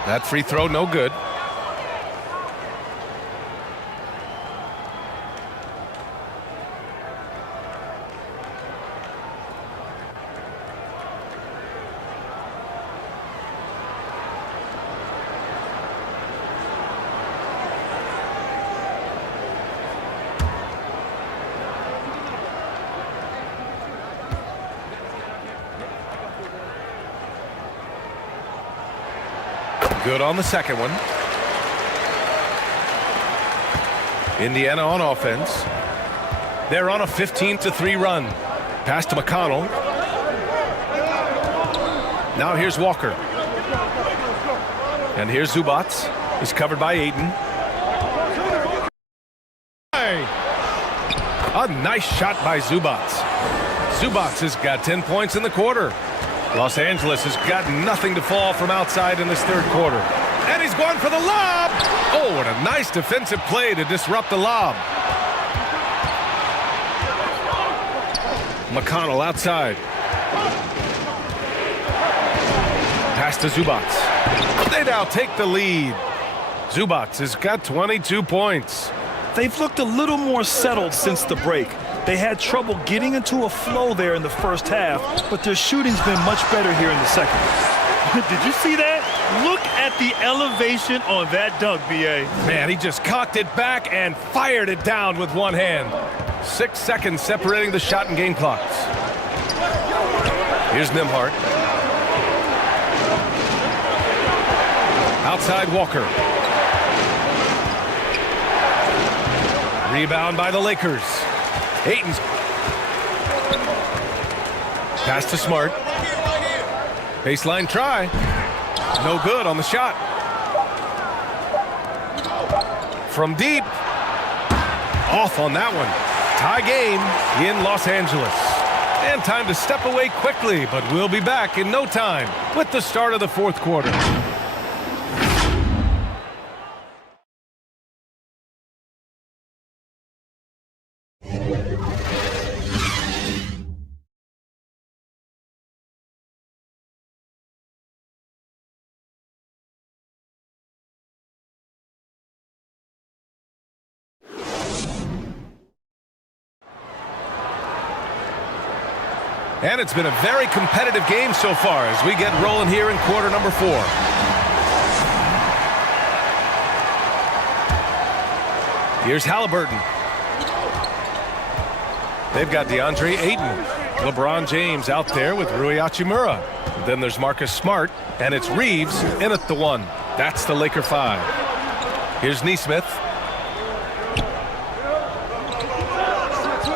That free throw, no good. Good on the second one. Indiana on offense. They're on a 15-3 run. Pass to McConnell. Now here's Walker. And here's Zubats. He's covered by Ayton. A nice shot by Zubats. Zubats has got 10 points in the quarter. Los Angeles has got nothing to fall from outside in this third quarter. And he's going for the lob. Oh, what a nice defensive play to disrupt the lob. McConnell outside. Pass to Zubats. They now take the lead. Zubats has got 22 points. They've looked a little more settled since the break. They had trouble getting into a flow there in the first half, but their shooting's been much better here in the second. Did you see that? Look at the elevation on that dunk, B.A. Man, he just cocked it back and fired it down with one hand. 6 seconds separating the shot and game clocks. Here's Nembhard. Outside Walker. Rebound by the Lakers. Ayton's. Pass to Smart. Baseline try. No good on the shot. From deep. Off on that one. Tie game in Los Angeles. And time to step away quickly, but we'll be back in no time with the start of the fourth quarter. And it's been a very competitive game so far as we get rolling here in quarter number 4. Here's Halliburton. They've got DeAndre Ayton. LeBron James out there with Rui Hachimura. Then there's Marcus Smart, and it's Reeves in at the 1. That's the Laker 5. Here's Nesmith.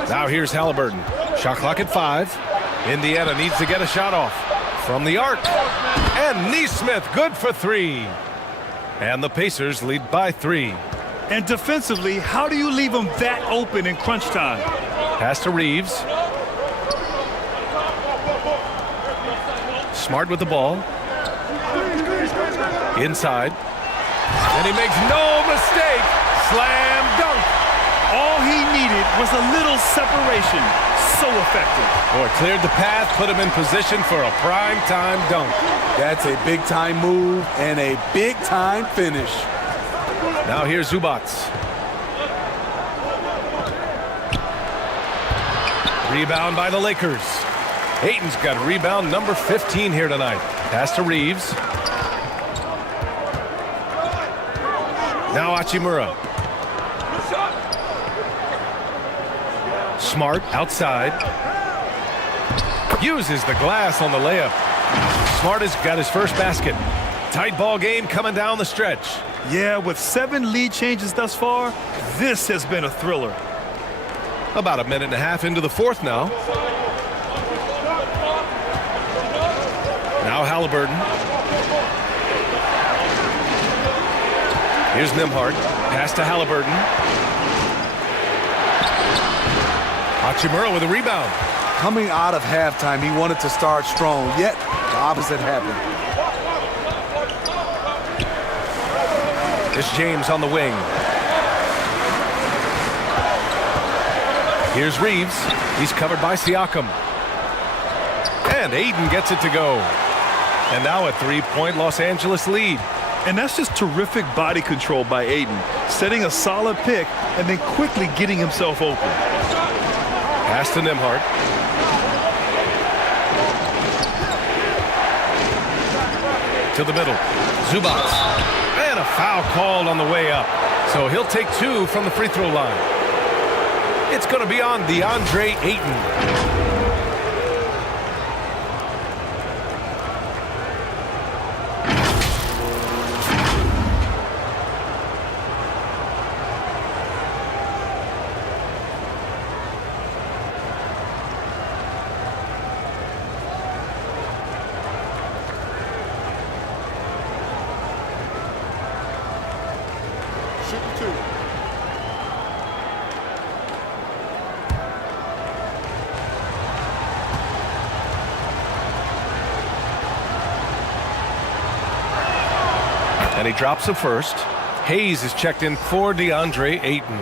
Now here's Halliburton. Shot clock at 5. Indiana needs to get a shot off from the arc. And Nesmith good for 3. And the Pacers lead by 3. And defensively, how do you leave them that open in crunch time? Pass to Reeves. Smart with the ball. Inside. And he makes no mistake. Slam dunk. All he needed was a little separation. So effective. Boy, cleared the path, put him in position for a prime-time dunk. That's a big-time move and a big-time finish. Now here's Zubats. Rebound by the Lakers. Ayton's got rebound number 15 here tonight. Pass to Reeves. Now Hachimura. Smart outside. Uses the glass on the layup. Smart has got his first basket. Tight ball game coming down the stretch. Yeah, with 7 lead changes thus far, this has been a thriller. About a minute and a half into the fourth now. Now Halliburton. Here's Nembhard. Pass to Halliburton. Hachimura with a rebound. Coming out of halftime, he wanted to start strong, yet the opposite happened. It's James on the wing. Here's Reeves. He's covered by Siakam. And Ayton gets it to go. And now a 3-point Los Angeles lead. And that's just terrific body control by Ayton, setting a solid pick and then quickly getting himself open. Pass to Nembhard. To the middle. Zubats. And a foul called on the way up. So he'll take 2 from the free throw line. It's going to be on DeAndre Ayton. And he drops the first. Hayes is checked in for DeAndre Ayton.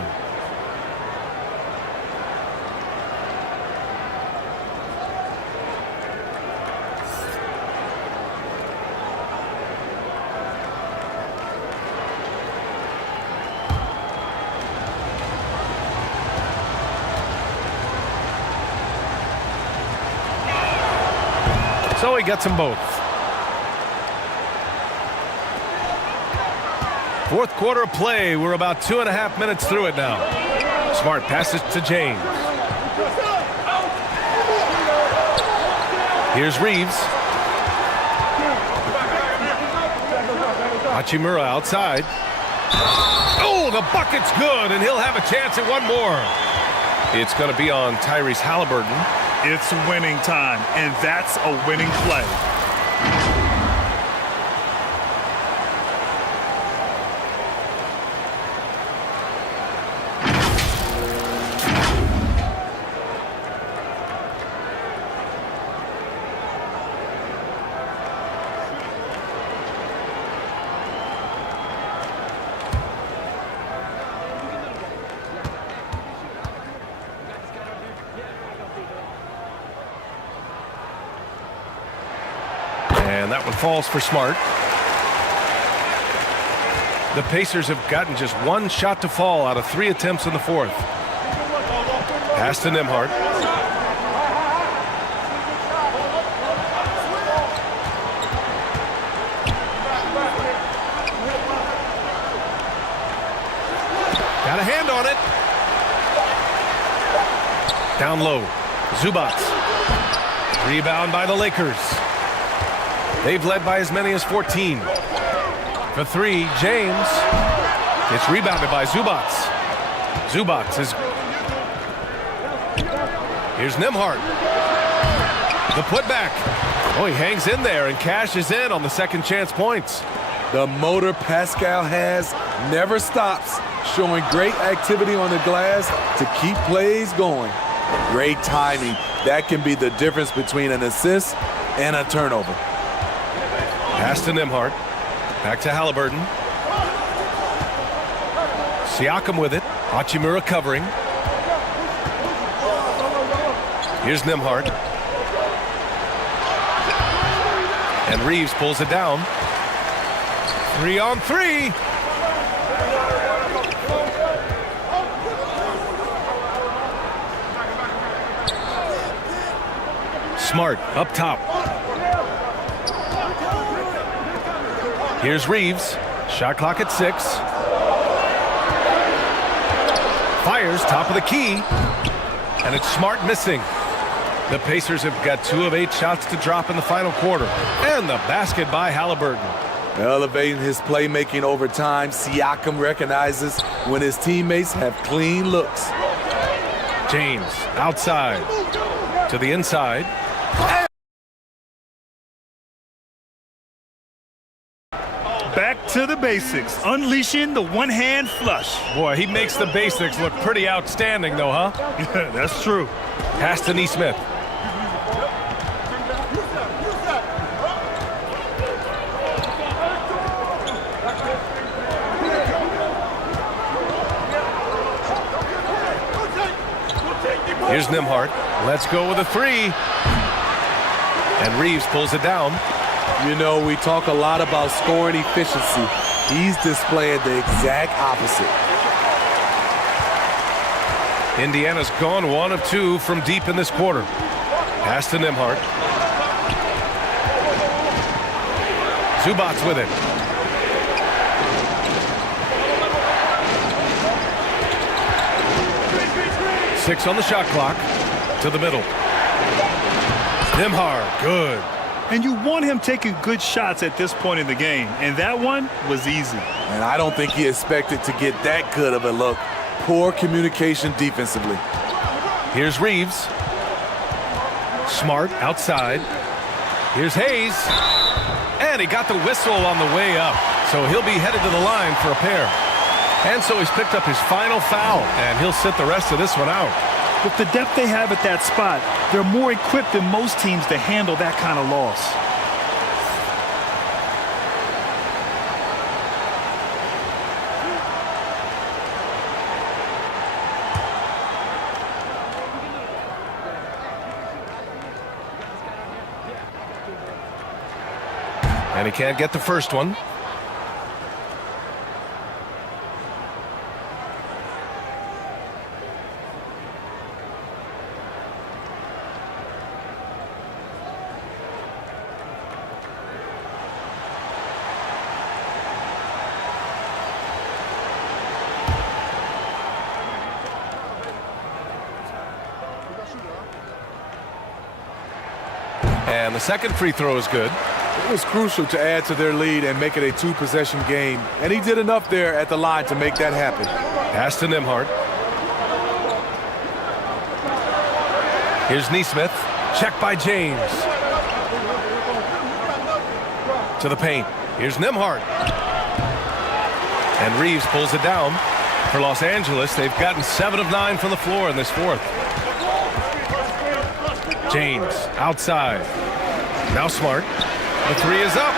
So he gets them both. Fourth quarter of play. We're about 2.5 minutes through it now. Smart passes to James. Here's Reeves. Hachimura outside. Oh, the bucket's good, and he'll have a chance at one more. It's going to be on Tyrese Halliburton. It's winning time, and that's a winning play. And that one falls for Smart. The Pacers have gotten just one shot to fall out of 3 attempts in the fourth. Pass to Nembhard. Got a hand on it. Down low. Zubac. Rebound by the Lakers. They've led by as many as 14. For 3, James. It's rebounded by Zubac. Zubac is... Here's Nembhard. The putback. Oh, he hangs in there and cashes in on the second chance points. The motor Pascal has never stops, showing great activity on the glass to keep plays going. Great timing. That can be the difference between an assist and a turnover. Pass to Nembhard. Back to Halliburton. Siakam with it. Hachimura covering. Here's Nembhard. And Reeves pulls it down. 3-on-3. Smart up top. Here's Reeves. Shot clock at 6. Fires top of the key. And it's Smart missing. The Pacers have got 2 of 8 shots to drop in the final quarter. And the basket by Halliburton. Elevating his playmaking over time, Siakam recognizes when his teammates have clean looks. James outside to the inside. Back to the basics, unleashing the one-hand flush. Boy, he makes the basics look pretty outstanding, though, huh? Yeah, that's true. Pass to Nesmith. Here's Nembhard. Let's go with a 3. And Reeves pulls it down. You know, we talk a lot about scoring efficiency. He's displaying the exact opposite. Indiana's gone 1 of 2 from deep in this quarter. Pass to Nembhard. Zubac with it. Six on the shot clock. To the middle. Nembhard, good. And you want him taking good shots at this point in the game. And that one was easy. And I don't think he expected to get that good of a look. Poor communication defensively. Here's Reeves. Smart outside. Here's Hayes. And he got the whistle on the way up. So he'll be headed to the line for a pair. And so he's picked up his final foul. And he'll sit the rest of this one out. With the depth they have at that spot, they're more equipped than most teams to handle that kind of loss. And he can't get the first one. And the second free throw is good. It was crucial to add to their lead and make it a two-possession game, and he did enough there at the line to make that happen. Pass to Nembhard. Here's Neesmith. Check by James. To the paint. Here's Nembhard. And Reeves pulls it down. For Los Angeles, they've gotten 7 of 9 from the floor in this fourth. James outside. Now Smart. The three is up.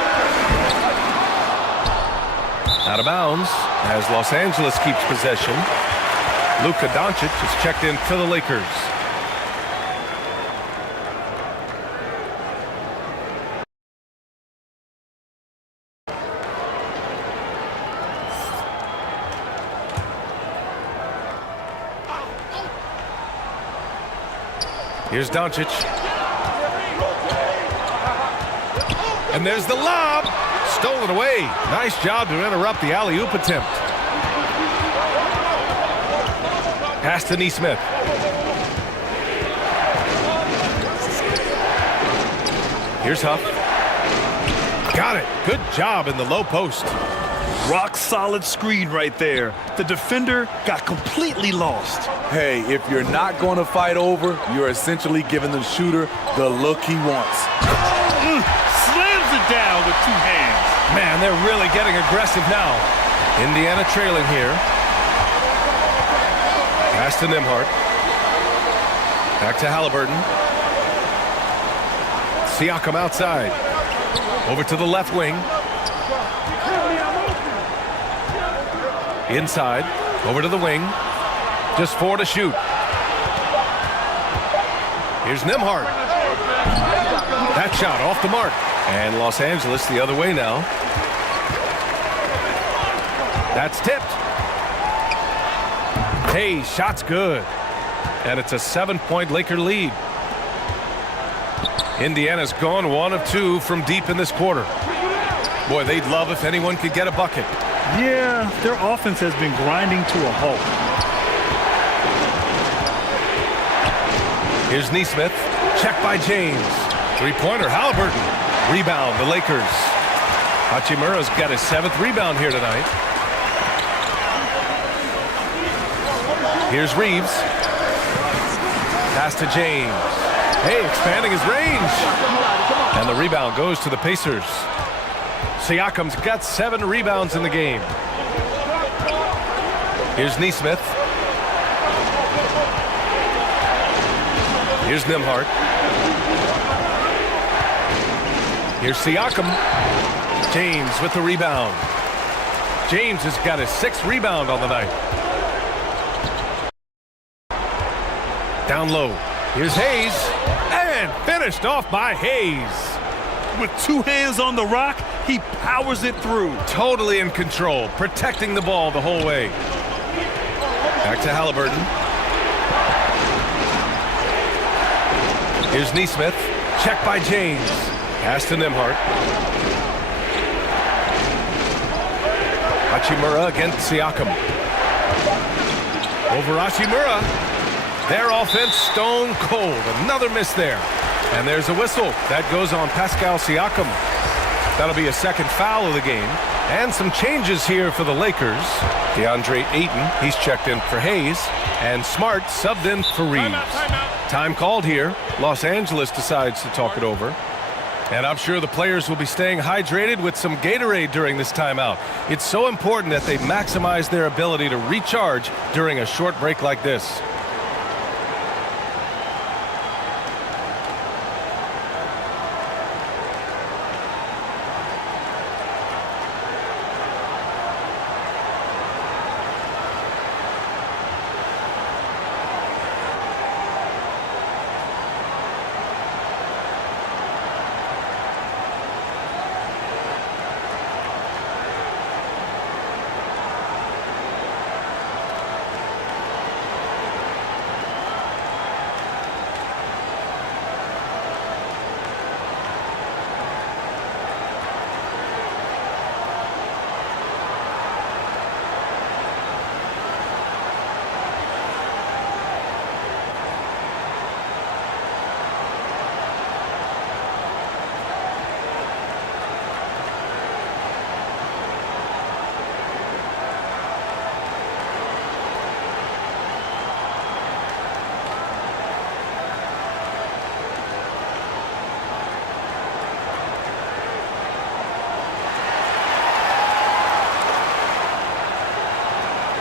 Out of bounds as Los Angeles keeps possession. Luka Doncic is checked in for the Lakers. Here's Doncic. And there's the lob. Stolen away. Nice job to interrupt the alley-oop attempt. Pass to Neesmith. Here's Huff. Got it. Good job in the low post. Rock solid screen right there. The defender got completely lost. Hey, if you're not going to fight over, you're essentially giving the shooter the look he wants. Slams it down with 2 hands. Man, they're really getting aggressive now. Indiana trailing here. Pass to Nembhard. Back to Halliburton. Siakam outside. Over to the left wing. Inside. Over to the wing. Just 4 to shoot. Here's Nembhard. That shot off the mark. And Los Angeles the other way now. That's tipped. Hey, shot's good. And it's a 7-point Laker lead. Indiana's gone 1 of 2 from deep in this quarter. Boy, they'd love if anyone could get a bucket. Yeah, their offense has been grinding to a halt. Here's Neesmith. Check by James. Three-pointer, Halliburton. Rebound, the Lakers. Hachimura's got his 7th rebound here tonight. Here's Reeves. Pass to James. Hey, expanding his range. And the rebound goes to the Pacers. Siakam's got 7 rebounds in the game. Here's Neesmith. Here's Nembhard. Here's Siakam. James with the rebound. James has got his 6th rebound on the night. Down low. Here's Hayes. And finished off by Hayes. With 2 hands on the rock, he powers it through. Totally in control, protecting the ball the whole way. Back to Halliburton. Here's Neesmith. Check by James. Pass to Nembhard. Hachimura against Siakam. Over Hachimura. Their offense stone cold. Another miss there. And there's a whistle. That goes on Pascal Siakam. That'll be a 2nd foul of the game. And some changes here for the Lakers. DeAndre Ayton, he's checked in for Hayes. And Smart subbed in for Reeves. Time called here. Los Angeles decides to talk it over. And I'm sure the players will be staying hydrated with some Gatorade during this timeout. It's so important that they maximize their ability to recharge during a short break like this.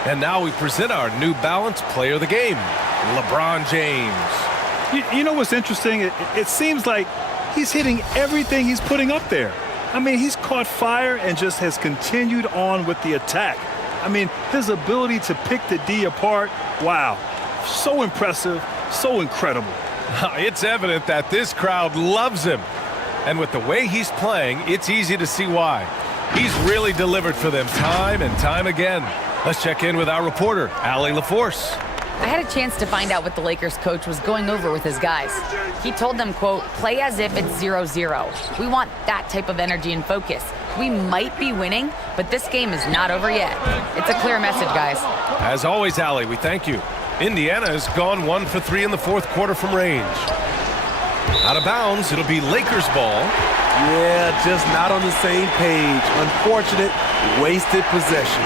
And now we present our New Balance Player of the Game, LeBron James. You know what's interesting? It seems like he's hitting everything he's putting up there. I mean, he's caught fire and just has continued on with the attack. I mean, his ability to pick the D apart, wow, so impressive, so incredible. It's evident that this crowd loves him. And with the way he's playing, it's easy to see why. He's really delivered for them time and time again. Let's check in with our reporter, Allie LaForce. I had a chance to find out what the Lakers coach was going over with his guys. He told them, quote, play as if it's 0-0. We want that type of energy and focus. We might be winning, but this game is not over yet. It's a clear message, guys. As always, Allie, we thank you. Indiana has gone 1 for 3 in the fourth quarter from range. Out of bounds, it'll be Lakers ball. Yeah, just not on the same page. Unfortunate, wasted possession.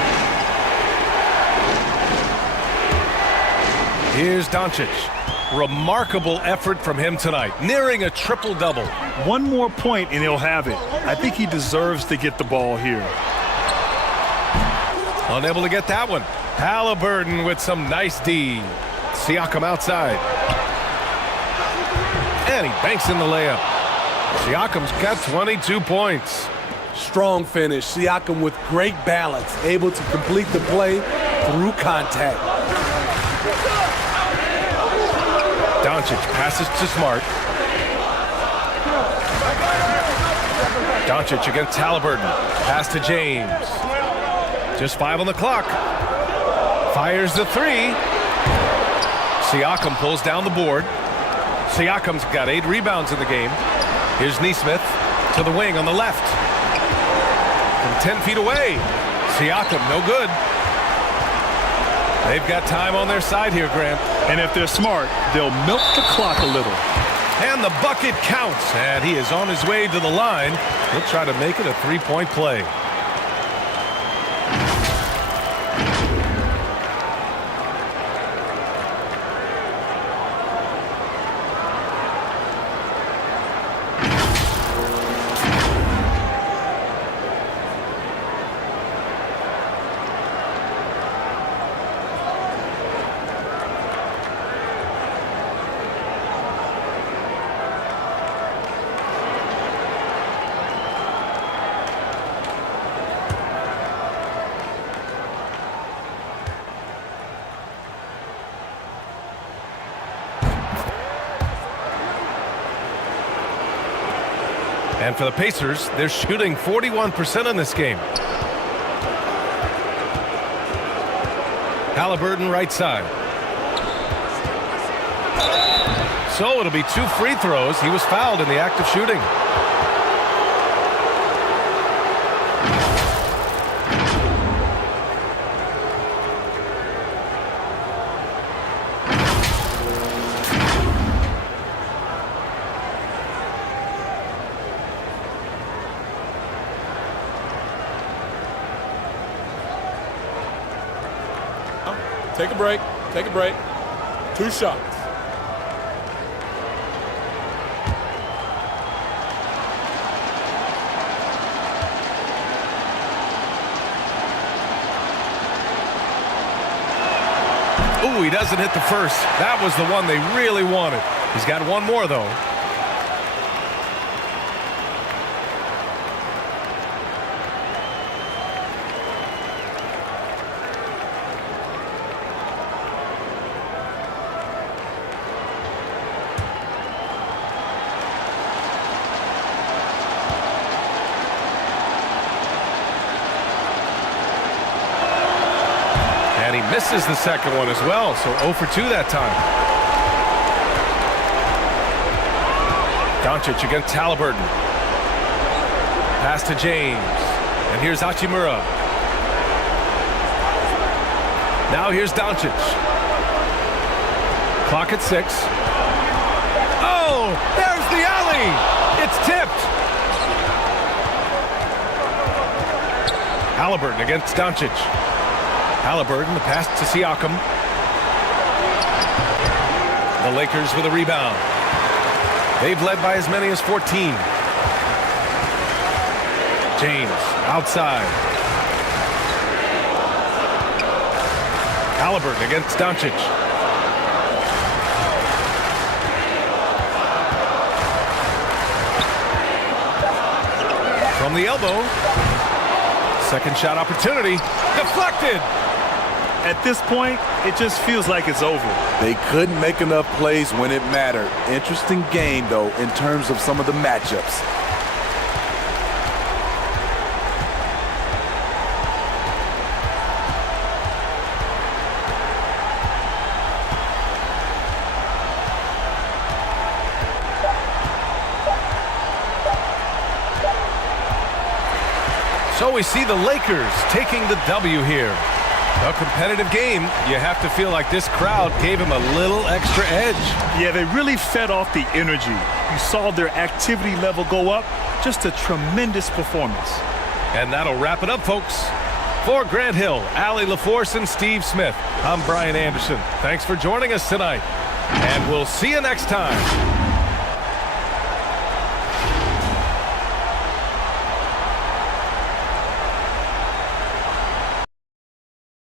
Here's Doncic. Remarkable effort from him tonight, nearing a triple-double. One more point and he'll have it. I think he deserves to get the ball here. Unable to get that one. Halliburton with some nice D. Siakam outside. And he banks in the layup. Siakam's got 22 points. Strong finish. Siakam with great balance, able to complete the play through contact. Doncic passes to Smart. Doncic against Halliburton. Pass to James. Just 5 on the clock. Fires the 3. Siakam pulls down the board. Siakam's got 8 rebounds in the game. Here's Nesmith to the wing on the left. From 10 feet away. Siakam, no good. They've got time on their side here, Grant. And if they're smart, they'll milk the clock a little. And the bucket counts. And he is on his way to the line. He'll try to make it a 3-point play. And for the Pacers, they're shooting 41% in this game. Halliburton right side. So it'll be 2 free throws. He was fouled in the act of shooting. Take a break. Take a break. 2 shots. Ooh, he doesn't hit the first. That was the one they really wanted. He's got one more, though. And he misses the second one as well, so 0 for 2 that time. Doncic against Halliburton. Pass to James. And here's Hachimura. Now here's Doncic. Clock at 6. Oh, there's the alley. It's tipped. Halliburton against Doncic. Halliburton, the pass to Siakam. The Lakers with a rebound. They've led by as many as 14. James outside. Halliburton against Doncic. From the elbow. Second shot opportunity. Deflected. At this point, it just feels like it's over. They couldn't make enough plays when it mattered. Interesting game, though, in terms of some of the matchups. So we see the Lakers taking the W here. A competitive game. You have to feel like this crowd gave him a little extra edge. Yeah, they really fed off the energy. You saw their activity level go up. Just a tremendous performance. And that'll wrap it up, folks. For Grant Hill, Allie LaForce, and Steve Smith, I'm Brian Anderson. Thanks for joining us tonight. And we'll see you next time.